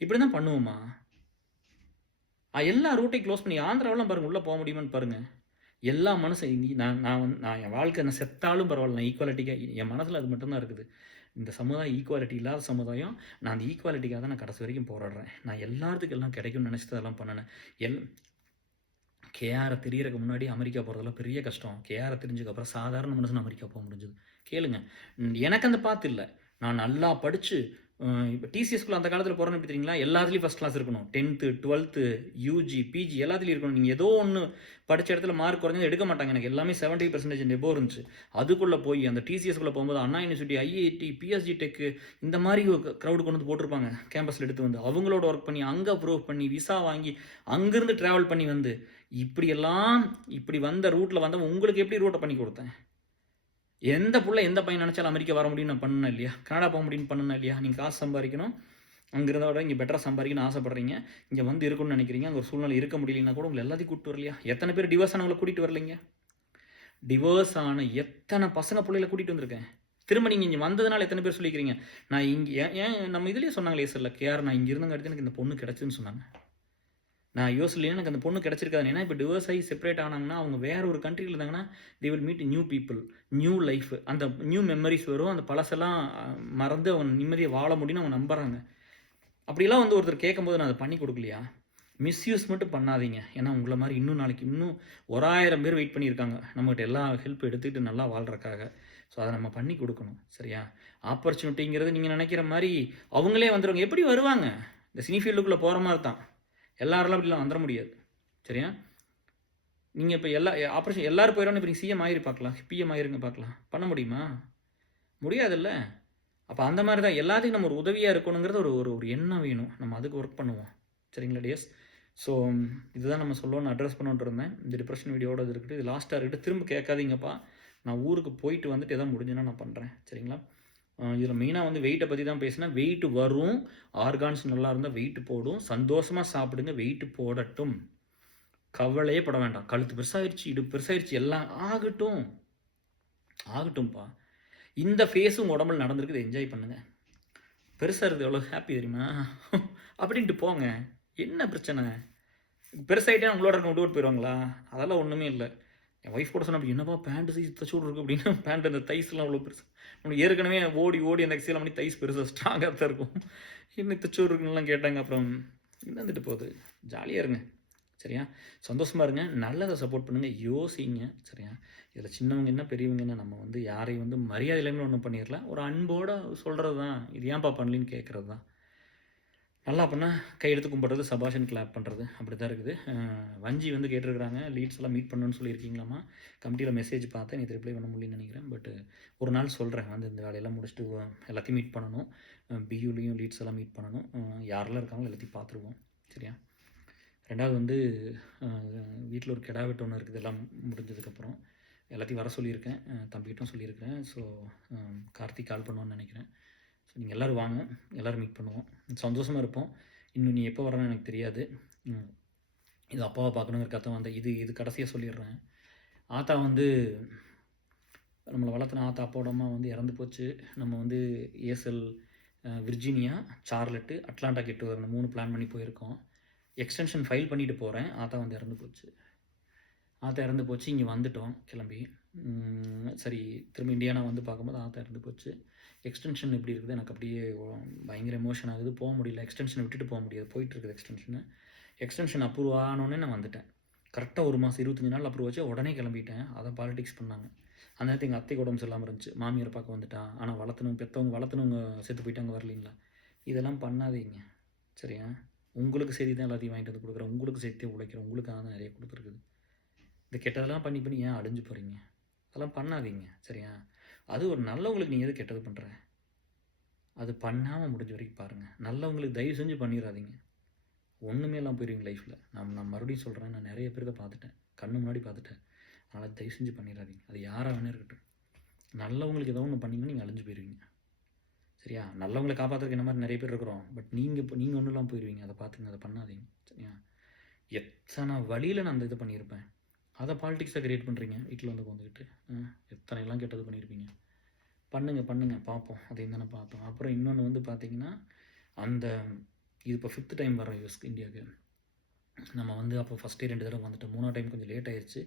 இப்படி தான் பண்ணுவோமா? எல்லா ரூட்டையும் க்ளோஸ் பண்ணி ஆந்திராவெல்லாம் பாருங்கள், உள்ளே போக முடியுமான்னு பாருங்கள். எல்லா மனுஷன் நான் என் வாழ்க்கை நான் செத்தாலும் பரவாயில்ல, நான் ஈக்குவாலிட்டிக்காக என் மனசில் அது மட்டும்தான் இருக்குது. இந்த சமுதாயம் ஈக்குவாலிட்டி இல்லாத சமுதாயம். நான் அந்த ஈக்குவாலிட்டிக்காக தான் நான் கடைசி வரைக்கும் போராடுறேன். நான் எல்லாத்துக்கும் எல்லாம் கிடைக்கும்னு நினச்சிட்டு அதெல்லாம் பண்ணினேன். கேஆரை தெரியறதுக்கு முன்னாடி அமெரிக்கா போகிறதெல்லாம் பெரிய கஷ்டம். கேஆரை தெரிஞ்சதுக்கப்புறம் சாதாரண மனுஷன் அமெரிக்கா போக முடிஞ்சது. கேளுங்க, எனக்கு அந்த பாத்து இல்லை. நான் நல்லா படித்து இப்போ டிசிஎஸ்குள்ள அந்த காலத்தில் போகிறோன்னு எப்படி தெரியுங்களா, எல்லாத்துலேயும் ஃபஸ்ட் கிளாஸ் இருக்கணும். 10th 12th யூஜி பிஜி எல்லாத்துலேயும் இருக்கணும். நீங்கள் ஏதோ ஒன்று படித்த இடத்துல மார்க் குறைஞ்சது எடுக்க மாட்டாங்க. எனக்கு எல்லாமே 70% எபோ இருந்துச்சு. அதுக்குள்ளே போய் அந்த டிசிஎஸ்குள்ளே போகும்போது அண்ணா யூனிவர்சிட்டி, ஐஐடி, பிஎஸ்ஜி டெக்கு இந்த மாதிரி க்ரௌடு கொண்டு வந்து போட்டிருப்பாங்க கேம்பஸில் எடுத்து வந்து. அவங்களோட ஒர்க் பண்ணி அங்கே அப்ரூவ் பண்ணி விசா வாங்கி அங்கேருந்து ட்ராவல் பண்ணி வந்து இப்படி வந்த ரூட்டில் வந்தவன் உங்களுக்கு எப்படி ரூட்டை பண்ணி கொடுத்தேன்? எந்த புள்ள எந்த பையன் நினச்சாலும் அமெரிக்கா வர முடியும் நான் பண்ணேன் இல்லையா? கனடா போக முடியும்னு பண்ணேன் இல்லையா? நீங்கள் காசு சம்பாதிக்கணும், அங்கே இருந்த விட இங்கே பெட்டராக சம்பாதிக்கணும்னு ஆசைப்பட்றீங்க, இங்கே வந்து இருக்கணும்னு நினைக்கிறீங்க, அங்கே ஒரு சூழ்நிலை இருக்க முடியலன்னா கூட உங்களை எல்லாத்தையும் கூப்பிட்டு வரலையா? எத்தனை பேர் டிவோர்ஸ் ஆனவங்களை கூட்டிகிட்டு வரலைங்க? டிவோர்ஸ் ஆன எத்தனை பசங்க பிள்ளைகளை கூட்டிகிட்டு வந்திருக்கேன். திரும்ப நீங்கள் இங்கே வந்ததுனால எத்தனை பேர் சொல்லிக்கிறீங்க, நான் இங்கே ஏன் நம்ம இதுலேயே சொன்னாங்களே சார் கேஆர், நான் இங்கே இருந்தங்காட்டி எனக்கு இந்த பொண்ணு கிடச்சுன்னு சொன்னாங்க. நான் யோசிக்கலைன்னா எனக்கு அந்த பொண்ணு கிடச்சிருக்காது. ஏன்னா இப்போ டிவோர்ஸ் ஆகி செப்பரேட் ஆனாங்கன்னா அவங்க வேறு ஒரு கண்ட்ரியில் இருந்தாங்கன்னா they will meet new people, new life, அந்த நியூ மெமரிஸ் வரும். அந்த பழசெல்லாம் மறந்து அவங்க நிம்மதியை வாழ முடியும்னு அவங்க நம்புகிறாங்க. அப்படிலாம் வந்து ஒருத்தர் கேட்கும்போது நான் அதை பண்ணி கொடுக்கலையா? மிஸ்யூஸ் மட்டும் பண்ணாதீங்க. ஏன்னா உங்களை மாதிரி இன்னும் நாளைக்கு இன்னும் 1000 பேர் வெயிட் பண்ணியிருக்காங்க நம்மகிட்ட எல்லா ஹெல்ப் எடுத்துக்கிட்டு நல்லா வாழ்கிறக்காக. ஸோ அதை நம்ம பண்ணி கொடுக்கணும். சரியா? ஆப்பர்ச்சுனிட்டிங்கிறது நீங்கள் நினைக்கிற மாதிரி அவங்களே வந்துடுவாங்க. எப்படி வருவாங்க? இந்த சினி ஃபீல்டுக்குள்ளே போகிற மாதிரி தான். எல்லாரெல்லாம் அப்படிலாம் வந்துட முடியாது. சரியா? நீங்கள் இப்போ ஆப்ரேஷன் எல்லோரும் போயிடணும். இப்போ நீங்கள் சிஎம் ஆயிரு பார்க்கலாம், பிஎம் ஆயிருங்க பார்க்கலாம். பண்ண முடியுமா? முடியாதுல்ல. அப்போ அந்த மாதிரி தான் எல்லாத்தையும் நம்ம ஒரு உதவியாக இருக்கணுங்கிறது ஒரு எண்ணம் வேணும். நம்ம அதுக்கு ஒர்க் பண்ணுவோம். சரிங்களா டேஸ்? ஸோ இதுதான் நம்ம சொல்லணும்னு அட்ரஸ் பண்ணிட்டு இருந்தேன். இந்த டிப்ரெஷன் வீடியோட இது இருக்குது. இது லாஸ்ட்டாக இருக்குது. திரும்ப கேட்காதீங்கப்பா. நான் ஊருக்கு போயிட்டு வந்துட்டு எதாவது முடிஞ்சுன்னா நான் பண்ணுறேன். சரிங்களா? இதில் மெயினாக வந்து வெயிட்டை பற்றி தான் பேசினேன். வெயிட்டு வரும், ஆர்கான்ஸ் நல்லா இருந்தால் வெயிட்டு போடும். சந்தோஷமாக சாப்பிடுங்க, வெயிட்டு போடட்டும். கவலையே பட வேண்டாம். கழுத்து பெருசாகிடுச்சு, இடுப்பு பெருசாகிடுச்சு, எல்லாம் ஆகட்டும்ப்பா. இந்த ஃபேஸும் உங்கள் உடம்புல நடந்திருக்குது, என்ஜாய் பண்ணுங்கள். பெருசாக இருக்குது எவ்வளோ ஹாப்பி தெரியுமா? அப்படின்ட்டு போங்க. என்ன பிரச்சனை? பெருசாகிட்டே உங்களோட இருக்க விட்டு போயிடுவாங்களா? அதெல்லாம் ஒன்றுமே இல்லை. என் ஒய்ஃப் கூட சொன்ன, என்னப்பா பேண்ட் சைஸ் தச்சூடு இருக்குது அப்படின்னா, பேண்ட் அந்த தைஸ்லாம் அவ்வளோ பெருசு. நம்மளுக்கு ஏற்கனவே ஓடி அந்த எக்ஸைலாம் பண்ணி தைஸ் பெருசாக ஸ்ட்ராங்காக தான் இருக்கும். என்ன தச்சூடு இருக்குன்னுலாம் கேட்டாங்க. அப்புறம் இருந்துட்டு போகுது. ஜாலியாக இருங்க. சரியா? சந்தோஷமாக இருங்க. நல்லதை சப்போர்ட் பண்ணுங்கள், யோசிங்க. சரியா? இதில் சின்னவங்க என்ன பெரியவங்க என்ன, நம்ம வந்து யாரையும் வந்து மரியாதை இல்லாமல் ஒன்றும் பண்ணிடலாம். ஒரு அன்போடு சொல்கிறது தான். இது ஏன்ப்பா பண்ணலின்னு கேட்குறது தான். நல்லா பண்ணால் கையெடுத்து கும்பிட்றது, சபாஷன் கிளாப் பண்ணுறது, அப்படி தான் இருக்குது. வஞ்சி வந்து கேட்டிருக்கிறாங்க, லீட்ஸ் எல்லாம் மீட் பண்ணணும்னு சொல்லியிருக்கீங்களாம்மா. கமிட்டியில் மெசேஜ் பார்த்தேன், நீ ரிப்ளை பண்ண முடியலன்னு நினைக்கிறேன். பட் ஒரு நாள் சொல்கிறேன், வந்து இந்த வேலையெல்லாம் முடிச்சுட்டு எல்லாத்தையும் மீட் பண்ணணும். பியூலையும் லீட்ஸ் எல்லாம் மீட் பண்ணணும். யாரெல்லாம் இருக்காங்களோ எல்லாத்தையும் பார்த்துருவோம். சரியா? ரெண்டாவது வந்து வீட்டில் ஒரு கிடா வெட்டு ஒன்று இருக்குது. எல்லாம் முடிஞ்சதுக்கப்புறம் எல்லாத்தையும் வர சொல்லியிருக்கேன். தம்பிக்கிட்டும் சொல்லியிருக்கிறேன். ஸோ கார்த்திக் கால் பண்ணுவான்னு நினைக்கிறேன். ஸோ நீங்கள் எல்லோரும் வாங்க, எல்லோரும் மீட் பண்ணுவோம், சந்தோஷமாக இருப்போம். இன்னும் நீ எப்போ வரணும்னு எனக்கு தெரியாது. இது அப்பாவை பார்க்கணுங்கிற கதை வந்தேன். இது கடைசியாக சொல்லிடுறேன். ஆத்தா வந்து நம்மளை வளர்த்துன ஆத்தா, அப்பாவோட அம்மா வந்து இறந்து போச்சு. நம்ம வந்து ஏசல், விர்ஜீனியா, சார்லட்டு, அட்லாண்டா கிட்ட ஒரு 3 பிளான் பண்ணி போயிருக்கோம். எக்ஸ்டென்ஷன் ஃபைல் பண்ணிவிட்டு போகிறேன். ஆத்தா வந்து இறந்து போச்சு. இங்கே வந்துட்டோம் கிளம்பி. சரி, திரும்ப இந்தியானா வந்து பார்க்கும்போது ஆத்தா இறந்து போச்சு. எக்ஸ்டென்ஷன் எப்படி இருக்குது, எனக்கு அப்படியே பயங்கர எமோஷன் ஆகுது. போக முடியல, எக்ஸ்டென்ஷனை விட்டுட்டு போக முடியாது. போயிட்டுருக்குது எக்ஸ்டென்ஷன் அப்ரூவ் ஆனோடனே நான் வந்துட்டேன். கரெக்டாக 1 மாதம் 25 நாள் அப்ரூவ் வச்சு உடனே கிளம்பிட்டேன். அதை பாலிடிக்ஸ் பண்ணாங்க. அந்த நேரத்தில் எங்கள் அத்தைக்கு உடம்பு சரியில்லாமல் இருந்துச்சு. மாமியார் பார்க்க வந்துட்டான். ஆனால் வளர்த்துனவங்க செத்து போயிட்டாங்க, வரலீங்களா? இதெல்லாம் பண்ணாதீங்க. சரியா? உங்களுக்கு சரி தான் எல்லாத்தையும் வாங்கிட்டு வந்து கொடுக்குறேன். உங்களுக்கு சேர்த்தே உழைக்கிறேன். உங்களுக்காக தான் நிறைய கொடுத்துருக்குது. இந்த கெட்டதெல்லாம் பண்ணி ஏன் அழிஞ்சு போகிறீங்க? அதெல்லாம் பண்ணாதீங்க. சரியா? அது ஒரு நல்லவங்களுக்கு நீங்கள் எது கெட்டது பண்ணுற, அது பண்ணாமல் முடிஞ்ச வரைக்கும் பாருங்கள். நல்லவங்களுக்கு தயவு செஞ்சு பண்ணிடாதீங்க. ஒன்றுமே இல்லாமல் போயிடுவீங்க லைஃப்பில். நான் மறுபடியும் சொல்கிறேன், நான் நிறைய பேர் தான் பார்த்துட்டேன், கண்ணு முன்னாடி பார்த்துட்டேன். அதனால் தயவு செஞ்சு பண்ணிடாதீங்க. அது யாராக வேணா இருக்கட்டும். நல்லவங்களுக்கு ஏதோ ஒன்று பண்ணிங்கன்னா நீங்கள் அழிஞ்சு போயிடுவீங்க. சரியா? நல்லவங்களை காப்பாற்றுறதுக்கு என்ன மாதிரி நிறைய பேர் இருக்கிறோம். பட் நீங்கள் ஒன்றும் இல்லாமல் போயிடுவீங்க. அதை பார்த்துங்க, அதை பண்ணாதீங்க. சரியா? எத்தனை வழியில் நான் அந்த இதை பண்ணியிருப்பேன். அதை பாலிடிக்ஸாக கிரியேட் பண்ணுறீங்க. வீட்டில் வந்து வந்துக்கிட்டு எத்தனையெல்லாம் கெட்டது பண்ணியிருப்பீங்க. பண்ணுங்கள் பார்ப்போம். அதையும் தானே பார்த்தோம். அப்புறம் இன்னொன்று வந்து பார்த்திங்கன்னா, இது இப்போ 5th டைம் வரோம் இந்தியாவுக்கு. நம்ம வந்து அப்போ ஃபஸ்ட்டே 2 தடவை வந்துட்டோம். 3ஆவது டைம் கொஞ்சம் லேட் ஆயிடுச்சு.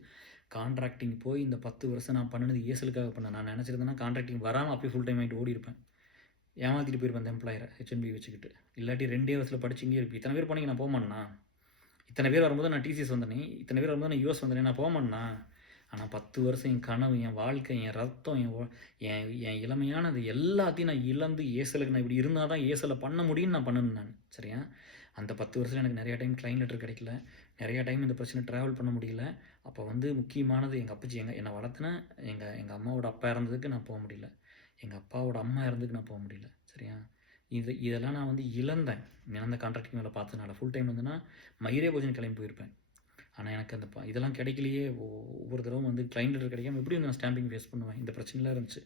கான்ட்ராக்டிங் போய் இந்த 10 வருஷம் நான் பண்ணினது ஏசலுக்காக பண்ணேன். நான் நினச்சிருந்தேன்னா கான்ட்ராக்டிங் வராமல் அப்படியே ஃபுல் டைம் ஆகிட்டு ஓடிருப்பேன். ஏமாற்றிட்டு போயிருப்பேன் அந்த எம்ப்ளாயரை ஹெச்என்பி வச்சுக்கிட்டு. இல்லாட்டி 2 வருஷத்தில் படிச்சு இங்கே இருப்பேன். இத்தனை பேர் போனீங்க நான் போமாட்டேனா? இத்தனை பேர் வரும்போது நான் டிசிஎஸ் வந்தேனே, இத்தனை பேர் வரும்போது நான் யூஎஸ் வந்தேனே, நான் போமாட்டேனா? ஆனால் 10 வருஷம் என் கனவு, என் வாழ்க்கை, என் ரத்தம், என் என் இளமையானது எல்லாத்தையும் நான் இழந்து ஏசலுக்கு நான் இப்படி இருந்தால் தான் ஏசலை பண்ண முடியும்னு நான் பண்ணணும் நான். சரியா? அந்த 10 வருஷத்தில் எனக்கு நிறையா டைம் கிளைண்ட் லெட்டர் கிடைக்கல, நிறையா டைம் இந்த பிரச்சனை ட்ராவல் பண்ண முடியல. அப்போ முக்கியமானது எங்கள் அப்பச்சி என்னை வளர்த்துன எங்கள் அம்மாவோட அப்பா இறந்ததுக்கு நான் போக முடியல, எங்கள் அப்பாவோட அம்மா இறந்ததுக்கு நான் போக முடியல. சரியா? இதெல்லாம் நான் இழந்தேன். இழந்த கான்ட்ராக்டிங் வேலை பார்த்ததுனால ஃபுல் டைம் மயிரே போஜன் கிளம்பி போயிருப்பேன். ஆனால் எனக்கு அந்த இதெல்லாம் கிடைக்கலையே. ஒவ்வொரு தடவை கிளைண்ட் லெட்டர் கிடைக்காம எப்படி நான் ஸ்டாம்பிங் ஃபேஸ் பண்ணுவேன்? இந்த பிரச்சனைலாம் இருந்துச்சு.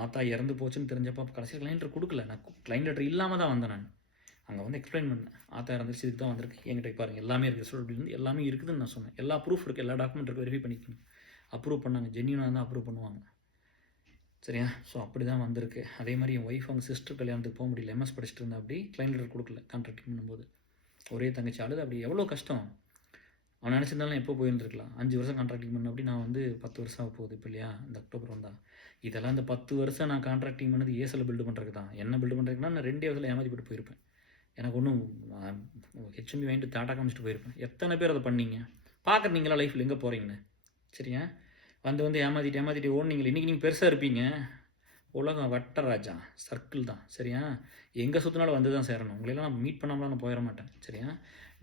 ஆத்தா இறந்து போச்சுன்னு தெரிஞ்சப்போ கடைசியில் கிளைண்ட் லெட்டர் கொடுக்கல. நான் கிளைண்ட் லெட்டர் இல்லாமல் தான் வந்தேன். நான் அங்கே எக்ஸ்பிளைன் பண்ணேன். ஆத்தா இறந்துச்சு, இதுக்கு தான் வந்திருக்கு, என்கிட்ட பாருங்கள் எல்லாமே இருக்குது, ஸ்டூடெண்ட் எல்லாமே இருக்குதுன்னு நான் சொன்னேன். எல்லா ப்ரூஃப் இருக்குது, எல்லா டாக்குமெண்ட் இருக்குது, வெரிஃபை பண்ணிக்கணும். அப்ரூவ் பண்ணாங்க, ஜென்யூனாக இருந்தால் அப்ரூவ் பண்ணுவாங்க. சரியா? ஸோ அப்படி தான் வந்திருக்கு. அதே மாதிரி என் ஒய்ஃப் அவங்க சிஸ்டர் கல்யாணத்துக்கு போக முடியல, எம்எஸ் படிச்சுட்டு இருந்தால் அப்படி கிளைண்ட் லெட்டர் கொடுக்கல. கான்ட்ராக்டிங் பண்ணும்போது ஒரே தங்கச்சி அழுது. அப்படி எவ்வளோ கஷ்டம். அவன் நினச்சிருந்தாலும் எப்போ போயிருந்துருக்கலாம். 5 வருஷம் கான்ட்ராக்டிங் பண்ண அப்படி நான் 10 வருஷம் ஆக போகுது இப்போ இல்லையா? இந்த அக்டோபர் வந்தால் இதெல்லாம் இந்த 10 வருஷம் நான் கான்ட்ராக்டிங் பண்ணது ஏசலை பில்டு பண்ணுறதுக்கு தான். என்ன பில்டு பண்ணுறதுக்குன்னா நான் 2 வருஷத்தில் ஏமாற்றிப்பட்டு போயிருப்பேன். எனக்கு ஒன்றும் ஹெச்எம்பி வாங்கிட்டு டாட்டா காமிச்சிட்டு போயிருப்பேன். எத்தனை பேர் அதை பண்ணீங்க பார்க்குறீங்களா லைஃப்பில் எங்கே போகிறீங்கன்னு? சரியா? ஏமாற்றிட்டு ஓடுனீங்களே. இன்றைக்கி நீங்கள் பெருசாக இருப்பீங்க. உலகம் வட்ட ராஜா, சர்க்கிள் தான். சரியா? எங்கே சுற்றினாலும் வந்து தான் சேரணும். உங்களெல்லாம் நான் மீட் பண்ணாமலாம் நான் போயிட மாட்டேன். சரியா?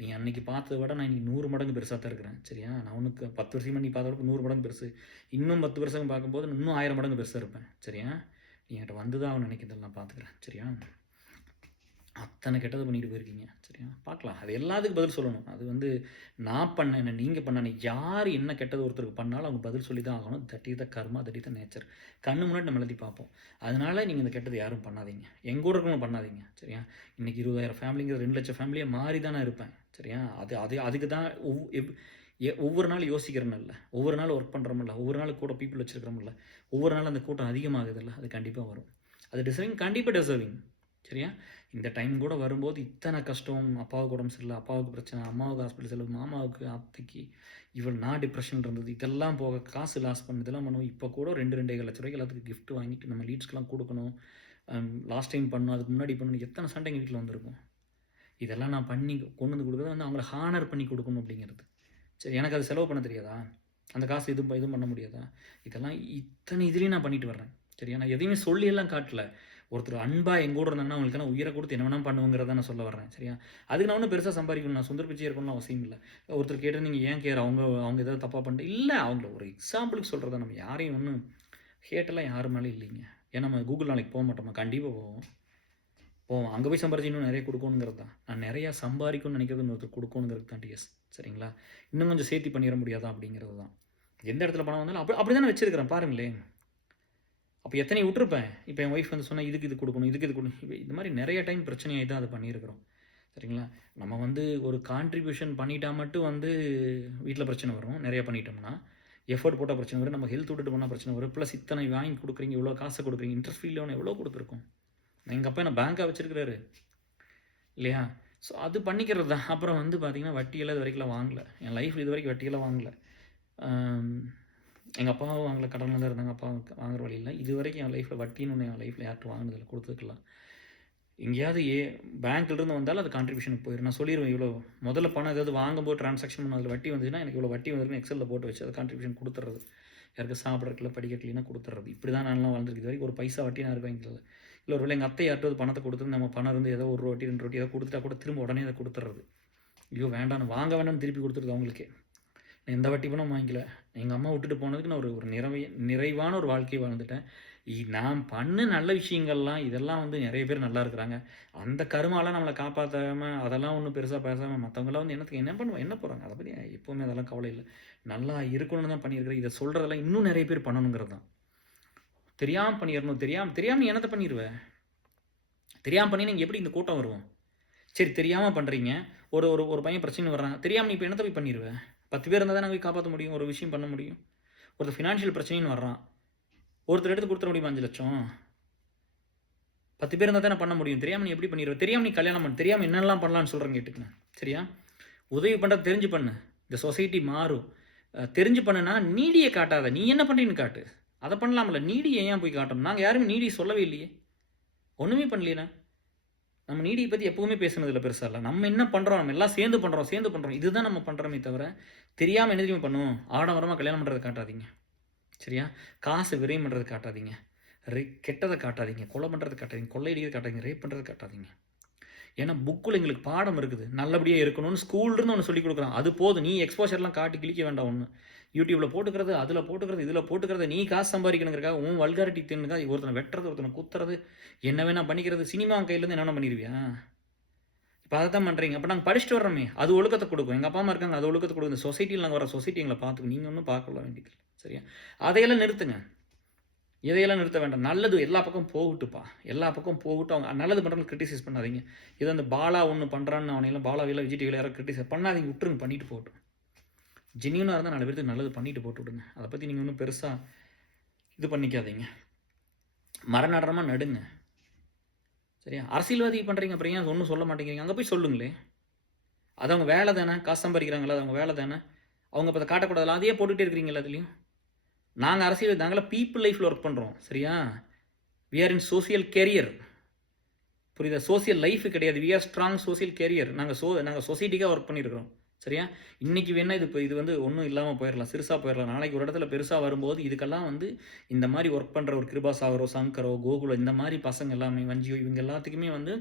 நீ அன்றைக்கி பார்த்ததை விட நான் இன்றைக்கி 100 மடங்கு பெருசாக தான் இருக்கிறேன். சரியா? நான் உனக்கு 10 வருஷமாக நீ பார்த்தவளுக்கு 100 மடங்கு பெருசு. இன்னும் 10 வருஷம் பார்க்கும்போது இன்னும் 1000 மடங்கு பெருசாக இருப்பேன். சரியா? நீ என்கிட்ட வந்து தான் அவன் நினைக்கிறதெல்லாம் நான் பார்த்துக்கிறேன். சரியா? அத்தனை கெட்டது பண்ணிட்டு போயிருக்கீங்க. சரியா? பார்க்கலாம். அது எல்லாத்துக்கும் பதில் சொல்லணும். அது நான் பண்ணேன், என்ன நீங்கள் பண்ணேன், யார் என்ன கெட்டது ஒருத்தருக்கு பண்ணாலும் அவங்க பதில் சொல்லி தான் ஆகணும். That is the karma, that is the nature. கண்ணு முன்னாடி நம்ம எழுதி பார்ப்போம். அதனால் நீங்கள் இந்த கெட்டது யாரும் பண்ணாதீங்க. எங்கூட இருக்கணும் பண்ணாதீங்க. சரியா? இன்றைக்கி 20,000 ஃபேமிலிங்கிற 2 லட்சம் ஃபேமிலியை மாறி தான் நான் இருப்பேன். சரியா? அதுக்கு தான் ஒவ்வொரு நாள் யோசிக்கிறேன்ல, ஒவ்வொரு நாள் ஒர்க் பண்ணுறோமில்ல, ஒவ்வொரு நாள் கூட பீப்புள் வச்சுருக்கிறோமில்ல, ஒவ்வொரு நாள் அந்த கூட்டம் அதிகமாகுதில்ல, அது கண்டிப்பாக வரும். அது டிசர்விங், கண்டிப்பாக டிசர்விங். சரியா? இந்த டைம் கூட வரும்போது இத்தனை கஷ்டம். அப்பாவுக்கு உடம்பு சரியில்லை, அப்பாவுக்கு பிரச்சனை, அம்மாவுக்கு ஹாஸ்பிட்டல் செலவு, மாமாவுக்கு அத்தைக்கு நான் டிப்ரெஷன் இருந்தது. இதெல்லாம் போக காசு லாஸ் பண்ணு, இதெல்லாம் பண்ணுவோம். இப்போ கூட 2-2.5 லட்ச ரூபாய்க்கு எல்லாத்துக்கும் கிஃப்ட் வாங்கிட்டு நம்ம லீட்ஸ்க்கெலாம் கொடுக்கணும். லாஸ்ட் டைம் பண்ணணும், அதுக்கு முன்னாடி பண்ணணும். எத்தனை சண்டை எங்கள் வீட்டில் வந்திருக்கும். இதெல்லாம் நான் பண்ணி கொண்டு வந்து கொடுக்குறது அவங்கள ஹானர் பண்ணி கொடுக்கணும் அப்படிங்கிறது. சரி, எனக்கு அது செலவு பண்ண தெரியாதா? அந்த காசு எதுவும் பண்ண முடியாதா? இதெல்லாம் இத்தனை இதுலேயும் நான் பண்ணிட்டு வர்றேன். சரியா? நான் எதையுமே சொல்லியெல்லாம் காட்டல. ஒருத்தர் அன்பாக எங்கூட இருந்தாங்கன்னா அவங்களுக்கெல்லாம் உயிரை கொடுத்து என்ன வேணால் பண்ணுவோங்கிறத நான் சொல்ல வரேன். சரியா? அதுக்கு நான் ஒன்றும் பெருசாக சம்பாதிக்கணும், நான் சுந்தர் பிச்சை இருக்கணும்னு அவசியம் இல்லை. ஒருத்தர் கேட்டு நீங்கள் ஏன் கேர், அவங்க ஏதாவது தப்பாக பண்ணிட்டு இல்லை. அவங்கள ஒரு எக்ஸாம்பிளுக்கு சொல்கிறத, நம்ம யாரையும் ஒன்றும் ஹேட்டெல்லாம் யாரு மேலே இல்லைங்க. ஏன்னா நம்ம கூகுள் நாளைக்கு போக மாட்டோமா? கண்டிப்பாக போவோம். அங்கே போய் சம்பாரிச்சு இன்னும் நிறைய கொடுக்கணுங்கிறது தான். நான் நிறையா சம்பாதிக்கணும்னு நினைக்கிறது ஒருத்தர் கொடுக்கணுங்கிறது தான் டிஎஸ். சரிங்களா? இன்னும் கொஞ்சம் சேர்த்தி பண்ணிட முடியாதா அப்படிங்கிறது தான். எந்த இடத்துல பணம் வந்தாலும் அப்படி தானே வச்சுருக்கிறேன் பாருங்களேன். அப்போ எத்தனை விட்டுருப்பேன். இப்போ என் ஒய்ஃப் சொன்னால் இதுக்கு இது கொடுக்கணும், இதுக்கு இது கொடுக்கணும். இந்த மாதிரி நிறைய டைம் பிரச்சனையாகி தான் அதை பண்ணியிருக்கிறோம். சரிங்களா? நம்ம ஒரு கான்ட்ரிபியூஷன் பண்ணிட்டா மட்டும் வீட்டில் பிரச்சனை வரும். நிறையா பண்ணிட்டோம்னா எஃபர்ட் போட்டால் பிரச்சனை வரும். நம்ம ஹெல்த் விட்டுட்டு போனால் பிரச்சனை வரும். ப்ளஸ் இத்தனை வாங்கி கொடுக்குறீங்க, இவ்வளோ காசை கொடுக்குறீங்க, இன்ட்ரெஸ்ட் ஃப்ரீ லோன் எவ்வளோ கொடுத்துருக்கோம். எங்கள் அப்பா என்ன பேங்காக வச்சுருக்கிறாரு இல்லையா? ஸோ அது பண்ணிக்கிறது தான். அப்புறம் பார்த்திங்கன்னா வட்டியெல்லாம் இது வரைக்கும் வாங்கலை. என் லைஃப்பில் இது வரைக்கும் வட்டியெல்லாம் வாங்கலை. எங்கள் அப்பாவும் வாங்கலை, கடனில் தான் இருந்தாங்க. அப்பா வாங்குற வழியில் இது வரைக்கும் என் லைஃப்பில் வட்டின்னு ஒன்று என் லைஃப்பில் யார்ட்டும் வாங்கினதில்லை, கொடுத்துருக்கலாம். எங்கேயாவது பேங்க்லேருந்து வந்தாலும் அது கான்ட்ரிபியூஷனுக்கு போயிடும். நான் சொல்லிடுவேன், இவ்வளோ முதல்ல பணம் ஏதாவது வாங்கும்போது ட்ரான்சாக்ஷன் பண்ண அதில் வட்டி வந்துச்சுன்னா எனக்கு இவ்வளோ வட்டி வந்துருக்குன்னு எக்ஸலில் போட்டு வச்சு அது கான்ட்ரிபியூஷன் கொடுத்துறது. யாருக்கு சாப்பிட்றதுல படிக்கட்டுலாம் கொடுத்துறது. இப்படி தான் நான்லாம் வாழ்ந்துருக்கு. இது வரைக்கும் ஒரு பைசா வட்டி நான் இருக்கேன். இல்லை ஒரு வேளை எங்கள் அத்தை யார்ட்டாவது பணத்தை கொடுத்து நம்ம பணம் இருந்து ஏதோ 1 வாட்டி 2 வாட்டி ஏதோ கொடுத்துட்டா கூட திரும்ப உடனே அதை கொடுத்துட்றது. ஐயோ வேண்டாம், வாங்க வேண்டாம்னு திருப்பி கொடுத்துருது அவங்களுக்கே. நான் எந்த வட்டி பணம் வாங்கிக்கல. எங்கள் அம்மா விட்டுட்டு போனதுக்கு நான் ஒரு நிறைவான ஒரு வாழ்க்கையை வாழ்ந்துட்டேன். நான் பண்ண நல்ல விஷயங்கள்லாம் இதெல்லாம் நிறைய பேர் நல்லா இருக்கிறாங்க. அந்த கருமாலாம் நம்மளை காப்பாற்றாமல் அதெல்லாம் ஒன்றும் பெருசாக பேசாமல் மற்றவங்களாம் என்ன பண்ணுவோம், என்ன போகிறாங்க, அதை பற்றி எப்போவுமே அதெல்லாம் கவலை இல்லை. நல்லா இருக்கணும்னு தான் பண்ணியிருக்கிறேன். இதை சொல்கிறதெல்லாம் இன்னும் நிறைய பேர் பண்ணணுங்கிறது தான். தெரியாமல் பண்ணிடணும். தெரியாமல் நீ என்னத்தை பண்ணிடுவேன்? தெரியாமல் பண்ணி நீங்கள் எப்படி இந்த கூட்டம் வருவோம்? சரி, தெரியாமல் பண்ணுறீங்க. ஒரு பையன் பிரச்சனை வர்றாங்க, தெரியாமல் நீ இப்போ என்னத்தை போய் பண்ணிடுவேன்? 10 பேர் இருந்தால் தான் போய் காப்பாற்ற முடியும், ஒரு விஷயம் பண்ண முடியும். ஒருத்தர் ஃபினான்ஷியல் பிரச்சனைன்னு வர்றான், ஒருத்தர் எடுத்து கொடுத்துட முடியுமா 5 லட்சம்? 10 பேர் இருந்தால் தானே பண்ண முடியும். தெரியாமல் நீ எப்படி பண்ணிடுவேன்? தெரியாமல் நீ கல்யாணம் பண்ணு, தெரியாமல் என்னெல்லாம் பண்ணலான்னு சொல்கிறேன் கேட்டுக்கணும். சரியா? உதவி பண்ணுறது தெரிஞ்சு பண்ணு. இந்த சொசைட்டி மாறும். தெரிஞ்சு பண்ணுனா நீடியை காட்டாத, நீ என்ன பண்ணுறீன்னு காட்டு. அதை பண்ணலாம்ல, நீடியை ஏன் போய் காட்டணும்? நாங்கள் யாருமே நீடி சொல்லவே இல்லையே, ஒன்றுமே பண்ணலையே. நம்ம நீடியை பற்றி எப்போவுமே பேசுனதில்ல பெருசாக இல்லை. நம்ம என்ன பண்ணுறோம், நம்ம எல்லாம் சேர்ந்து பண்ணுறோம், இதுதான் நம்ம பண்ணுறோமே தவிர தெரியாமல் என்ன தெரியுமா பண்ணுவோம், ஆடம்பரமாக கல்யாணம் பண்ணுறதை காட்டாதீங்க, சரியா? காசு விரயம் பண்ணுறது காட்டாதீங்க, கெட்டதை காட்டாதீங்க, கொலை பண்ணுறது காட்டாதீங்க, கொள்ளையடிக்கிறது காட்டாதீங்க, ரேப் பண்ணுறது காட்டாதீங்க. ஏன்னா புக்கில் எங்களுக்கு பாடம் இருக்குது, நல்லபடியாக இருக்கணும்னு ஸ்கூல்லேருந்து ஒன்று சொல்லி கொடுக்குறான். அது போதும், நீ எக்ஸ்போஷர்லாம் காட்டி கிழிக்க வேண்டாம். ஒன்று யூடியூப்பில் போட்டுக்கிறது, அதில் போட்டுக்கிறது, இதில் போட்டுக்கிறது, நீ காசு சம்பாதிக்கணுங்கிறக்காக உன் வல்காரிட்டி தின்னுக்கா ஒருத்தனை வெட்டுறது, ஒருத்தனை குத்துறது, என்ன வேணா பண்ணிக்கிறது, சினிமா கையிலேருந்து என்னென்ன பண்ணிடுவியா? இப்போ அதை தான் பண்ணுறீங்க. அப்போ நாங்கள் படிச்சுட்டு வர்றோமே, அது ஒழுக்கத்தை கொடுக்கும். எங்கள் அப்பா அம்மா இருக்காங்க, அது ஒழுக்கத்தை கொடுக்கும். இந்த சொசைட்டியில் நாங்கள் வர சொசைட்டி எங்களை பார்த்துக்கணும், நீங்கள் ஒன்றும் பார்க்கல வேண்டியது, சரியா? அதையெல்லாம் நிறுத்துங்க, இதையெல்லாம் நிறுத்த வேண்டாம். நல்லது எல்லா பக்கம் போகட்டுப்பா, எல்லா பக்கம் போகட்டும். அவங்க நல்லது பண்ணுறவங்க கிரிட்டிசைஸ் பண்ணாதீங்க. இதை அந்த பாலா ஒன்று பண்ணுறான்னு அவனையெல்லாம் பாலாவையெல்லாம் விஜய் டிவியில் யாரும் கிரிட்டிசைஸ் பண்ணாதீங்க, விட்டுருங்க, பண்ணிட்டு போகட்டும். ஜென்யூனாக இருந்தால் 4 பேருக்கு நல்லது பண்ணிட்டு போட்டு விடுங்க. அதை பற்றி நீங்கள் ஒன்றும் பெருசாக இது பண்ணிக்காதீங்க. மரநடரமாக நடுங்க, சரியா? அரசியல்வாதி பண்ணுறீங்க, அப்புறம் ஏன் ஒன்றும் சொல்ல மாட்டேங்கிறீங்க? அங்கே போய் சொல்லுங்களே, அது அவங்க வேலை தானே, காசு சம்பாதிக்கிறாங்களா, அது அவங்க வேலை தானே. அவங்க இப்போ அதை காட்டக்கூடாது, அதையே போட்டுகிட்டே இருக்கிறீங்களா? அதுலேயும் நாங்கள் அரசியல், நாங்களாம் பீப்புள் லைஃப்பில் ஒர்க் பண்ணுறோம், சரியா? We are in social career, புரியுதா? சோசியல் லைஃப் கிடையாது, we are strong social career. நாங்கள் சொசைட்டிக்காக ஒர்க் பண்ணியிருக்கிறோம், சரியா? இன்றைக்கி வேணால் இது வந்து ஒன்றும் இல்லாமல் போயிடலாம், சிறுசாக போயிடலாம். நாளைக்கு ஒரு இடத்துல பெருசாக வரும்போது இதுக்கெல்லாம் வந்து இந்த மாதிரி ஒர்க் பண்ணுற ஒரு கிருபா சாகரோ, சங்கரோ, கோகுலோ, இந்த மாதிரி பசங்க எல்லாமே, வஞ்சியோ, இவங்க எல்லாத்துக்குமே வந்து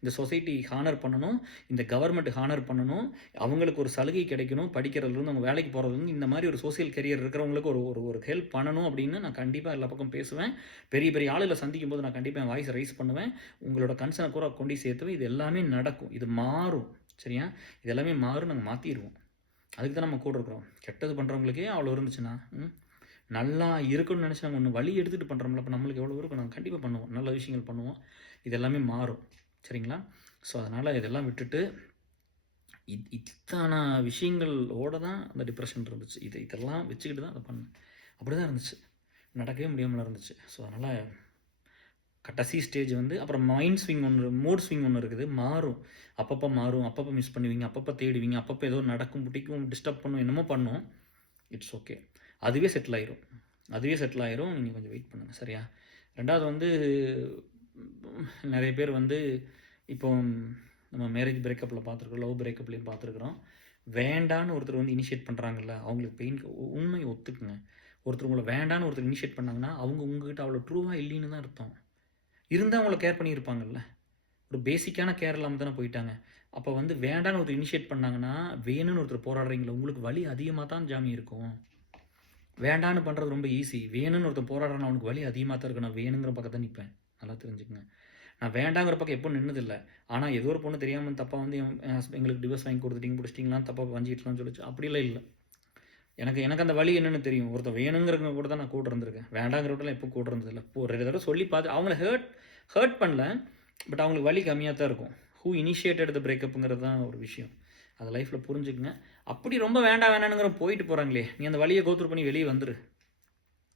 இந்த சொசைட்டி ஹானர் பண்ணணும், இந்த கவர்மெண்ட் ஹானர் பண்ணணும், அவங்களுக்கு ஒரு சலுகை கிடைக்கணும், படிக்கிறதுலேருந்து அவங்க வேலைக்கு போகிறதுலேருந்து, இந்த மாதிரி ஒரு சோசியல் கரியர் இருக்கிறவங்களுக்கு ஒரு ஹெல்ப் பண்ணணும் அப்படின்னு நான் கண்டிப்பாக எல்லா பக்கம் பேசுவேன். பெரிய பெரிய ஆளுகளை சந்திக்கும் போது நான் கண்டிப்பாக என் வாய்ஸ் ரைஸ் பண்ணுவேன், உங்களோட கன்சர்னை கூட கொண்டு சேர்த்துவேன். இது எல்லாமே நடக்கும், இது மாறும், சரியா? இது எல்லாமே மாறும், நாங்கள் மாற்றிடுவோம். அதுக்கு தான் நம்ம கூட இருக்கிறோம். கெட்டது பண்ணுறவங்களுக்கே அவ்வளோ இருந்துச்சுன்னா, நல்லா இருக்கணும்னு நினச்சி நாங்கள் ஒன்று வழி எடுத்துகிட்டு பண்ணுறோம்ல, அப்போ நம்மளுக்கு எவ்வளோ இருக்கும், நாங்கள் கண்டிப்பாக பண்ணுவோம், நல்ல விஷயங்கள் பண்ணுவோம். இது எல்லாமே மாறும், சரிங்களா? ஸோ அதனால் இதெல்லாம் விட்டுட்டு இத்தனை விஷயங்களோட தான் அந்த டிப்ரெஷன் இருந்துச்சு. இதெல்லாம் வச்சுக்கிட்டு தான் அதை பண்ணேன். அப்படி தான் இருந்துச்சு, நடக்கவே முடியாமல் இருந்துச்சு. ஸோ அதனால் கடைசி ஸ்டேஜ் வந்து அப்புறம் மைண்ட் ஸ்விங் ஒன்று, மூட் ஸ்விங் ஒன்று இருக்குது, மாறும், அப்பப்போ மாறும், அப்பப்போ மிஸ் பண்ணுவீங்க, அப்பப்போ தேடுவீங்க, அப்பப்போ ஏதோ நடக்கும், பிடிக்கும், டிஸ்டர்ப் பண்ணும், என்னமோ பண்ணும். இட்ஸ் ஓகே, அதுவே செட்டில் ஆயிரும். நீங்கள் கொஞ்சம் வெயிட் பண்ணுங்கள், சரியா? ரெண்டாவது வந்து நிறைய பேர் வந்து இப்போ நம்ம மேரேஜ் பிரேக்கப்பில் பார்த்துருக்கோம், லவ் பிரேக்கப்லேயும் பார்த்துருக்குறோம். வேண்டான்னு ஒருத்தர் வந்து இனிஷியேட் பண்ணுறாங்கல்ல, அவங்களுக்கு பெயின் உண்மையை ஒத்துக்குங்க. ஒருத்தர் உங்களை வேண்டான்னு ஒருத்தர் இனிஷியேட் பண்ணாங்கன்னா அவங்க உங்ககிட்ட அவ்வளோ ட்ரூவாக இல்லைன்னு தான் அர்த்தம். இருந்தால் அவங்கள கேர் பண்ணியிருப்பாங்கல்ல, ஒரு பேசிக்கான கேர் இல்லாமல் தானே போயிட்டாங்க. அப்போ வந்து வேண்டான்னு ஒருத்தர் இனிஷியேட் பண்ணாங்கன்னா, வேணும்னு ஒருத்தர் போராடுறீங்களா, உங்களுக்கு வலி அதிகமாக தான் ஜாமி இருக்கும். வேண்டான்னு பண்ணுறது ரொம்ப ஈஸி, வேணும்னு ஒருத்தர் போராடுறான்னா அவனுக்கு வலி அதிகமாக தான் இருக்கும். நான் வேணுங்கிற பக்கம் தான் நிற்பேன், நல்லா தெரிஞ்சுக்கங்க. நான் வேண்டாங்கிற பக்கம் எப்போ நின்னதில்லை. ஆனால் ஏதோ ஒரு பொண்ணு தெரியாமல் தப்பாக வந்து எங்களுக்கு டிவோர்ஸ் வாங்கி கொடுத்துட்டீங்க, பிடிச்சிட்டிங்களாம், தப்பாக வஞ்சிக்கிட்டலாம்னு சொல்லிச்சு, அப்படிலாம் இல்லை. எனக்கு அந்த வழி என்னென்னு தெரியும். ஒருத்தர் வேணுங்கிறவங்க கூட தான் நான் கூட இருந்திருக்கேன், வேண்டாங்கிறவங்களாம் எப்போ கூட இருந்ததில்லை. ஒரு தடவை சொல்லி பார்த்து அவங்கள ஹர்ட் பண்ணல, பட் அவங்களுக்கு வலி கம்மியாக தான் இருக்கும். ஹூ இனிஷியேட்டட் த பிரேக்கப்புங்கிறது தான் ஒரு விஷயம், அதை லைஃப்பில் புரிஞ்சுக்குங்க. அப்படி ரொம்ப வேண்டாங்கிற போயிட்டு போகிறாங்களே, நீ அந்த வழியை கோத்ரூ பண்ணி வெளியே வந்துரு,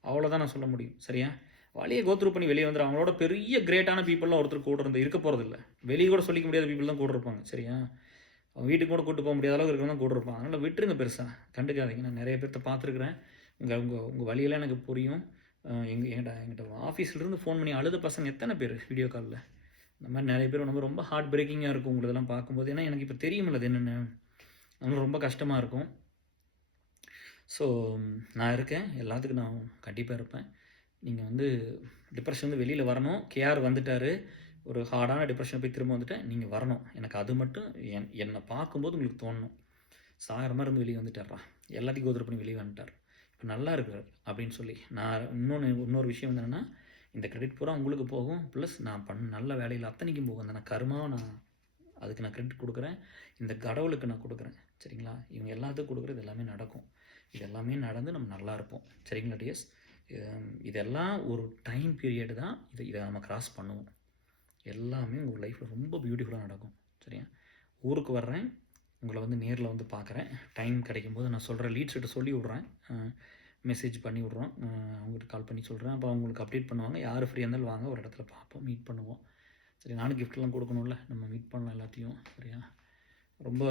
அவ்வளோதான் நான் சொல்ல முடியும், சரியா? வழியை கோத்ரூ பண்ணி வெளியே வந்துடும். அவங்களோட பெரிய கிரேட்டான பீப்புளெலாம் ஒருத்தர் கூட இருக்க போகிறதில்ல, வெளியே கூட சொல்லிக்க முடியாத பீப்புள் தான் கூட இருப்பாங்க, சரியா? அவங்க வீட்டுக்கு கூட கூட்டு போக முடியாத அளவுக்கு இருக்கிறவங்க தான் கூட இருப்பாங்க. அதனால் விட்டுருங்க, பெருசாக கண்டுக்காதீங்க. நான் நிறைய பேர்த்த பார்த்துருக்குறேன், உங்கள் வழியெல்லாம் எனக்கு புரியும். எங்கிட்ட ஆஃபீஸ்லேருந்து ஃபோன் பண்ணி அழுத பசங்க எத்தனை பேர் வீடியோ காலில், இந்த மாதிரி நிறைய பேர் நம்ம ரொம்ப ஹார்ட் பிரேக்கிங்காக இருக்கும் உங்களதெல்லாம் பார்க்கும்போது. ஏன்னா எனக்கு இப்போ தெரியுமில்ல அது என்னென்னு, அதனால் ரொம்ப கஷ்டமாக இருக்கும். ஸோ நான் இருக்கேன், எல்லாத்துக்கும் நான் கண்டிப்பாக இருப்பேன். நீங்கள் வந்து டிப்ரெஷன் வந்து வெளியில் வரணும். கேஆர் வந்துட்டார், ஒரு ஹார்டான டிப்ரெஷனை போய் திரும்ப வந்துட்டேன், நீங்கள் வரணும். எனக்கு அது மட்டும் என்னை பார்க்கும்போது உங்களுக்கு தோணணும், சாகிற மாதிரி இருந்து வெளியே வந்துட்டாரா, எல்லாத்தையும் கோத்ரூ பண்ணி வெளியே வந்துட்டார், இப்போ நல்லா இருக்கிறார் அப்படின்னு சொல்லி. நான் இன்னொரு விஷயம் வந்து என்னென்னா, இந்த கிரெடிட் பூரா உங்களுக்கு போகும், ப்ளஸ் நான் நல்ல வேலையில் அத்தனைக்கும் போகும். அந்த கர்மாவை அதுக்கு நான் கிரெடிட் கொடுக்குறேன், இந்த கடவுளுக்கு நான் கொடுக்குறேன், சரிங்களா? இவங்க எல்லாத்துக்கும் கொடுக்குறது எல்லாமே நடக்கும். இது எல்லாமே நடந்து நம்ம நல்லா இருப்போம், சரிங்களா டியர்ஸ்? இதெல்லாம் ஒரு டைம் பீரியடு தான், இதை நம்ம கிராஸ் பண்ணுவோம். எல்லாமே உங்கள் லைஃப்பில் ரொம்ப பியூட்டிஃபுல்லாக நடக்கும், சரியா? ஊருக்கு வர்றேன், உங்களை வந்து நேரில் வந்து பார்க்குறேன், டைம் கிடைக்கும்போது நான் சொல்கிறேன், லீட்ஸ்கிட்ட சொல்லி விட்றேன், மெசேஜ் பண்ணி விட்றோம், அவங்ககிட்ட கால் பண்ணி சொல்கிறேன். அப்போ அவங்களுக்கு அப்டேட் பண்ணுவாங்க, யார் ஃப்ரீயாக இருந்தாலும் வாங்க, ஒரு இடத்துல பார்ப்போம், மீட் பண்ணுவோம், சரி? நானும் கிஃப்ட்லாம் கொடுக்கணும்ல, நம்ம மீட் பண்ணலாம் எல்லாத்தையும், சரியா? ரொம்ப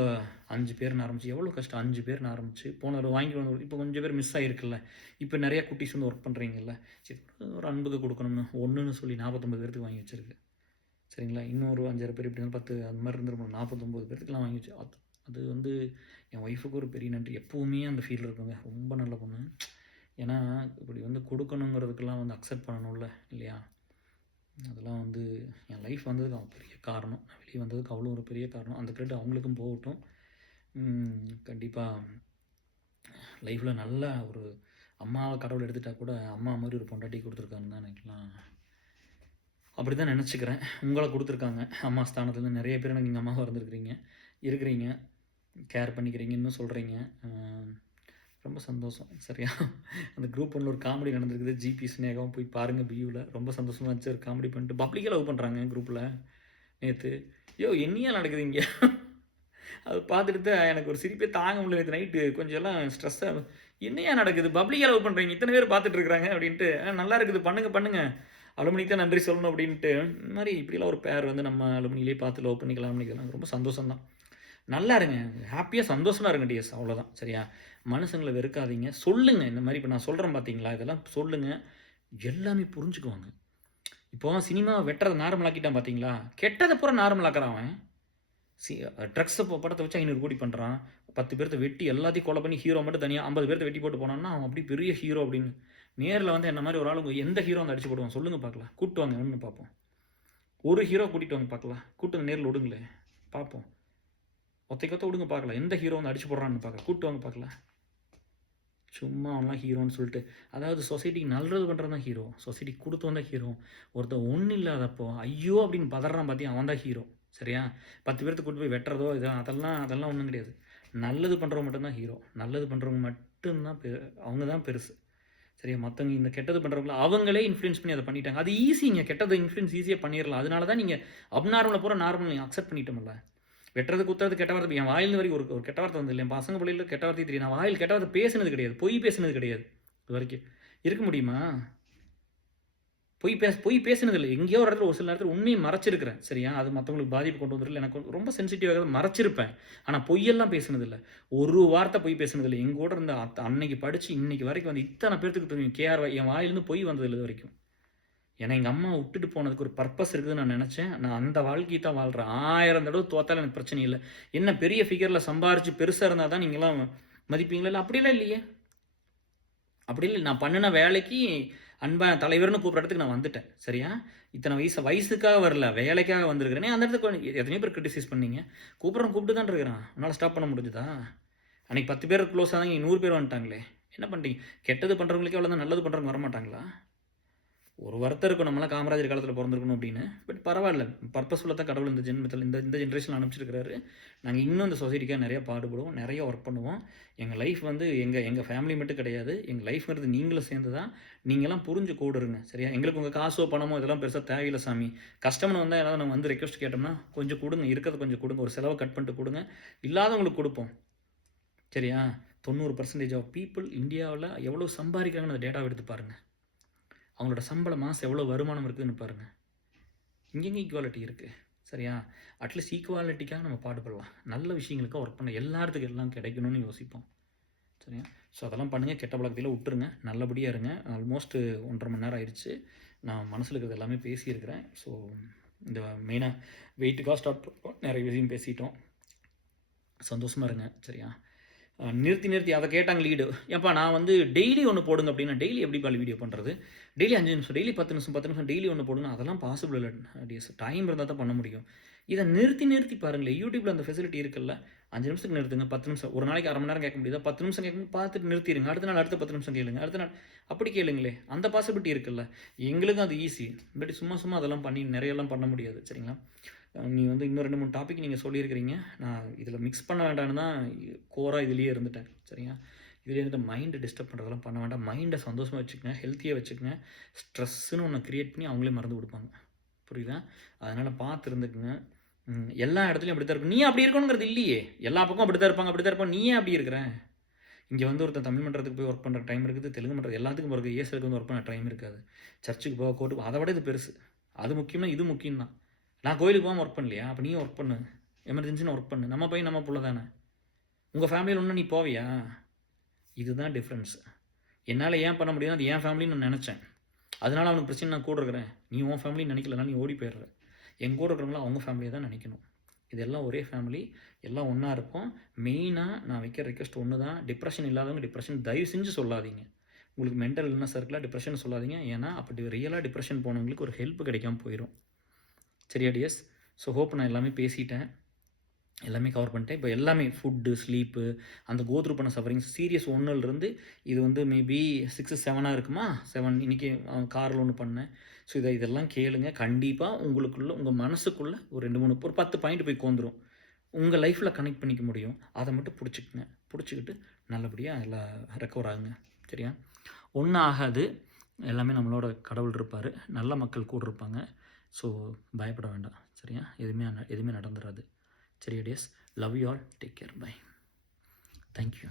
5 பேர்ன்னு ஆரம்பிச்சு எவ்வளோ கஷ்டம் 5 பேர்ன்னு ஆரம்பிச்சு போன தடவை வாங்கிட்டு வந்து இப்போ கொஞ்சம் பேர் மிஸ் ஆகிருக்குல்ல. இப்போ நிறையா குட்டீஸ் வந்து ஒர்க் பண்ணுறீங்கல்ல. சரி ஒரு அன்புக்கு கொடுக்கணும்னு ஒன்றுன்னு சொல்லி 49 பேருக்கு வாங்கி வச்சிருக்கு. சரிங்களா, இன்னொரு 5 பேர் இப்படி 10 அந்த மாதிரி இருந்துருக்கணும். 49 பேர்த்துக்குலாம் வாங்கி வச்சு அது அது வந்து என் ஒய்ஃபுக்கு ஒரு பெரிய நன்றி. எப்போவுமே அந்த ஃபீல் இருக்குங்க. ரொம்ப நல்ல பொண்ணு. ஏன்னா இப்படி வந்து கொடுக்கணுங்கிறதுக்கெல்லாம் வந்து அக்செப்ட் பண்ணணும்ல இல்லையா. அதெல்லாம் வந்து என் லைஃப் வந்ததுக்கு அவன் பெரிய காரணம். நான் வெளியே வந்ததுக்கு அவ்வளோ ஒரு பெரிய காரணம். அந்த கிரெடிட் அவங்களுக்கும் போகட்டும். கண்டிப்பாக லைஃப்பில் நல்ல ஒரு அம்மாவை கடவுள் எடுத்துட்டால் கூட அம்மா மாதிரி ஒரு பொண்டாட்டி கொடுத்துருக்காருன்னு தான் எனக்குலாம் அப்படி தான் நினச்சிக்கிறேன். உங்களை கொடுத்துருக்காங்க அம்மா ஸ்தானத்துலேருந்து. நிறைய பேர் எனக்கு நீங்கள் அம்மாவாக இருக்கிறீங்க, கேர் பண்ணிக்கிறீங்கன்னு சொல்கிறீங்க. ரொம்ப சந்தோஷம். சரியா, அந்த குரூப் ஒன்றில் ஒரு காமெடி நடந்திருக்குது. ஜிபி ஸ்னேகாவும் போய் பாருங்கள் பியூவில். ரொம்ப சந்தோஷமாக இருந்துச்சு. ஒரு காமெடி பண்ணிட்டு பப்ளிக்காக லவ் பண்ணுறாங்க குரூப்பில் நேற்று. என்னையா நடக்குது இங்கே? அது பார்த்துட்டு தான் எனக்கு ஒரு சிரிப்பே தாங்க முடியல. நேற்று நைட்டு கொஞ்சம் எல்லாம் ஸ்ட்ரெஸ்ஸாக என்னையா நடக்குது, பப்ளிக்காக லவ் பண்ணுறீங்க, இத்தனை பேர் பார்த்துட்டு இருக்கிறாங்க அப்படின்ட்டு. நல்லா இருக்குது, பண்ணுங்கள் அலுமினிக்கு தான் நன்றி சொல்லணும் அப்படின்ட்டு. இந்த மாதிரி இப்படிலாம் ஒரு பேர் வந்து நம்ம அலுமினிலே பார்த்து லவ் பண்ணிக்கலாம். ரொம்ப சந்தோஷம்தான். நல்லா இருங்க, ஹாப்பியாக சந்தோஷமாக இருங்க டிஎஸ், அவ்வளோதான். சரியா, மனுஷங்களை வெறுக்காதீங்க. சொல்லுங்கள் இந்த மாதிரி இப்போ நான் சொல்கிறேன் பார்த்தீங்களா, இதெல்லாம் சொல்லுங்கள், எல்லாமே புரிஞ்சுக்குவாங்க. இப்போ சினிமா வெட்டுறதை நார்மலாக்கிட்டான் பார்த்தீங்களா, கெட்டதை பூரா நார்மலாக்குறான் அவன். ட்ரக்ஸை படத்தை வச்சு 500 கோடி பண்ணுறான். 10 பேர்த்த வெட்டி எல்லாத்தையும் கொலை பண்ணி ஹீரோ மட்டும் தனியாக 50 பேர்த்த வெட்டி போட்டு போனான்னா அவன் அப்படி பெரிய ஹீரோ அப்படின்னு. நேரில் வந்து என்ன மாதிரி ஒரு ஆளுங்க எந்த ஹீரோ வந்து அடிச்சு போடுவான் சொல்லுங்கள் பார்க்கலாம். கூப்பிட்டு வாங்க ஒன்று பார்ப்போம். ஒரு ஹீரோ கூட்டிகிட்டு வாங்க பார்க்கலாம். கூப்பிட்டு நேரில் விடுங்களேன் பார்ப்போம். ஒத்தைக்கொத்த விடுங்க பார்க்கலாம். எந்த ஹீரோ வந்து அடிச்சு போடுறான்னு பார்க்கலாம். கூப்பிட்டு வாங்க பார்க்கலாம். சும்மா அவன்லாம் ஹீரோன்னு சொல்லிட்டு, அதாவது சொசைட்டிக்கு நல்லது பண்ணுறது தான் ஹீரோ. சொசைட்டிக்கு கொடுத்து வந்தால் ஹீரோ. ஒருத்தன் ஒன்றும் இல்லாதப்போ ஐயோ அப்படின்னு பதறான் பார்த்தியா, அவன் தான் ஹீரோ. சரியா, 10 பேர்த்து கூட்டு போய் வெட்டுறதோ அதெல்லாம் ஒன்றும் கிடையாது. நல்லது பண்ணுறவங்க மட்டும்தான் ஹீரோ. நல்லது பண்ணுறவங்க மட்டும்தான் அவங்க தான் பெருசு. சரியா, மற்றவங்க இந்த கெட்டது பண்ணுறவங்கள அவங்களே இன்ஃப்ளூயன்ஸ் பண்ணி அதை பண்ணிட்டாங்க. அது ஈஸிங்க, கெட்டது இன்ஃப்ளூயன்ஸ் ஈஸியாக பண்ணிடலாம். அதனால தான் நீங்கள் அப்நார்மலை பூரா நார்மல் நீங்கள் அக்செப்ட் பண்ணிட்டோம்ல. வெட்டுறது குத்துறது கெட்ட வார்த்தை என் வாயில் வரைக்கும் ஒரு கெட்ட வார்த்தை வந்து இல்லை. என் பசங்க பிள்ளைகள் கெட்ட வார்த்தை தெரியும். நான் வாயில் கெட்ட வார்த்தை பேசுனது கிடையாது, பொய் பேசுனது கிடையாது. இது வரைக்கும் இருக்க முடியுமா? பொய் பேசுனது இல்லை. எங்கேயோ ஒரு இடத்துல ஒரு சில நேரத்தில் உண்மையை மறைச்சிருக்கிறேன். சரியா, அது மற்றவங்களுக்கு பாதிப்பு கொண்டு வந்துடல. எனக்கு ரொம்ப சென்சிட்டிவாக மறைச்சிருப்பேன். ஆனால் பொய்யெல்லாம் பேசுனது இல்லை. ஒரு வார்த்தை பொய் பேசுனது இல்லை. எங்கள் கூட இருந்த அன்னைக்கு படித்து இன்னைக்கு வரைக்கும் வந்து இத்தனை பேர்த்துக்கு தெரியும் கேஆர் என் வாயிலிருந்து பொய் வந்தது இல்லை வரைக்கும். ஏன்னா எங்கள் அம்மா விட்டுட்டு போனதுக்கு ஒரு பர்பஸ் இருக்குதுன்னு நான் நினச்சேன். நான் அந்த வாழ்க்கையை தான் வாழ்கிறேன். 1000 தடவை தோத்தாலும் எனக்கு பிரச்சனை இல்லை. என்ன பெரிய ஃபிகரில் சம்பாரிச்சு பெருசாக இருந்தால் தான் நீங்களாம் மதிப்பீங்களா? இல்லை, அப்படிலாம் இல்லையே. அப்படி இல்லை. நான் பண்ணின வேலைக்கு அன்பான தலைவர்னு கூப்பிட்ற இடத்துக்கு நான் வந்துட்டேன். சரியா, இத்தனை வயசுக்காக வரல, வேலைக்காக வந்திருக்கிறேனே. அந்த இடத்துக்கு எத்தனையோ பேர் கிரிட்டிசைஸ் பண்ணீங்க. கூப்பிட்டு தான் இருக்கிறான். உன்னால் ஸ்டாப் பண்ண முடிஞ்சுதா? அன்றைக்கி 10 பேர் க்ளோஸ் ஆனாங்க, 100 பேர் வந்துட்டாங்களே. என்ன பண்ணிட்டீங்க? கெட்டது பண்ணுறவங்களுக்கே அவ்வளோதான், நல்லது பண்ணுறவங்க வரமாட்டாங்களா? ஒரு வருத்தம் இருக்கும், நம்மளாம் காமராஜர் காலத்தில் பிறந்திருக்கணும் அப்படின்னு. பட் பரவாயில்ல, பர்பஸ்ஃபுல்லாக தான் கடவுள் இந்த ஜென்மத்தில் இந்த ஜென்ரேஷனில் அனுப்பிச்சிருக்கிறாரு. நாங்கள் இன்னும் இந்த சொசைட்டிக்காக நிறையா பாடுபடுவோம், நிறைய ஒர்க் பண்ணுவோம். எங்கள் லைஃப் வந்து எங்கள் ஃபேமிலி மட்டும் கிடையாது, எங்கள் லைஃப்ங்கிறது நீங்களும் சேர்ந்து தான். நீங்களாம் புரிஞ்சு கூடுருங்க. சரியா, எங்களுக்கு உங்கள் காசோ பணமோ இதெல்லாம் பெருசாக தேவையில்லை சாமி. கஷ்டம்னு வந்தால் ஏதாவது நம்ம வந்து ரெக்வஸ்ட் கேட்டோம்னா கொஞ்சம் கொடுங்க, இருக்கிறத கொஞ்சம் கொடுங்க, ஒரு செலவை கட் பண்ணிட்டு கொடுங்க, இல்லாதவங்களுக்கு கொடுப்போம். சரியா, 90% ஆஃப் பீப்புள் இந்தியாவில் எவ்வளோ சம்பாதிக்கிறாங்கன்னு அந்த டேட்டாவை எடுத்து பாருங்கள். அவங்களோட சம்பளம் மாதம் எவ்வளோ வருமானம் இருக்குதுன்னு பாருங்கள். இங்கெங்கே ஈக்குவாலிட்டி இருக்குது. சரியா, அட்லீஸ்ட் ஈக்குவாலிட்டிக்காக நம்ம பாடுபடலாம். நல்ல விஷயங்களுக்காக ஒர்க் பண்ண எல்லாத்துக்கும் எல்லாம் கிடைக்கணும்னு யோசிப்போம். சரியா, ஸோ அதெல்லாம் பண்ணுங்கள். கெட்ட பழக்கத்தில் விட்டுருங்க, நல்லபடியாக இருங்க. ஆல்மோஸ்ட் 1.5 மணி நேரம் ஆயிடுச்சு. நான் மனசில் இருக்கிறது எல்லாமே பேசியிருக்கிறேன். ஸோ இந்த மெயினாக வெயிட்டுக்காக ஸ்டார்ட் பண்ணுறோம், நிறைய விஷயம் பேசிட்டோம். சந்தோஷமாக இருங்க. சரியா, நிறுத்தி அதை கேட்டாங்க லீடு. ஏப்பா நான் வந்து டெய்லி ஒன்று போடுங்க அப்படின்னா, டெய்லி எப்படிப்பா வீடியோ பண்ணுறது? டெய்லி 5 நிமிஷம், டெய்லி 10 நிமிஷம் டெய்லி ஒன்று போடுங்க. அதெல்லாம் பாசிபிள் இல்லை டிஎஸ். டைம் இருந்தால் தான் பண்ண முடியும். இதை நிறுத்தி பாருங்களேன். யூடியூப்பில் அந்த ஃபெசிலிட்டி இருக்குல்ல, 5 நிமிஷத்துக்கு நிறுத்துங்க, 10 நிமிஷம். ஒரு நாளைக்கு 1/2 மணி நேரம் கேட்க முடியுதா? 10 நிமிஷம் கேட்கும்போது பார்த்துட்டு நிறுத்திடுங்க. அடுத்த நாள் அடுத்த 10 நிமிஷம் கேளுங்க, அடுத்த நாள் அப்படி கேளுங்களே. அந்த பாசிபிலிட்டி இருக்குல்ல. எங்களுக்கும் அது ஈஸி. பட் சும்மா அதெல்லாம் பண்ணி நிறையெல்லாம் பண்ண முடியாது. சரிங்களா, நீ வந்து இன்னும் 2-3 டாபிக் நீங்கள் சொல்லியிருக்கிறீங்க. நான் இதில் மிக்ஸ் பண்ண வேண்டாம்னு தான் கோராக இதுலேயே இருந்துட்டேன். சரியா, இதுலேயே இருந்துட்டு மைண்டை டிஸ்டர்ப் பண்ணுறதெல்லாம் பண்ண வேண்டாம். மைண்டை சந்தோஷமாக வச்சுக்கங்க, ஹெல்த்தியாக வச்சுக்கங்க. ஸ்ட்ரெஸ்ஸுன்னு ஒன்று க்ரியேட் பண்ணி அவங்களே மறந்து கொடுப்பாங்க. புரியுதா? அதனால் பார்த்து இருந்துக்குங்க. எல்லா இடத்துலையும் அப்படி தான் இருக்கும். நீ அப்படி இருக்கணுங்கிறது இல்லையே. எல்லா பக்கம் அப்படி தான் இருப்பாங்க. நீ ஏன் அப்படி இருக்கிற? இங்கே வந்து ஒருத்தன் தமிழ் மன்றத்துக்கு போய் ஒர்க் பண்ணுற டைம் இருக்குது, தெலுங்கு மன்றம் எல்லாத்துக்கும் போகிறது, ஏசுக்கு வந்து ஒர்க் பண்ண டைம் இருக்காது, சர்ச்சுக்கு போக கோர்ட்டுக்கு, அதை விட இது பெருசு. அது முக்கியம்னா இது முக்கியம் தான். நான் கோயிலுக்கு போகாமல் ஒர்க் பண்ணலையா? அப்போ நீயும் ஒர்க் பண்ணு. எமர்ஜென்சின்னு ஒர்க் பண்ணு. நம்ம பையன் நம்ம புள்ள தானே. உங்கள் ஃபேமிலியில் ஒன்று நீ போவியா? இதுதான் டிஃப்ரென்ஸ். என்னால் ஏன் பண்ண முடியாது, அது என் ஃபேமிலின்னு நான் நினச்சேன். அதனால் அவனுக்கு பிரச்சனை, நான் கூட இருக்கிறேன். நீ உன் ஃபேமிலின்னு நினைக்கலனா நீ ஓடி போயிடுற. என் கூட இருக்கிறவங்களும் அவங்க ஃபேமிலியை தான் நினைக்கணும். இதெல்லாம் ஒரே ஃபேமிலி, எல்லாம் ஒன்றா இருப்போம். மெயினாக நான் வைக்கிற ரிக்வெஸ்ட் ஒன்று தான், டிப்ரெஷன் இல்லாதவங்க டிப்ரெஷன் தயவு செஞ்சு சொல்லாதீங்க. உங்களுக்கு மென்டல் இல்னஸ் இருக்கலாம், டிப்ரெஷன் சொல்லாதீங்க. ஏன்னா அப்படி ரியலாக டிப்ரெஷன் போனவங்களுக்கு ஒரு ஹெல்ப் கிடைக்காம போயிடும். சரியா டியர்ஸ்? ஸோ ஹோப் நான் எல்லாமே பேசிட்டேன், எல்லாமே கவர் பண்ணிட்டேன். இப்போ எல்லாமே ஃபுட்டு, ஸ்லீப்பு, அந்த கோத்ரூ பண்ண சஃபரிங்ஸ் சீரியஸ் 1லேருந்து இது வந்து மேபி 6, 7 இருக்குமா? 7 இன்றைக்கி காரில் ஒன்று பண்ணேன். ஸோ இதெல்லாம் கேளுங்க. கண்டிப்பாக உங்களுக்குள்ள, உங்கள் மனசுக்குள்ளே ஒரு 2, 3 ஒரு 10 பாயிண்ட் போய் கோந்துரும். உங்கள் லைஃப்பில் கனெக்ட் பண்ணிக்க முடியும். அதை மட்டும் பிடிச்சிக்குங்க. பிடிச்சிக்கிட்டு நல்லபடியாக எல்லாம் ரெக்கவர் ஆகுங்க. சரியா? ஒன்றும் ஆகாது. எல்லாமே நம்மளோட கடவுள் இருப்பார். நல்ல மக்கள் கூட இருப்பாங்க. ஸோ பயப்பட வேண்டாம். சரியா? எதுவுமே நடந்துடாது. சரியா dears? Love you all. Take care. Bye. Thank you.